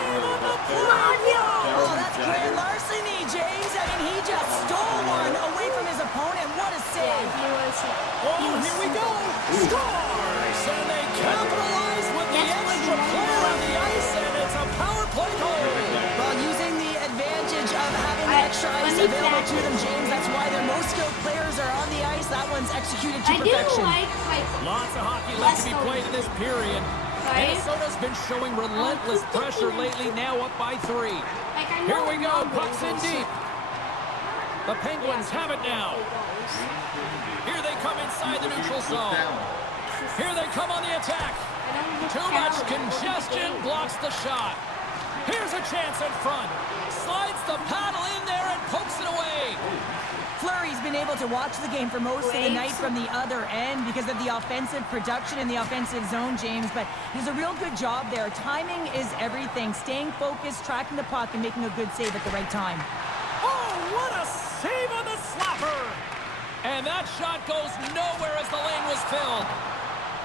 Oh, that's grand larceny, James. I mean, he just stole one away from his opponent. What a save. Here we go. Scores! And they capitalize with the extra player on the ice, and it's a power play goal. Well, using the advantage of having the extra ice available to them, James, that's why their most skilled players are on the ice. That one's executed to perfection. Lots of hockey left to be played in this period. Minnesota's been showing relentless pressure lately, now up by 3. Here we go, pucks in deep. The Penguins have it now. Here they come inside the neutral zone. Here they come on the attack. Too much congestion blocks the shot. Here's a chance in front. Slides the paddle in there and pokes it away. Fleury's been able to watch the game for most of the night from the other end because of the offensive production in the offensive zone, James, but he does a real good job there. Timing is everything. Staying focused, tracking the puck, and making a good save at the right time. Oh, what a save on the slapper! And that shot goes nowhere as the lane was filled.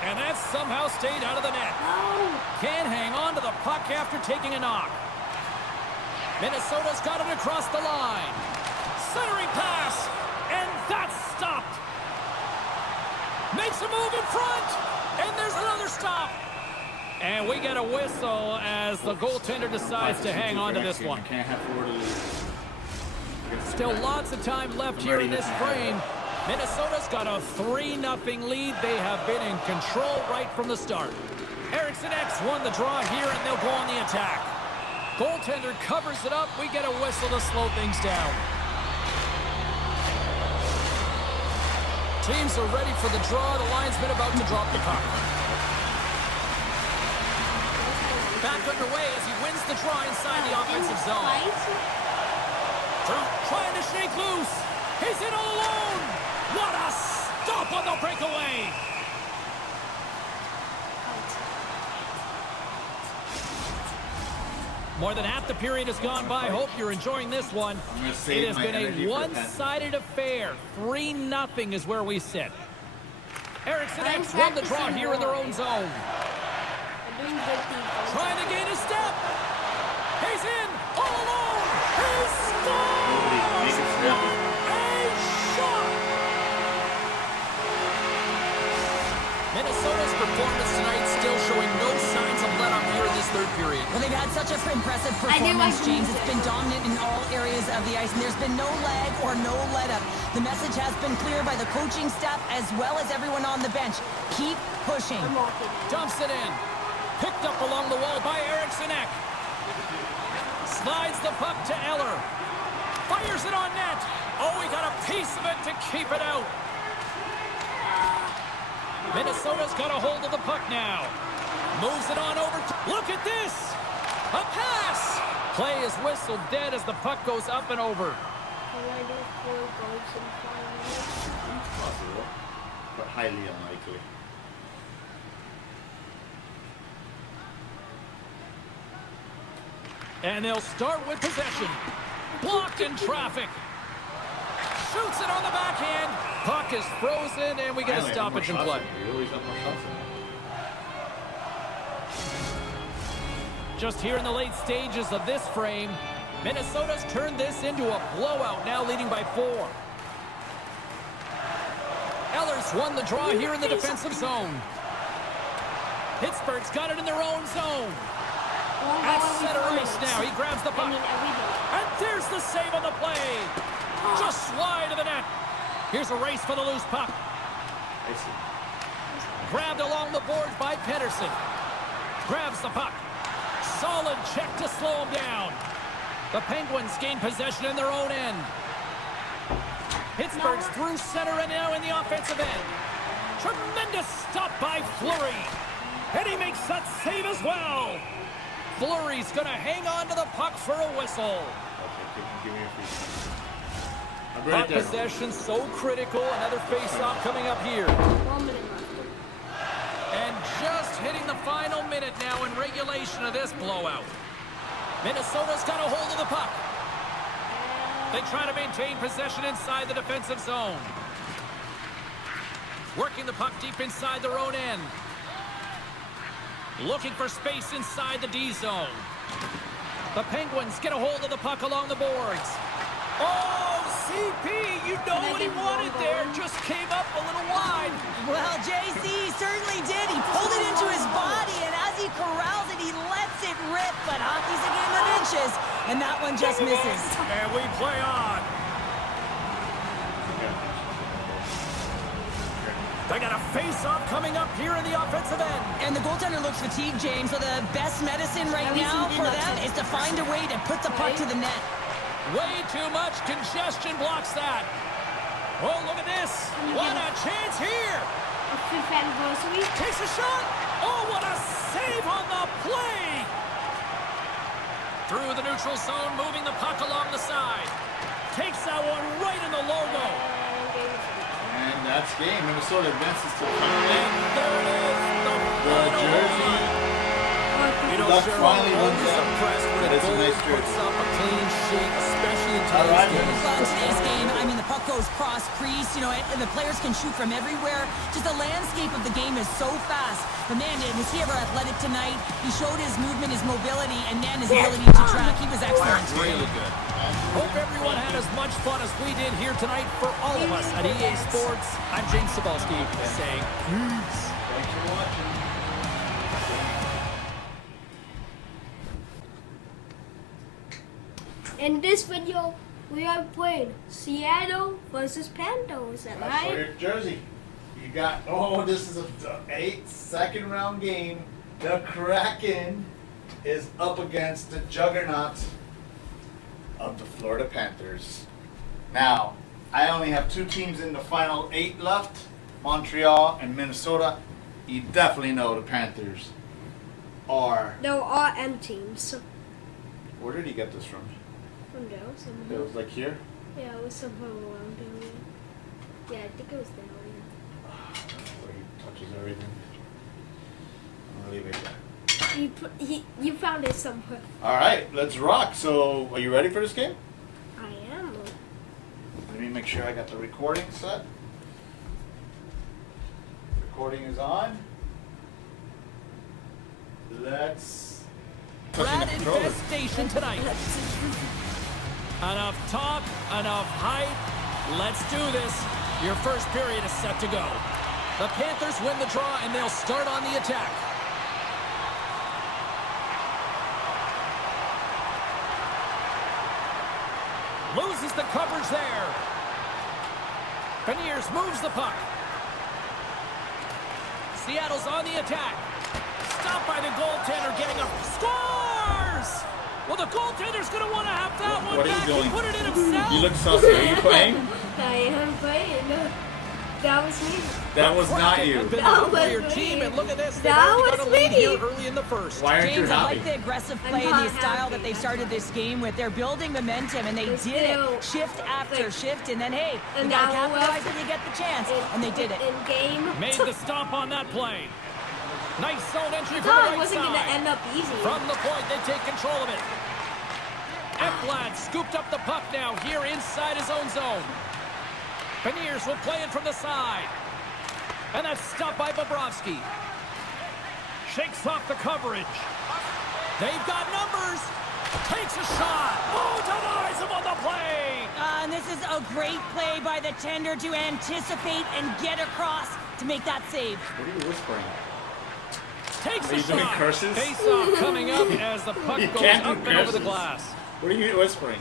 And that somehow stayed out of the net. Can't hang on to the puck after taking a knock. Minnesota's got it across the line. Centering pass, and that's stopped. Makes a move in front, and there's another stop. And we get a whistle as the goaltender decides to hang on to this one. Can't have Florida lose. Still lots of time left here in this frame. Minnesota's got a 3-0 lead. They have been in control right from the start. Eriksson X won the draw here, and they'll go on the attack. Goaltender covers it up. We get a whistle to slow things down. Teams are ready for the draw. The linesman about to drop the puck. Back underway as he wins the draw inside the offensive zone. Trying to shake loose. He's in all alone. What a stop on the breakaway. More than half the period has gone by. Hope you're enjoying this one. It has been a one-sided affair. 3-0 is where we sit. Eriksson X won the draw here in their own zone. Trying to gain a step. He's in all alone. He scores! A shot! Minnesota's performance tonight still showing no signs of let up here in this third period. Well, they've had such an impressive performance, James. It's been dominant in all areas of the ice, and there's been no lag or no let-up. The message has been clear by the coaching staff as well as everyone on the bench. Keep pushing. Dumps it in. Picked up along the wall by Eriksson Ek. Slides the puck to Eller. Fires it on net. Oh, he got a piece of it to keep it out. Minnesota's got a hold of the puck now. Moves it on over. Look at this. A pass. Play is whistled dead as the puck goes up and over. Possible, but highly unlikely. And they'll start with possession. Blocked in traffic. Shoots it on the backhand. Puck is frozen, and we get a stoppage in play. Just here in the late stages of this frame, Minnesota's turned this into a blowout, now leading by 4. Eller's won the draw here in the defensive zone. Pittsburgh's got it in their own zone. At center ice now, he grabs the puck. And there's the save on the play. Just wide of the net. Here's a race for the loose puck. Grabbed along the boards by Pedersen. Grabs the puck. Solid check to slow him down. The Penguins gain possession in their own end. Pittsburgh's through center and now in the offensive end. Tremendous stop by Fleury. And he makes that save as well. Fleury's going to hang on to the puck for a whistle. Give me a free. Puck possession so critical. Another face-off coming up here. 1 minute left. And just hitting the final minute now in regulation of this blowout. Minnesota's got a hold of the puck. They try to maintain possession inside the defensive zone. Working the puck deep inside their own end. Looking for space inside the D zone. The Penguins get a hold of the puck along the boards. Oh, CP, you know what he wanted there. Just came up a little wide. Well, JC certainly did. He pulled it into his body, and as he corrals it, he lets it rip. But hockey's a game of inches, and that one just misses. And we play on. They got a face-off coming up here in the offensive end. And the goaltender looks fatigued, James, so the best medicine right now for them is to find a way to put the puck to the net. Way too much congestion blocks that. Oh, look at this. What a chance here. A fifth anniversary. Takes a shot. Oh, what a save on the play. Through the neutral zone, moving the puck along the side. Takes that one right in the logo. And that's game. Minnesota advances to the And final. there it is. The jersey. You know, Luck Cheryl, finally I'm wins always up. impressed when a That's a goalie nice jersey. puts up a clean sheet, especially in All right, today's game. Well, in today's game, I mean, the puck goes cross-crease, you know, and the players can shoot from everywhere. Just the landscape of the game is so fast. But man, was he ever athletic tonight? He showed his movement, his mobility, and man, his ability to track. He was excellent. Really good. Hope everyone had as much fun as we did here tonight. For all of us at EA Sports, I'm James Cebulski saying peace. Thanks for watching. In this video, we are playing Seattle versus Panthers, and That's for your jersey. You got, this is a 8th second round game. The Kraken is up against the juggernaut of the Florida Panthers. Now, I only have 2 teams in the final 8 left, Montreal and Minnesota. You definitely know the Panthers are. there are M teams. Where did he get this from? From there, It somewhere. was like here? Yeah, it was somewhere around there. Yeah, I think it was there. Where he touches everything. I'm gonna leave it there. You found it somewhere. All right, let's rock. So, are you ready for this game? I am. Let me make sure I got the recording set. Recording is on. Let's. Rat infestation tonight. Enough talk, enough hype. Let's do this. Your first period is set to go. The Panthers win the draw and they'll start on the attack. Loses the coverage there. Beniers moves the puck. Seattle's on the attack. Stopped by the goaltender, getting up. Scores! Well, the goaltender's going to want to have that one What are you back. doing? He put it in himself. You look sussy. Are you playing? I am playing. That was me. That was not you. Been That for was your me. team, and look at this. They've That already got was a lead me. here early in the first. Why aren't you James, I happy? like the aggressive I'm play and not the style happy. that they've started this game with. They're building momentum, and they did it shift after shift. And then, hey, you And got to now capitalize when you get the chance. And they did it. In game. Made the stop on that play. Nice zone entry I from the thought it right wasn't going to side. end up easy. From the point, they take control of it. Ekblad scooped up the puck now here inside his own zone. Beniers will play it from the side. And that's stopped by Bobrovsky. Shakes off the coverage. They've got numbers. Takes a shot. Oh, denies him on the play. And this is a great play by the tender to anticipate and get across to make that save. What are you whispering? Takes Are a you doing shot. curses? Face-off coming up as the puck You goes can't do up and over the curses. glass. What are you whispering?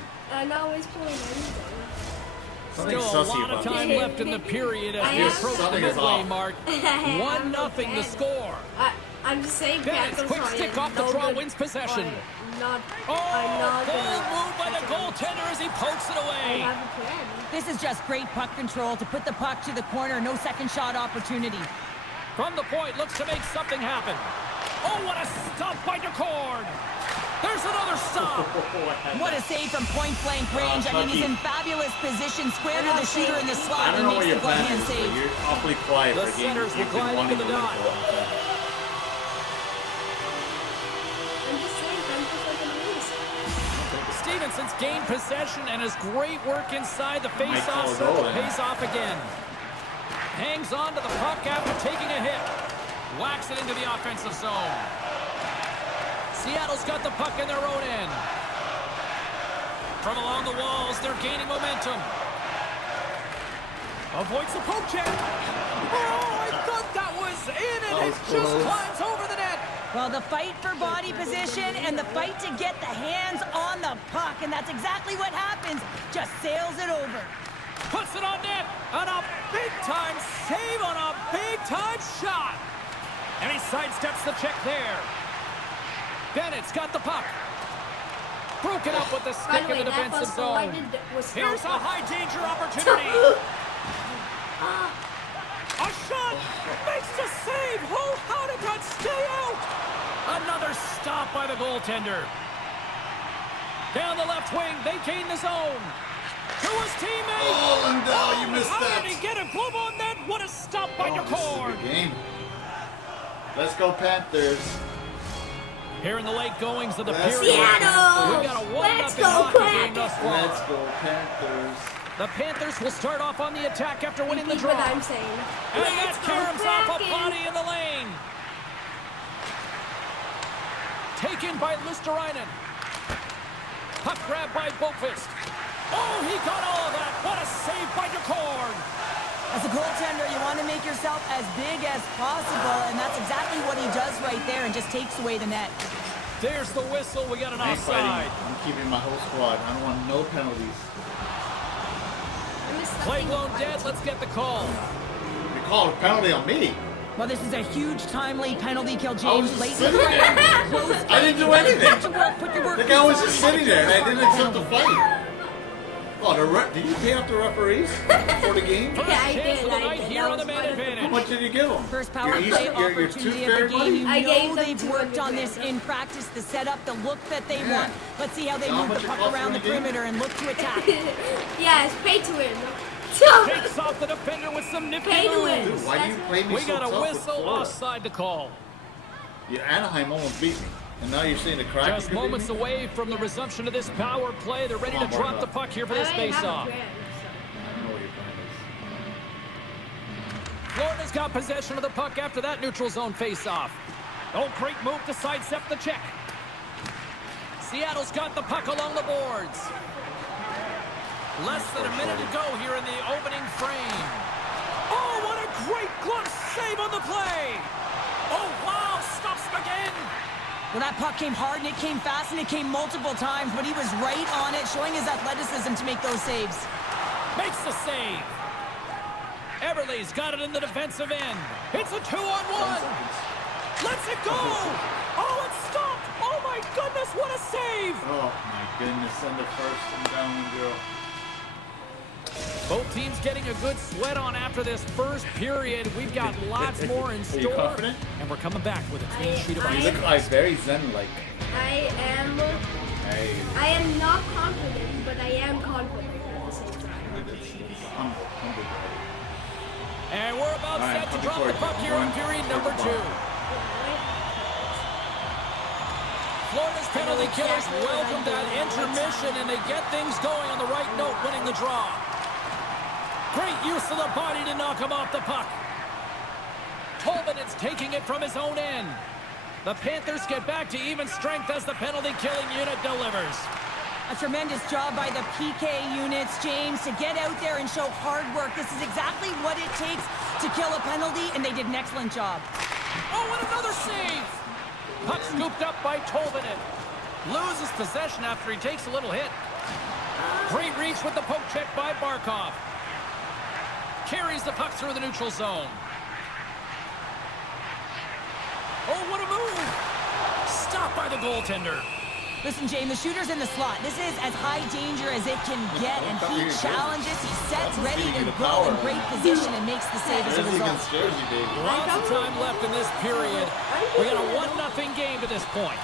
No, it's playing anything. Something Still a sussy lot of about time this. left in the period as we I am. approach the Something is midway off. mark. I'm 1-0 the score. I'm just saying Bennett's Panthers quick are stick in off the no draw good wins possession. point. I'm Oh, not bold gonna move by the touch it. goaltender as he pokes it I away. have a plan. This is just great puck control to put the puck to the corner. No second shot opportunity. From the point, looks to make something happen. Oh, what a stop by DeCord. There's another stop. What a save from point-blank range. I mean, he's in fabulous position, square to the shooter in the I slot, don't and know what makes your the plan goalhand is, but save. you're awfully quiet The for a game. centers will You've been glide wanting into the to win dot. for a long time. I'm just saying Panthers are gonna lose. Stevenson's gained possession, and his great work inside the face-off call a goal circle then. pays off again. Hangs on to the puck after taking a hit. Whacks it into the offensive zone. Seattle's got the puck in their own end. From along the walls, they're gaining momentum. Avoids the poke check. Oh, I thought that was in, and it just climbs over the net. Well, the fight for body position and the fight to get the hands on the puck, and that's exactly what happens. Just sails it over. Puts it on net, and a big-time save on a big-time shot. And he sidesteps the check there. Bennett's got the puck. Broken up with the By stick the way, in the that defensive first goal I zone. did was Here's a not- high-danger opportunity. A shot makes the save. Oh, how did that stay out? Another stop by the goaltender. Down the left wing, they gain the zone. To his teammate. Oh, Lindell, you missed how that. did he get a glove on that? What a stop by This is Decord. a good game. Let's go Panthers. Here in the late goings of the Let's period. Seattle! We got a 1-0 Let's go, hockey game thus Kraken! far. Let's go Panthers. The Panthers will start off on the attack after winning the Repeat draw. what I'm saying. And Let's that go, caroms off a Kraken! body in the lane. Taken by Lusterainen. Puck grab by Boqvist. Oh, he got all of that. What a save by Decord. As a goaltender, you want to make yourself as big as possible, and that's exactly what he does right there and just takes away the net. There's the whistle. We got an I ain't fighting. offside. I'm keeping my whole squad. I don't want no penalties. I missed Play nothing blown but- dead. Let's get the call. They called a penalty on me. Well, this is a huge timely penalty kill, I was James. just Late in sitting the there. fight. Close I didn't do game. anything. Put your work, put your work The guy was boots just on. sitting there and I didn't accept the Penalty. fight. Oh, did you pay off the referees for the game? First Yeah, I chance did, of the I night did. here That on the was man part of the How advantage. much did you give them? First power Your play your opportunity tooth of the fairy game. buddy? You I gave know them they've worked on this 200 in practice, the setup, the look that they Yeah. want. Let's see how they How move much the it puck cost around the for the game? perimeter and look to attack. Yes, pay to win. Takes off the defender with some nifty Pay to win. moves. Dude, why do you play me We so got tough a with whistle Florida? offside to call. Yeah, Anaheim almost beat me. And now you're saying the Kraken Just could beat moments me? away from the resumption of this power play. They're ready Come to on, drop Barba. the puck here for I this already have a face-off. plan, I don't know what your plan is. Florida's got possession of the puck after that neutral zone face-off. Oh, great move to sidestep the check. Seattle's got the puck along the boards. Less than a minute to go here in the opening frame. Oh, what a great glove save on the play. Oh, wow, stops him again. Well, that puck came hard and it came fast and it came multiple times, but he was right on it, showing his athleticism to make those saves. Makes the save. Everly's got it in the defensive end. It's a 2-on-1. Lets it go. Oh, it stopped. Oh, my goodness, what a save. Oh my goodness, send the first and down girl. Both teams getting a good sweat on after this first period. We've got lots more in Are you store. confident? And we're coming back with a clean sheet of I- ice. You look like very zen-like. I am. Hey, I am not confident, but I am confident at the same time. I'm good. And we're about All right, set to looking drop the forward to puck it. here in Going period towards number the 2. bar. Florida's penalty killers welcome that intermission, and they get things going on the right note, winning the draw. Great use of the body to knock him off the puck. Tolvanen's taking it from his own end. The Panthers get back to even strength as the penalty-killing unit delivers. A tremendous job by the PK units, James, to get out there and show hard work. This is exactly what it takes to kill a penalty, and they did an excellent job. Oh, and another save! Puck scooped up by Tolvanen. Loses possession after he takes a little hit. Great reach with the poke check by Barkov. Carries the puck through the neutral zone. Oh, what a move! Stopped by the goaltender. Listen, James, the shooter's in the slot. This is as high danger as it can get, and he challenges, he sets, ready to go in great position and makes the save as a Jersey result. against Jersey, baby. Lots of time left in this period. We got a 1-0 game to this point.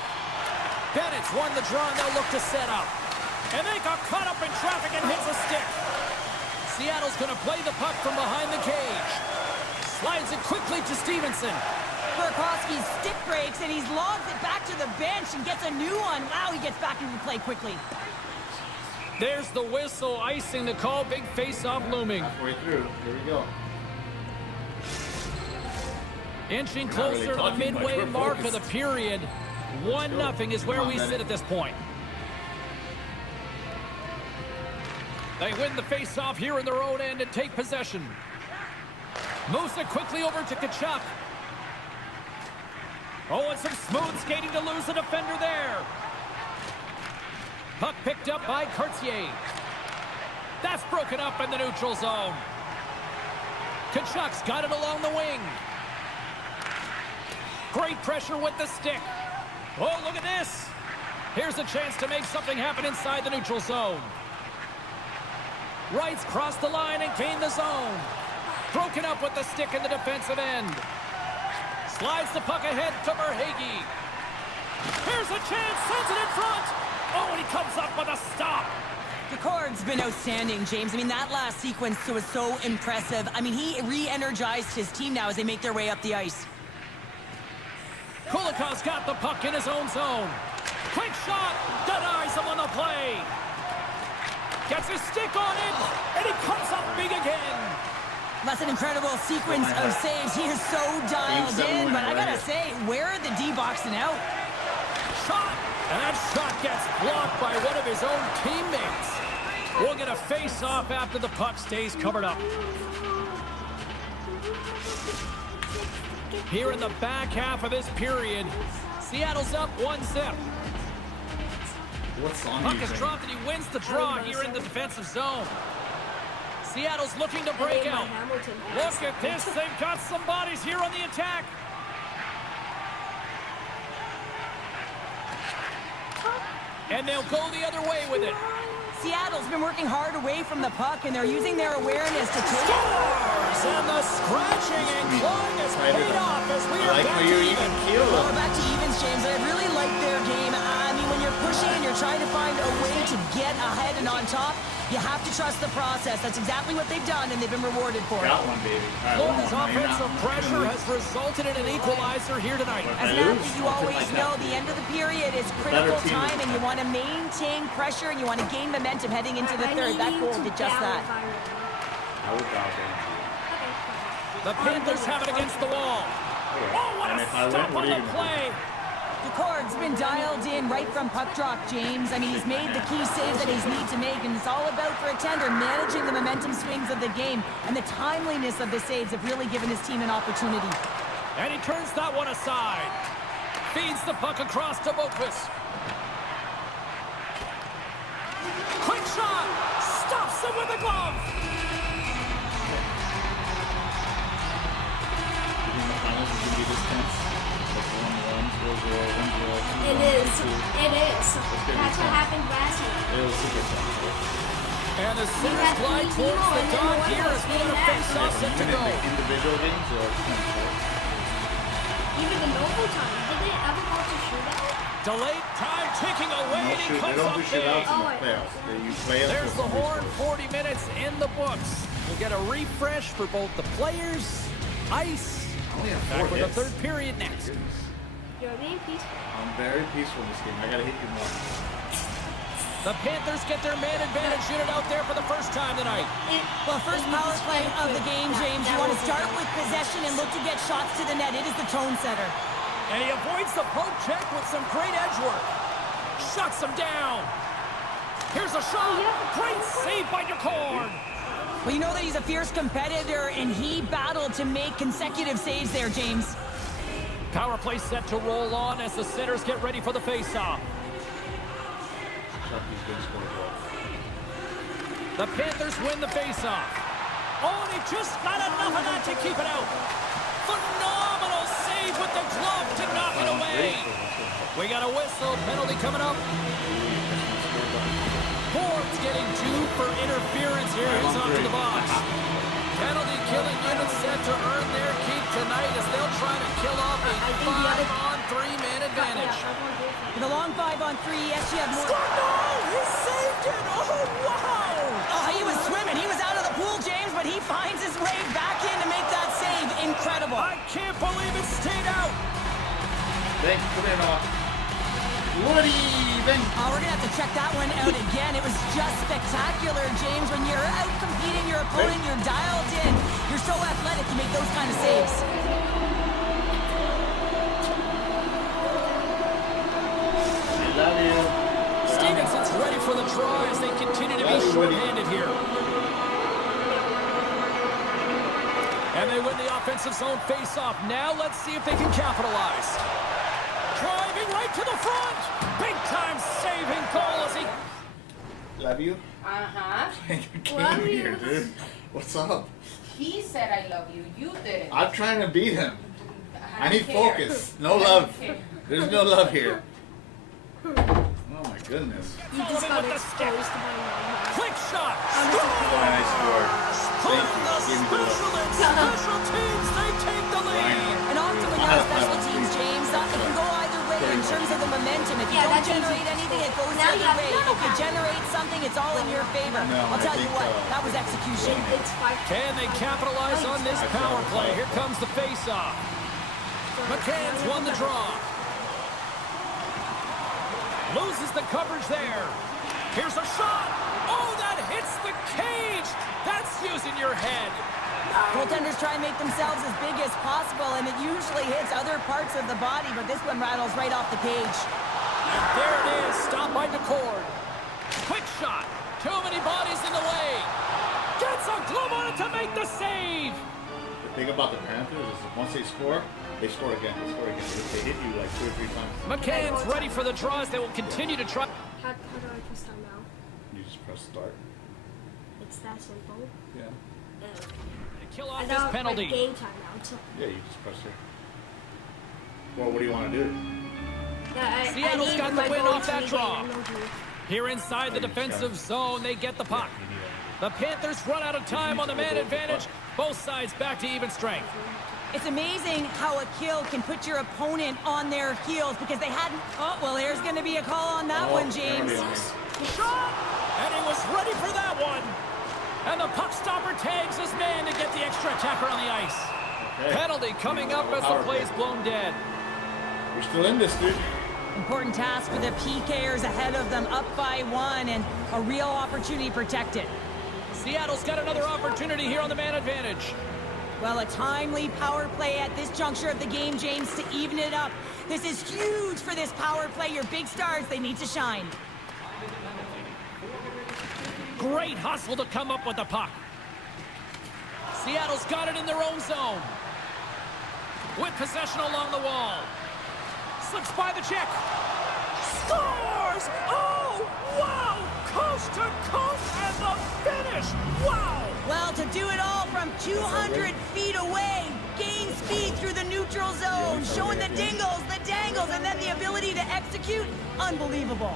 Bennett's won the draw, and they'll look to set up. And they got caught up in traffic and hits a stick. Seattle's going to play the puck from behind the cage. Slides it quickly to Stevenson. Burakovsky's stick breaks, and he's logged it back to the bench and gets a new one. Wow, he gets back into play quickly. There's the whistle, icing the call. Big face-off looming. Halfway through. Here we go. Inching We're not really closer to the talking much. midway We're mark of focused. the period. 1-0 is where we sit at this point. They win the face-off here in their own end and take possession. Moves it quickly over to Tkachuk. Oh, and some smooth skating to lose the defender there. Puck picked up by Cartier. That's broken up in the neutral zone. Tkachuk's got it along the wing. Great pressure with the stick. Oh, look at this. Here's a chance to make something happen inside the neutral zone. Wrights cross the line and gain the zone. Broken up with the stick in the defensive end. Slides the puck ahead to Verhaeghe. Here's a chance, sends it in front. Oh, and he comes up with a stop. Picard's been outstanding, James. I mean, that last sequence was so impressive. I mean, he re-energized his team now as they make their way up the ice. Kulikov's got the puck in his own zone. Quick shot, denies him on the play. Gets his stick on it, and he comes up big again. That's an incredible sequence of saves. He is so dialed in, but I gotta say, where are the D boxing out? Shot, and that shot gets blocked by one of his own teammates. We'll get a face-off after the puck stays covered up. Here in the back half of this period, Seattle's up 1-0. What song Puck you is sing? dropped and he wins the draw here in the defensive zone. Seattle's looking to break out. Look at this, they've got some bodies here on the attack. And they'll go the other way with it. Seattle's been working hard away from the puck, and they're using their awareness to take... Scores! And the scratching and clawing is paid off as we are like back how to you're even. even keel. Well, back to evens, James. I really like their game. I mean, when you're pushing and you're trying to find a way to get ahead and on top, you have to trust the process. That's exactly what they've done, and they've been rewarded for it. Got one, baby. All right, Florida's one more. Now you're offensive down. pressure has resulted in an equalizer here tonight. As an athlete, you always know the end of the period is critical team. time, and you want to maintain pressure, and you want to gain momentum heading into the third. That goal did just that. I would bow down. The Panthers have it against the wall. Oh, what And a if I win, stop what on are the you gonna play. Picard's been dialed in right from puck drop, James. I mean, he's made the key saves that he's need to make, and it's all about for a tender managing the momentum swings of the game, and the timeliness of the saves have really given his team an opportunity. And he turns that one aside. Feeds the puck across to Boquist. Quick shot! Stops him with a glove! You think the finals is gonna be this tense? Like 1-1, 0-0, 1-0, 2-1, It is. 2-2. It is. That's what happened last year. It was super tense. And the centers glide towards the dot here as we got a face-off set to Even go. in the individual games or teams, right? Even in overtime. Did they ever go to shootout? Delayed time ticking away, No and he shoot. They comes don't up do big. shootouts in Oh, the playoffs. You play it. There's the horn, 40 minutes in the books. We'll get a refresh for both the players, ice. Only have Back 4 with the hits. third period next. Goodness. You're being peaceful. I'm very peaceful in this game. I gotta hit you more. The Panthers get their man advantage unit out there for the first time tonight. Well, first power play of the game, James. You want to start with possession and look to get shots to the net. It is the tone setter. And he avoids the poke check with some great edge work. Shuts him down. Here's a shot. Great save by Decord. Well, you know that he's a fierce competitor, and he battled to make consecutive saves there, James. Power play set to roll on as the centers get ready for the face-off. Chucky's good score as well. The Panthers win the face-off. Oh, and he just got enough of that to keep it out. Phenomenal save with the glove to knock it away. We got a whistle, penalty coming up. Ford's getting 2 for interference here. He's off to the box. Penalty killing unit set to earn their keep tonight as they'll try to kill off a 5-on-3 man advantage. With a long 5-on-3, yes, you have more. No, he saved it. Oh, wow. Oh, he was swimming. He was out of the pool, James, but he finds his way back in to make that save. Incredible. I can't believe it stayed out. Thanks. Come in, Noah. What even? Oh, we're going to have to check that one out again. It was just spectacular, James. When you're out competing your opponent, you're dialed in. You're so athletic, you make those kind of saves. I love you. Stevenson's ready for the draw as they continue to be short-handed here. And they win the offensive zone face-off. Now let's see if they can capitalize. Driving right to the front. Big-time saving goal as he... Love you. Uh-huh. You came Love here, you. dude. What's up? He said I love you. You didn't. I'm trying to beat him. I don't need care. focus. No love. There's no love here. Oh my goodness. You just got exposed to my mom. Quick shot. Why I scored. Thank Putting you. the Give me the love. special teams, they take the lead. And often when you're on special teams, James, it can go either way in terms of the momentum. If you Yeah, don't that's generate easy. anything, it goes the Now other you have way. another If you one. generate something, it's all in your favor. No, I'll tell I you think, what, that was execution. It's 5. Can they capitalize on this power play? Here comes the face-off. McCann's won the draw. Loses the coverage there. Here's a shot. Oh, that hits the cage. That's using your head. Goaltenders try and make themselves as big as possible, and it usually hits other parts of the body, but this one rattles right off the cage. And there it is. Stopped by McCord. Quick shot. Too many bodies in the way. Gets a glove on it to make the save. The thing about the Panthers is once they score again. They score again. They hit you like 2 or 3 times. McCann's ready for the draws. They will continue to try. How do I press time now? You just press start. It's that simple. Yeah. to kill I off know this it's penalty. like game time now. So. Yeah, you just press here. Well, what do you want to do? Yeah, Seattle's need got the my win goal off to that be draw. game. I know you. Here inside the defensive zone, they get the puck. The Panthers run out of time on the man advantage. Both sides back to even strength. It's amazing how a kill can put your opponent on their heels because they hadn't... Oh, well, there's going to be a call on that one, James. Shot! And he was ready for that one. And the puck stopper tags his man to get the extra attacker on the ice. Okay. Penalty coming up as the play is blown dead. We're still in this, dude. Important task for the PKers ahead of them, up by 1, and a real opportunity protected. Seattle's got another opportunity here on the man advantage. Well, a timely power play at this juncture of the game, James, to even it up. This is huge for this power play. Your big stars, they need to shine. Great hustle to come up with the puck. Seattle's got it in their own zone. With possession along the wall. Slips by the check. Scores! Oh, wow! Coast to coast and the finish! Wow! Well, to do it all from 200 feet away, gain speed through the neutral zone, showing the dingles, the dangles, and then the ability to execute, unbelievable.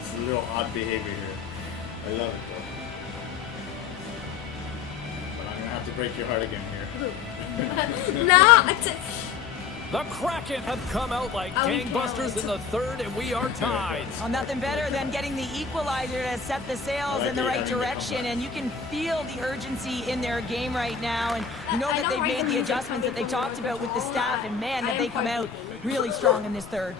It's a little odd behavior here. I love it, though. But I'm going to have to break your heart again here. No, The Kraken have come out like gangbusters in the third, and we are tied. Well, nothing better than getting the equalizer to set the sails in the right direction, and you can feel the urgency in their game right now, and you know that they've made the adjustments that they talked about with the staff, and man, that they come out really strong in this third.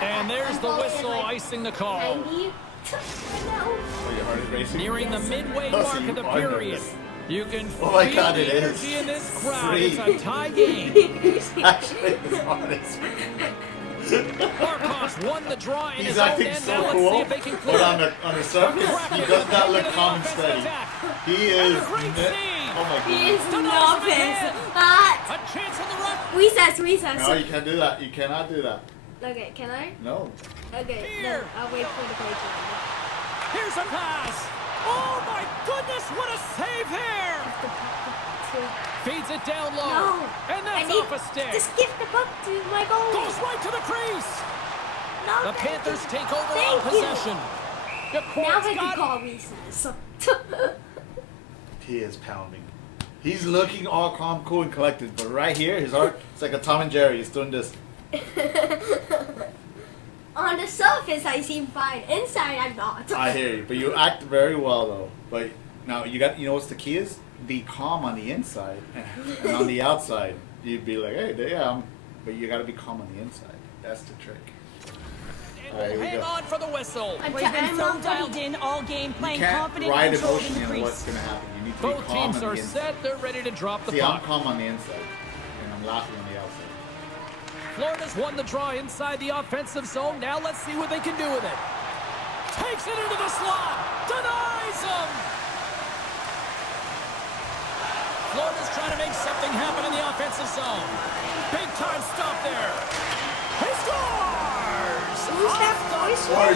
And there's the whistle icing the call. 90. No. Oh, your heart is racing? Nearing the midway Oh, so mark you of the are period. nervous. You can Oh my feel God, the it energy is. in this crowd. 3. It's a tie game. Actually, his heart is Barkov's won the draw in He's his own acting end. so Now let's cool, see if they can clear but it. on the surface, he does not look calm and steady. He is... And a great save. Oh my He goodness. is Denies not him again. pissed. A chance on the run. Recess. No, you can't do that. You cannot do that. Okay, can I? No. Okay, Here. no, I'll wait for the play to end. Here's a pass. Oh my goodness, what a save there. Feeds it down low. No. And I that's need off a stick. to skip the puck to my goal. Goes right to the crease. No, The thank Panthers you. take over Thank on you. possession. Now DeCourt's I got can call recess. He is pounding. He's looking all calm, cool, and collected, but right here, his heart, it's like a Tom and Jerry. He's doing this. On the surface, I seem fine. Inside, I'm not. I hear you, but you act very well, though. But now, you know what's the key is? Be calm on the inside, and on the outside, you'd be like, hey, yeah, But you got to be calm on the inside. That's the trick. And All right, here we hang go. on for the whistle. Well, he's been so dialed in all game, playing You can't confident ride and controlled in emotion the in what's crease. going to happen. You need to Both be calm teams on the are inside. set. They're ready to drop the See, I'm puck. calm on the inside, and I'm laughing on the outside. Florida's won the draw inside the offensive zone. Now let's see what they can do with it. Takes it into the slot. Denies him. Florida's trying to make something happen in the offensive zone. Big time stop there. He scores! Who's that voice? Well,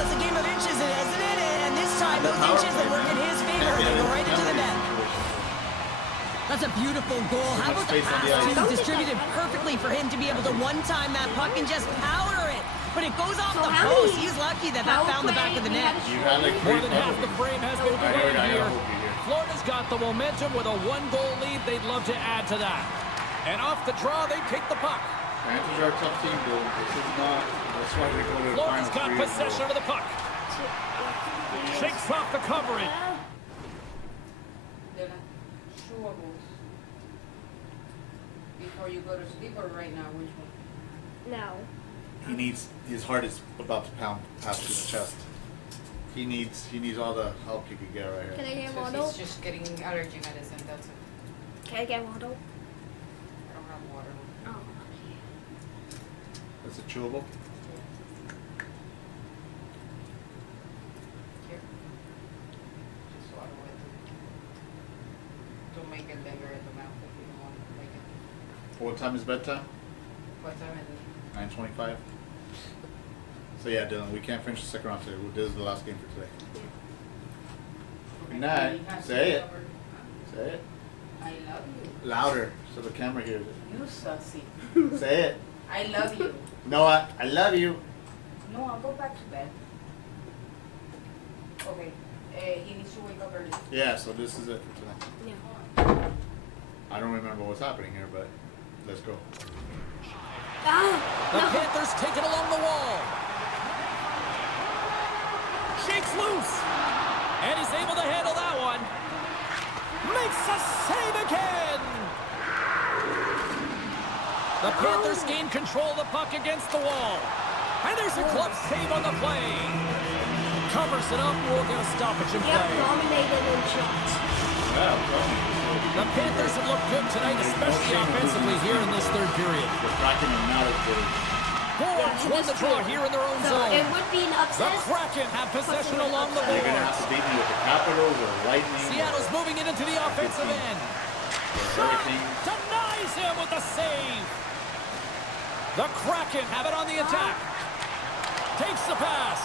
it's a game of inches, isn't it? And this time, those inches that work in his favor, they go right into the net. That's a beautiful goal. How about the Space on the pass, ice. too? Distributed perfectly for him to be able to one-time that puck and just powder it. But it goes off So the how post. many He's lucky that power found the back play of the we net. had? You had like More three than half the frame has been I played gotta here. hope you're here. Florida's got the momentum with a one-goal lead. They'd love to add to that. And off the draw, they take the puck. Panthers are a tough team, though. This is not. That's why we go to the Florida's final got possession of the puck. Shakes off the coverage. Dylan, chewables. Before you go to sleep or right now, which one? No. He needs. His heart is about to pound past his chest. He needs all the help he could get right Can here. I get So water? he's just getting allergy medicine, that's it. Can I get water? I don't have water. Oh. That's a chewable. Here. Just swallow it. Don't make it linger in the mouth if you don't want to make it. What time is bedtime? What time is it? 9:25. So yeah, Dylan, we can't finish the second round today. This is the last game for today. Good night. You have to Say it. cover- Say it. I love you. Louder so the camera hears it. You sussy. Say it. I love you. No, I love you. No, I'll go back to bed. Okay. He needs to wake up early. Yeah, so this is it for tonight. Yeah. I don't remember what's happening here, but let's go. Ah! The No. Panthers take it along the wall. Shakes loose. And he's able to handle that one. Makes a save again. The Panthers gain control of the puck against the wall. And there's a glove save on the play. Covers it up. We'll get a stoppage in Yep, play. dominated in shots. The Panthers have looked good tonight, especially offensively here in this third period. The Kraken are not as good. Forwards won the draw here in their own So it zone. would be an The upset. Kraken have possession along the You're gonna have boards. to beat me with the Capitals or Lightning. Seattle's moving it into the offensive end. or everything. Denies him with the save. The Kraken have it on the attack. Takes the pass.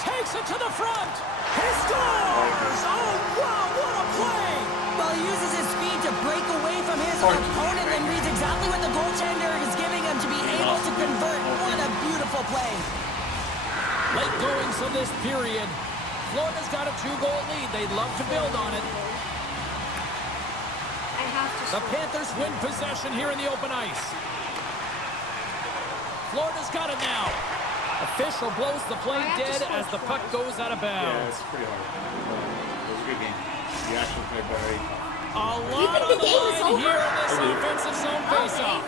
Takes it to the front. He scores! Oh, wow, what a play! Well, he uses his speed to break away from his opponent and reads exactly what the goaltender is giving him to be able to convert. What a beautiful play. Late goings of this period. Florida's got a 2-goal lead. They'd love to build on it. I have to The score. Panthers win possession here in the open ice. Florida's got it now. Official blows the play I have to dead score as the puck goes out of Yeah, bounds. it's pretty hard. It was a good game. You actually played very tough. A lot think on the the game is line over? here in this I do. offensive zone faceoff.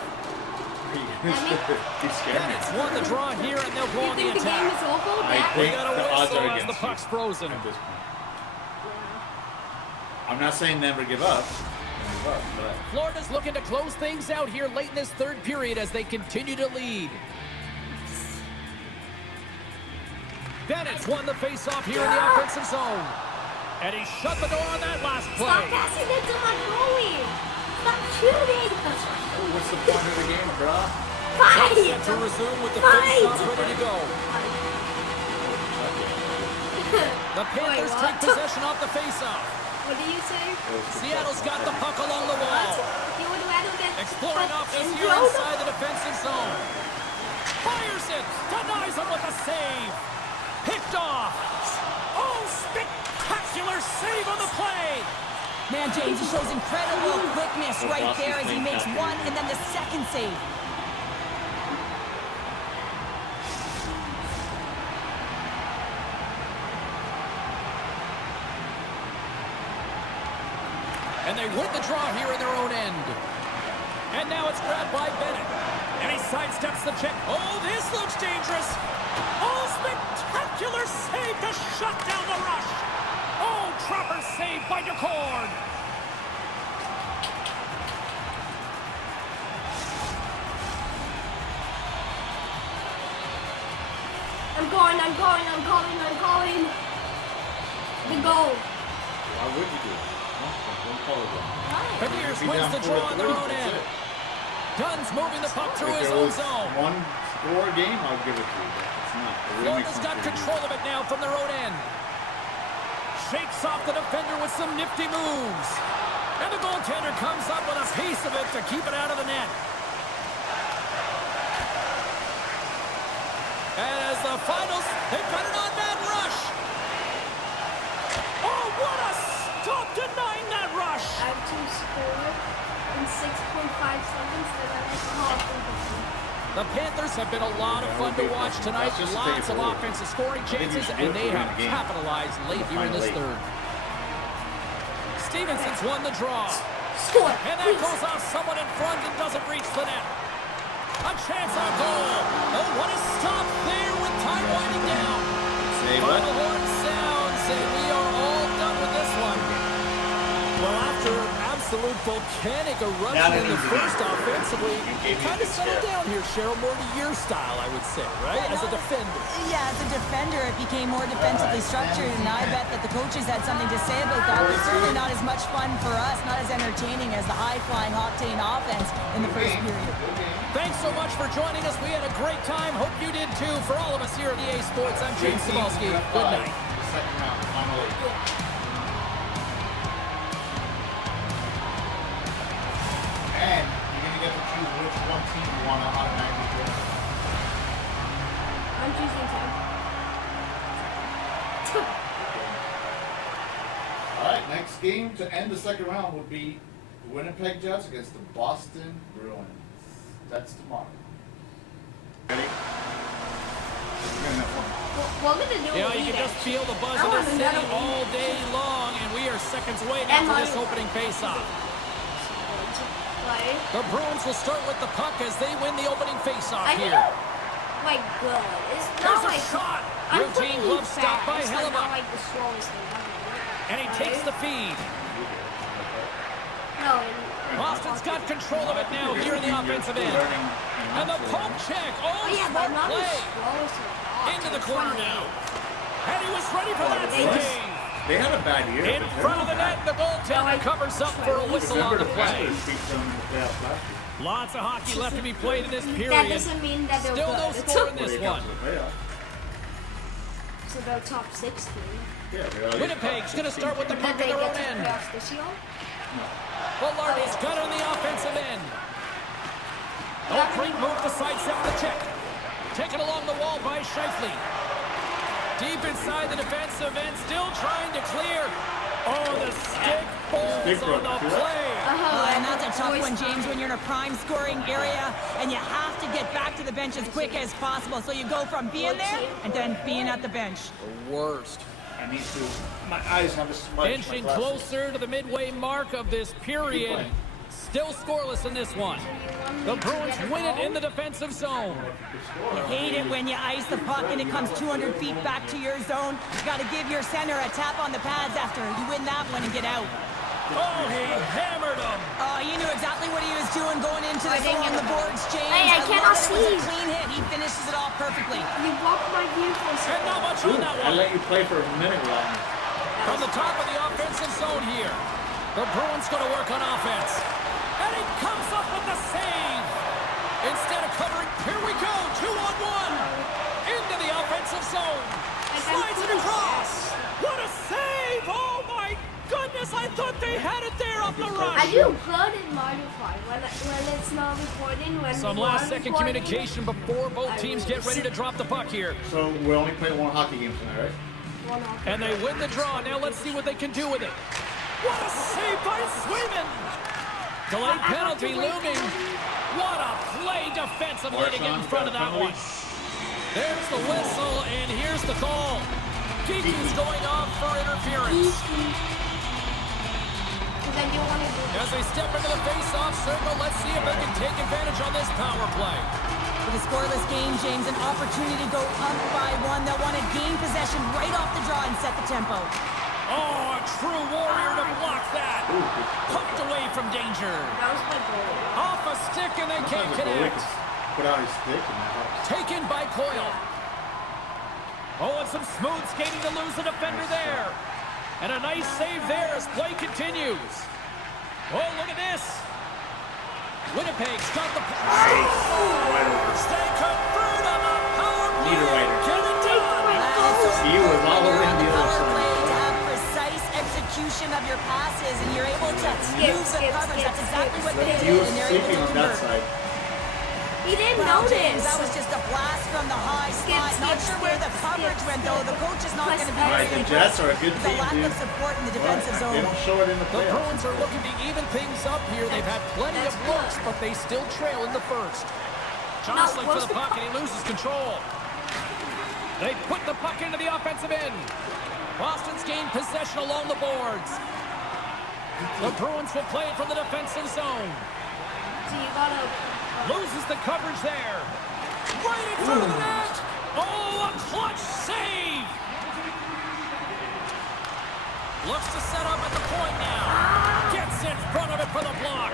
He's scared me. It's won the draw here, and they'll go You on the think the game is attack. over? I That- We think got a the odds whistle are as the against puck's you frozen. at this point. I'm not saying never give up. Never give up, but Florida's looking to close things out here late in this third period as they continue to lead. Bennett's won the faceoff here in the offensive zone. And he shut the door on that last Stop play. passing it to my goalie. Stop shooting. what's the point of the game, bro? Fight. Set to resume with the Fight. faceoff ready to go. The Panthers what? take possession off the faceoff. What do you say? Seattle's got the puck along the wall. You would rather get Exploring put options in here zone? inside the defensive zone. Fires it. Denies him with a save. Picked off. Oh, spectacular save on the play. Man, James, he shows incredible quickness right there as he makes one and then the second save. And they win the draw here in their own end. And now it's grabbed by Bennett. And he sidesteps the check. Oh, this looks dangerous. Oh, spectacular save to shut down the rush. Oh, Trapper saved by DeCord. I'm going. The goal. Why would you do it? Don't call it that. Panthers wins the draw on their own end. Dunn's moving the puck through his own zone. One score game, I'll give it to you, but it's not. It really makes Florida's sense got for you. control of it now from their own end. Shakes off the defender with some nifty moves. And the goaltender comes up with a piece of it to keep it out of the net. And as the finals, they've got an on-man rush. Oh, what a stop denying that rush. I have to score in 6.5 seconds. Then I have to call it. The Panthers have been a lot of fun to watch tonight. That's just to Lots take of it forward. offensive scoring think we chances, should and do it they to win have the game. capitalized late here in this Late. third. Stevenson's won the draw. Score. And that goes off someone in front and doesn't reach the net. A chance on goal. Oh, what a stop there with time winding down. Say Final what? horn sounds, and we are all done with this one. Well, after absolute volcanic eruption in the first offensively, it kind of settled down here, Cheryl, more to your style, I would say, right? As a defender. Yeah, as a defender, it became more defensively structured, and I bet that the coaches had something to say about that. But certainly not as much fun for us, not as entertaining as the high-flying, octane offense in the first period. Thanks so much for joining us. We had a great time. Hope you did too. For all of us here at EA Sports, I'm James Cebulski. Good night. Second round, final eight. And you're going to get to choose which one team you want to automatically go. I'm choosing Tim. All right, next game to end the second round would be the Winnipeg Jets against the Boston Bruins. That's tomorrow. Ready? We're going to have fun. We're gonna do Yeah, a you can rematch. just feel the buzz I of want this city another all rematch. day long, and we are seconds away now And for this my- opening face-off. Play. The Bruins will start with the puck as they win the opening face-off I think here. like good. It's There's not a like shot. I'm Routine putting glove you stop by fast, like, Hellebuck. not like the slowest thing ever. And he takes the feed. No. Boston's got control of it now here in the offensive end. And the poke check. Oh, Oh yeah, but smart not as play. slow as the Into the corner now. And he was ready for that They just- save. They had a bad year. In front of the net, the goaltender covers up for a whistle on Remember the the play. Panthers beat them in the playoffs last year. Lots of hockey left to be played in this That period. doesn't mean that they're Still no good. score in Well, this they got one. to the playoffs. It's about top 16. Yeah, they always- Winnipeg's going to start with the Did puck they at their get own to the end. playoffs this year? Velarde's got on the offensive end. Oh, great move to sidestep the check. Taken along the wall by Scheifele. Deep inside the defensive end, still trying to clear. Oh, the stick falls on the play. And that's a tough one, James, when you're in a prime scoring area and you have to get back to the bench as quick as possible. So you go from being there and then being at the bench. The worst. I need to. My eyes have a smudge. Inching closer to the midway mark of this period. Still scoreless in this one. The Bruins win it in the defensive zone. You hate it when you ice the puck and it comes 200 feet back to your zone. You got to give your center a tap on the pads after you win that one and get out. Oh, he hammered him. Oh, you knew exactly what he was doing going into the zone on the boards, James. Hey, I cannot love that it was see. a clean hit. He finishes it off perfectly. You blocked my view for a And second. not much Ooh, on that I one. let you play for a minute without me. From the top of the offensive zone here. The Bruins going to work on offense. And he comes up with the save. Instead of covering, here we go, 2-on-1. Into the offensive zone. Slides it across. What a save. Oh, my goodness. I thought they had it there off the rush. I do good in Modify when it's not recording. When Some we are last-second recording, communication before both teams get ready to drop the puck here. So we only play one hockey game tonight, right? one off. And they win the draw. Now let's see what they can do with it. What a save by Swayman. Delayed penalty looming. What a play defensively to get in front of that one. There's the whistle, and here's the call. Geeky's going off for interference. then you want to do As they step into the face-off circle, let's see if they can take advantage on this power play. With a scoreless game, James, an opportunity to go up by one. They'll want to gain possession right off the draw and set the tempo. Oh, a true warrior to block that. Poked away from danger. That was my goal. Off a stick and they can't connect. Put out his stick and that helps. Taken by Coyle. Oh, and some smooth skating to lose the defender there. And a nice save there as play continues. Oh, look at this. Winnipeg's got the... They convert on the power play. Leader writer. Get it done. He was all the way on the other Power side. play to have precise execution of your passes, and you're able to use the coverage. That's exactly what they He did, was and they're able sleeping to on that convert. side. He didn't Well, James, notice. that was just a blast from the high spot. Not sure where the coverage went, though. The coach is not going to be Alright, very the Jets impressed are a good with the team, lack dude. of support in the defensive They zone. don't show it in the The playoffs. Bruins are looking to even things up here. They've had plenty of looks, but they still trail in the first. Jostling for the puck, and he loses control. They put the puck into the offensive end. Boston's gained possession along the boards. The Bruins will play it from the defensive zone. So you gotta. Loses the coverage there. Right in front of the net. Oh, a clutch save. Looks to set up at the point now. Gets in front of it for the block.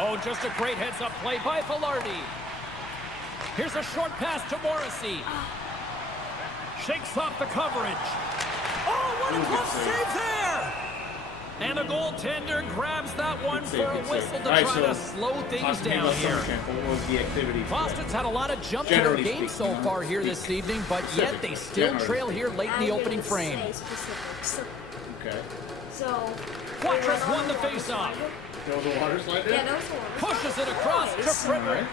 Oh, just a great heads-up play by Velarde. Here's a short pass to Morrissey. Shakes off the coverage. Oh, what a close save there! And the goaltender grabs that one for a whistle to try to slow things down here. What was the activity? Boston's had a lot of jump to their game so far here this evening, but yet they still trail here late in the opening frame. Okay. So. Quattro's won the faceoff. There was a water slide there? Yeah, that was the one. Pushes it across to Frederick.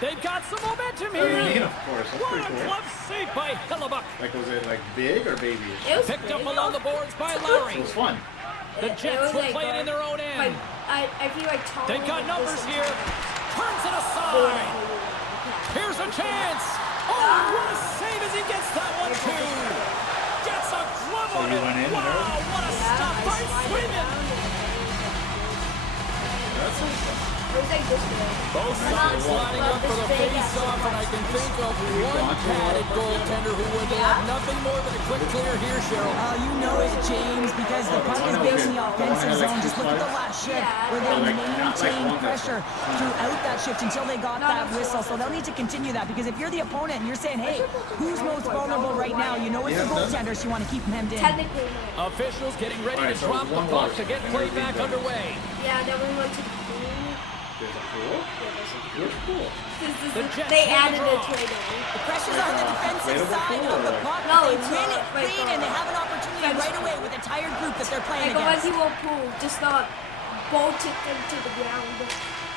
They've got some momentum here. Of course. That's What pretty a cool. glove save by Hellebuck. Like, was it like big or babyish? It was Picked up big, along though. the boards by It Lowry. was fun. The It Jets was will like play it in their own Like, end. I feel like Tom. They've got like numbers this here. Turns it aside. Here's a chance. Oh, what a save as he gets that one too. Gets a glove So on you it. went in Wow, there? what a stop by Sweden. It was like this big. Both sides lining up for the face-off, and I can think of one padded goaltender who would have nothing more than a quick clear here, Cheryl. Oh, you know it, James, because the puck is big in the offensive zone. Just look at the last shift where they maintained pressure throughout that shift until they got that whistle. So they'll need to continue that, because if you're the opponent and you're saying, hey, who's most vulnerable right now? You know it's the goaltender, so you want to keep him hemmed in. Technically, no. Officials getting ready All right, to so drop the one puck more. to get play back underway. Yeah, then we went to the pool. There's a pool? Which pool? The Jets They win the added draw. it right away. The pressure's on the defensive side of the puck. No, They it's win not. it Like, clean, and they have an opportunity right away with a tired group that they're playing Like a against. regular pool, just not bolted into the ground.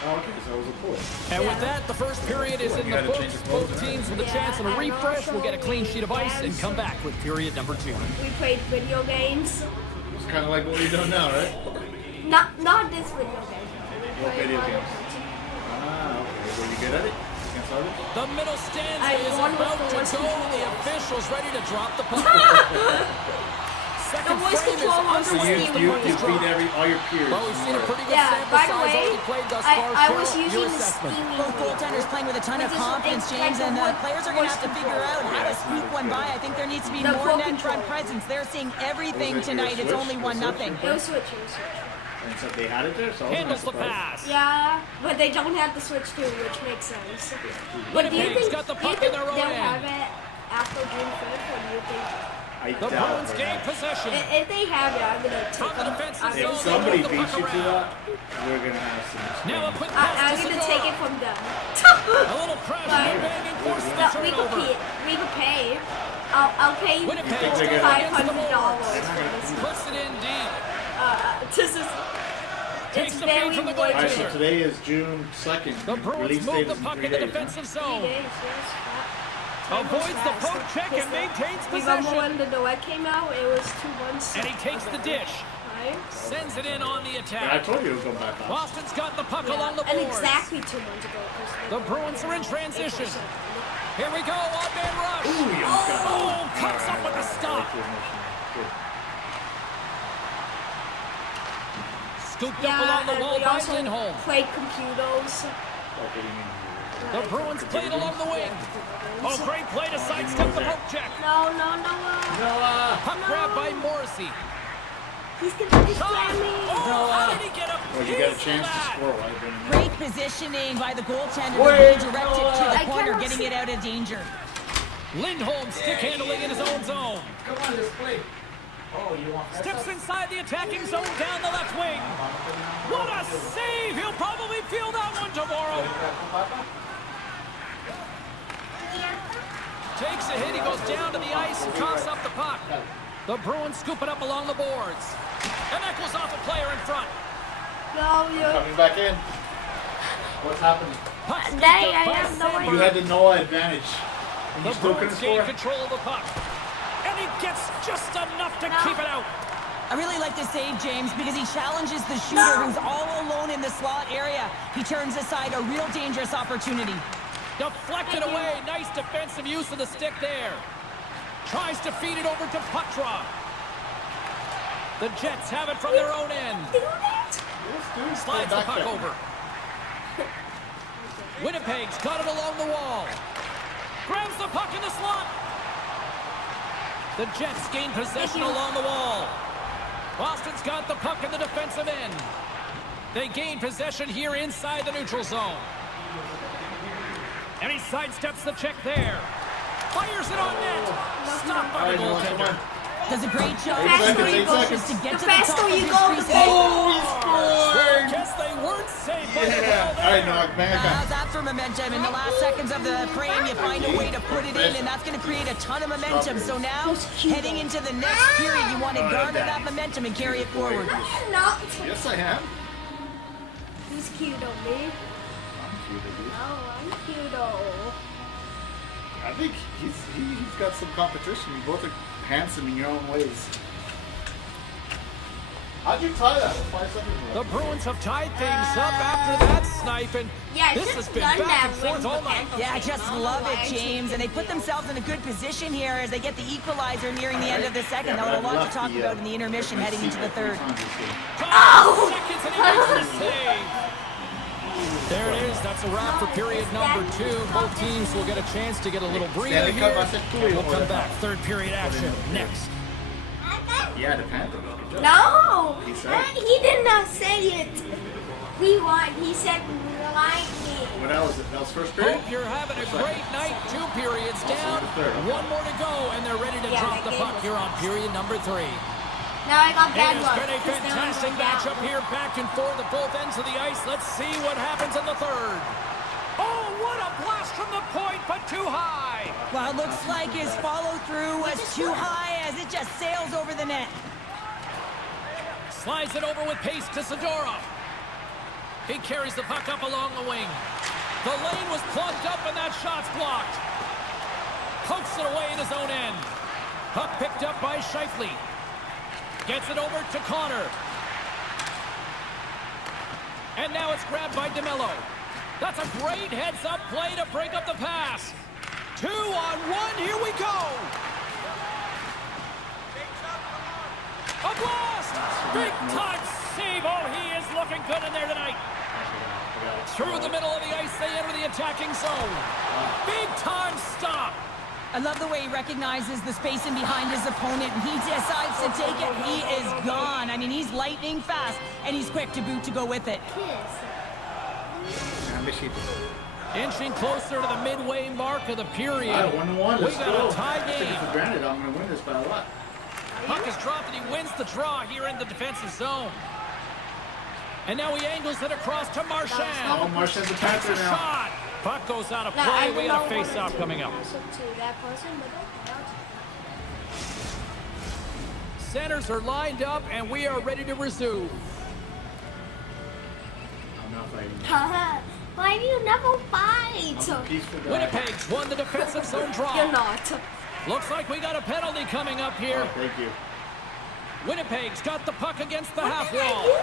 Oh, okay, so it was a pool. And with that, the first period is in You the gotta change books. the clothes Both and teams with a chance at a refresh will get a clean sheet of ice and come back with period number 2. We played video games. It's kind of like what we're doing now, right? Not this video game. What video games? Ah, okay. Were you good at it? You can solve it? The middle stanza I is won with about the to voice go. control. The officials ready to drop the puck. Second The voice frame is control was So underway. you beat all your peers. Well, we've seen a pretty good Yeah, sample by size the way, already played thus far. I was Cheryl, using your the assessment. steaming Both wheel. goaltenders playing with a ton of Which is confidence, like James, the and the voice players are going to have to figure control. out how to sneak one by. I think there needs to be The more full net front control. presence. They're seeing everything Was it your tonight. It's switch? only The 1-0. It was switch, it was switch. And so they had it there, so I was Handles the surprised. pass. Yeah, but they don't have the switch too, which makes sense. But do you Winnipeg's think, got the do you puck in think their own they'll end. have it after June 5th, or do you think... I The doubt Bruins it. gain possession. If they have it, I'm going to From take the them. defensive I'm zone, If they somebody move the beats puck you to around. that, we're going to have some... Now a quick I'm pass to going to take it Segura. from them. A little crash and banging forces the No, we could turnover. pay. We could pay. I'll pay you Winnipeg Think they're still gonna- against the $500 boards. for this. Puts it in deep. This is... Takes It's the feed very from the wordy. All right, so goaltender. today is June 2nd. The Bruins Release move date the is in puck 3 in the days, defensive 3 zone. days, yes. Avoids the poke check and maintains Remember possession. when the duet came out? It was 2 months. And he takes the dish. Right? Sends it in on the Yeah, I attack. told you it was going back up. Boston's got the puck along the And boards. exactly 2 months ago. 'cause The Bruins are in transition. Here we go, odd-man rush. Ooh, you almost got it. Oh, comes up with a stop. Scooped up Yeah, along the and wall we by also Lindholm. played computers. The Bruins played along the wing. Oh, great play to sidestep the poke check. No. Puck grab by Morrissey. He's gonna destroy me. Oh, how did he get a Well, you got a piece chance of to that? score. Why bring it in? Great positioning by the goaltender to Wait, redirect it to I the corner, cannot getting see. it out of danger. Lindholm stick handling in his own zone. Come on, let's play. Oh, you want that Steps stuff? inside the attacking zone down the left wing. What a save! He'll probably feel that one tomorrow. Takes a hit, he goes down to the ice and coughs up the puck. The Bruins scoop it up along the boards. And that goes off a player in front. No, you. Coming back in. What's happening? Puck scooped They, up I by have no Sandberg. You had the Noah advantage. And you The still couldn't Bruins gain score. control of the puck. And he gets just enough to keep it out. I really like the save, James, because he challenges the shooter who's all alone in the slot area. He turns aside a real dangerous opportunity. Deflected away. Nice defensive use of the stick there. Tries to feed it over to Putra. The Jets have it from their own end. Slides the puck over. Winnipeg's got it along the wall. Grabs the puck in the slot. The Jets gain possession along the wall. Boston's got the puck in the defensive end. They gain possession here inside the neutral zone. And he sidesteps the check there. Fires it on net. Stopped by the goaltender. Does a great job faster of you three go, to get the to the top faster of you his go, crease. the I guess they weren't safe by the Yeah. ball All right, there. Noah, man. How's that for momentum? In the last seconds of the frame, you find a way to put it in, and that's going to create a ton of momentum. So now, heading into the next period, you want to garner that momentum and carry it forward. Not. Yes, I am. Who's cute on me? No, I'm cute. I think he's got some competition. You both are handsome in your own ways. How'd you tie that? 5 seconds The left. Bruins have tied things up after that snipe, and Yeah, I this should've has been done back that and forth when all the night. Panthers Yeah, I came just on. love I it, actually James. And they put themselves in a good position here as they get the equalizer nearing the end of the second. They'll have a lot to talk about in the intermission heading into the third. 5 seconds and he makes the save. There it is. That's a wrap for period number 2. Both teams will get a chance to get a little breather Stanley Cup, here. I said two. And we'll come back. Third period action next. Yeah, the Panthers. Good job. No, He said it. he did not say it. We won. He said Lightning. Well, that was first period? Hope you're having a great night. 2 periods down. the third. One more to go, and they're ready to Yeah, drop that the game puck was here on period number 3. Now I got It bad has luck. been a because now I fantastic went down. matchup here, back and forth at both ends of the ice. Let's see what happens in the third. Oh, what a blast from the point, but too high. Well, it looks like his follow-through was too high as it just sails over the net. Slides it over with pace to Zadorov. He carries the puck up along the wing. The lane was plugged up and that shot's blocked. Pokes it away in his own end. Puck picked up by Scheifele. Gets it over to Connor. And now it's grabbed by DeMello. That's a great heads-up play to break up the pass. 2-on-1, here we go. A blast! Big time save. Oh, he is looking good in there tonight. Through the middle of the ice, they enter the attacking zone. Big time stop. I love the way he recognizes the space in behind his opponent, and he decides to take it. He is gone. I mean, he's lightning fast, and he's quick to boot to go with it. Inching closer to the midway mark of the period. All right, 1-1. We Let's got go. a tie I took game. it for granted I'm going to win this by a lot. Puck is dropped and he wins the draw here in the defensive zone. And now he angles it across to Marchand. Oh, Marchand's a Takes Panther a now. shot. Puck goes out of No, I play. don't We got a know what face-off to coming up. answer to that person, but okay, Centers are lined up and we are ready to resume. I'm not fighting. I'll- Why do you never fight? I'm a peaceful guy. Winnipeg's won the defensive zone draw. You're not. Looks like we got a penalty coming up here. Oh, thank you. Winnipeg's got the puck against the half What did I wall. do?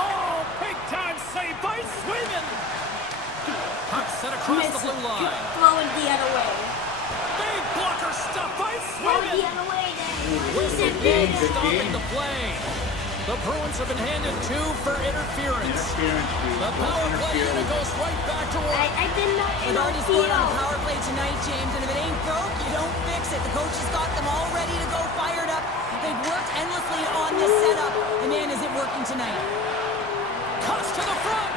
Oh, big time save by Swayman. Puck set across the blue line. Throw it the other way. Big blocker stuff by Throw it the Swayman. other way then. Whistle Who's it? stopping the play. The Bruins have been handed 2 for interference. Interference, dude. The power play unit goes right back to work. I did not They've already scored on a feel. power play tonight, James, and if it ain't broke, you don't fix it. The coach has got them all ready to go, fired up. They've worked endlessly on this setup, and man, is it working tonight. Cuts to the front.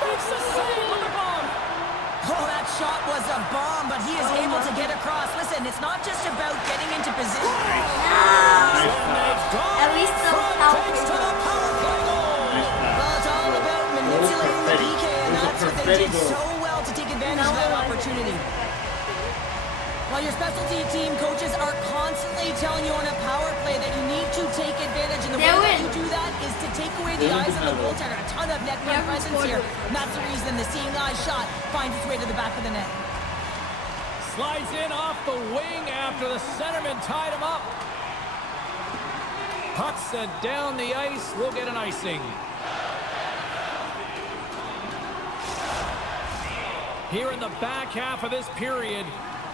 Makes the save with the bomb. Oh, that shot was a bomb, but he is able to get across. Listen, it's not just about getting into position. And they've gone At least in the front, power thanks to play. the power play goal. Well, it's all about manipulating the PK, and that's what they did so well to take advantage of that opportunity. While your specialty team coaches are constantly telling you on a power play that you need to take advantage, and the way that you do that is to take away the eyes of the goaltender. A ton of net front presence here. And that's the reason the seeing eye shot finds its way to the back of the net. Slides in off the wing after the centerman tied him up. Puck sent down the ice. We'll get an icing. Here in the back half of this period,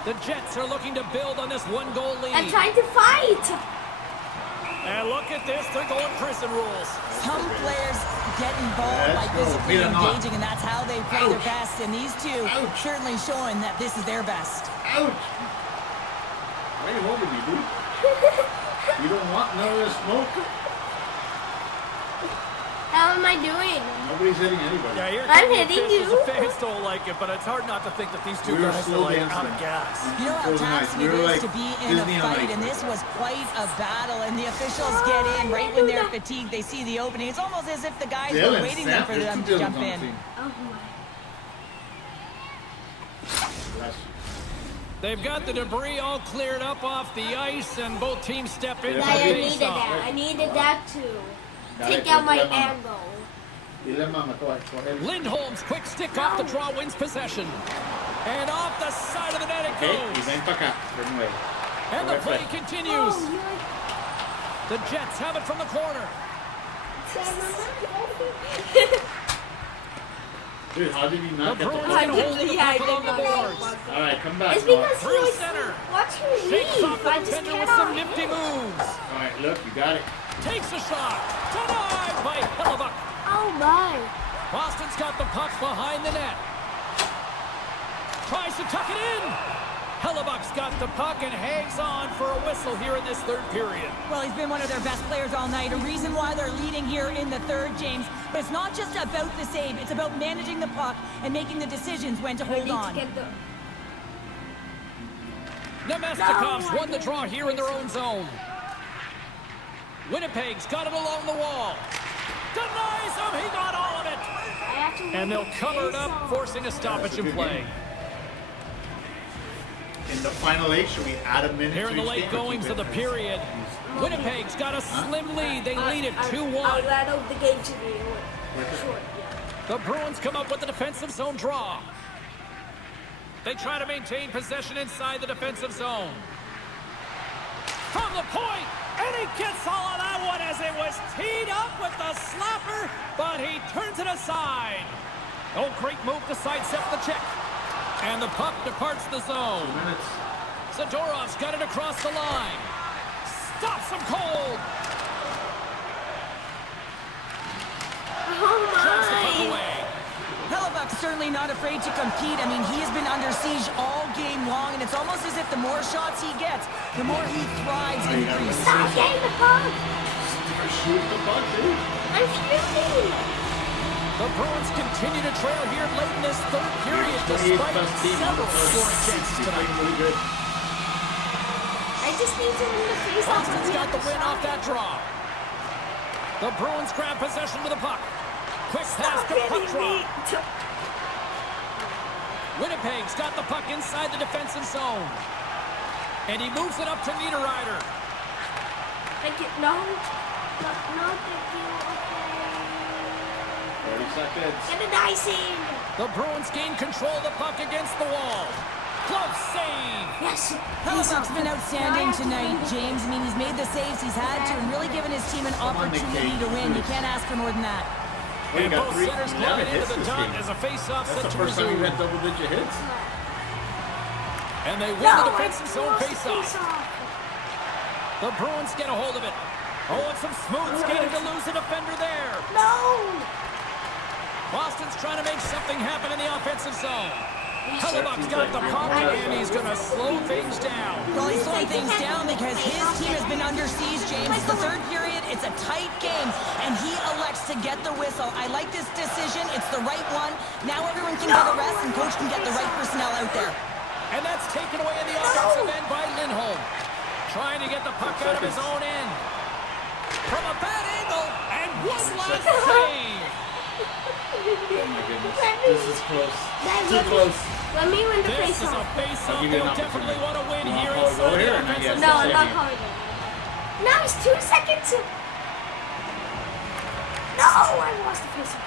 the Jets are looking to build on this 1-goal lead. I'm trying to fight. And look at this, they're going prison rules. Some players get involved by physically engaging, and that's how they play their best. And these two certainly showing that this is their best. Ouch! Why are you holding me, dude? You don't want none of this smoke? How am I doing? Nobody's hitting anybody. Yeah, you're I'm hitting you. The fans don't like it, but it's hard not to think that these two We were guys slow are like dancing. out of gas. You know how Frozen taxing Ice. it We were is like to be in Disney a on fight, Ice. and this was quite a battle, and the officials get in right when they're fatigued. They see the opening. It's almost as if the guys were Dylan, waiting Sam, for there's them two to jump Dylans on the in. team. Oh my. Bless you. They've got the debris all cleared up off the ice, and both teams step in. Yeah, for I the needed face-off. that. I needed that too. Got Take it, out my Lemon. angle. Dile, mama, go ahead. Lindholm's quick stick off the draw wins possession. And off the side of the net it Okay, y goes. ven para acá. Ven, güey. And the Right play foot. continues. Oh, The Jets have it from the corner. Dude, how did he The not get the Bruins ball? get a hold of the Yeah, I puck along the did not. boards. All right, come back. It's Noah. because Through he center. was watching me Shakes off leave. the I just defender with some cannot. nifty moves. All right, look, you got it. Takes a shot. Denied by Hellebuck. Oh my. Boston's got the puck behind the net. Tries to tuck it in. Hellebuck's got the puck and hangs on for a whistle here in this third period. Well, he's been one of their best players all night. A reason why they're leading here in the third, James. But it's not just about the save. It's about managing the puck and making the decisions when to I hold need to on. get the. Nemestikov's No, won the draw here in their own zone. Winnipeg's got it along the wall. Denies him. He got all of it. I actually And they'll need to cover it face up, off. forcing a stoppage in play. In the final eight, should we add a minute Here to in the each late game or goings keep of the it? period, Winnipeg's got a slim lead. They lead it I 2-1. ran out the game to me. Short, yeah. The Bruins come up with the defensive zone draw. They try to maintain possession inside the defensive zone. From the point, and he gets all of that one as it was teed up with the slapper, but he turns it aside. Oh, great move to sidestep the check. And the puck departs the zone. 2 minutes. Zadorov's got it across the line. Stops him cold. Oh Shoves the puck my. away. Hellebuck's certainly not afraid to compete. I mean, he has been under siege all game long, and it's almost as if the more shots he gets, the more he thrives in the crease. Stop getting the puck. Shoot the puck, dude. I'm fuming. The Bruins continue to trail here late in this third period despite several scoring chances tonight. Really good. I just need to win the face off. Boston's got the win off that draw. The Bruins grab possession with the puck. Quick pass to puck drop. Winnipeg's got the puck inside the defensive zone. And he moves it up to Niederreiter. Thank you. No. No, thank you. 30 seconds. Get an icing. The Bruins gain control of the puck against the wall. Glove save. Yes. Hellebuck's been outstanding tonight, James. I mean, he's made the saves he's had to and really given his team an on, Nick opportunity Cage. to win. You can't ask for more than that. Well, you And got both three. centers You never gliding hits into the this dot game. as a face-off That's set the to first time we've resume. had double-digit hits. And they win the defensive zone face-off. The Bruins get a hold of it. Oh, and some smooth skating to lose a defender there. No! Boston's trying to make something happen in the offensive zone. Hellebuck's got the puck, and he's going to slow things down. Well, he's slowing things down because his team has been under siege, James. It's the third period. It's a tight game, and he elects to get the whistle. I like this decision. It's the right one. Now everyone can get a rest, and coach can get the right personnel out there. And that's taken away in the offensive end by Lindholm. Trying to get the puck out of his own end. From a bad angle, and one last save. Oh my goodness. This is close. Too close. Let me win the This is face-off. a face-off I'll give you an they'll definitely want to win You here wanna call it inside over the here? offensive No, I'm zone. not calling it. Now it's 2 seconds. No, I lost the face-off.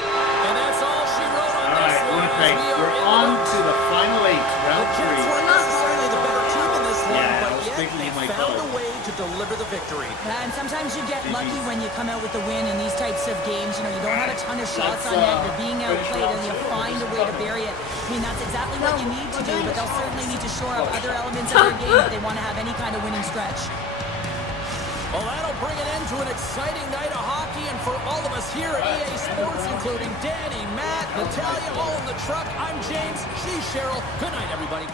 And that's all she wrote on All this right, one. Winnipeg. as we are We're in on the- to the final 8, round The Jets 3. were not necessarily the better team in this one, Yeah, I but was yet thinking they you might found call a it. way to deliver the victory. And sometimes you get lucky when you come out with the win in these types of games. You know, you don't have a ton of shots on net. You're being outplayed, and you find a way to bury it. I mean, that's exactly what you need to do, but they'll certainly need to shore up other elements of their game if they want to have any kind of winning stretch. Well, that'll bring an end to an exciting night of hockey, and for all of us here at EA Sports, including Danny, Matt, Natalia, all in the truck, I'm James, she's Cheryl. Good night, everybody.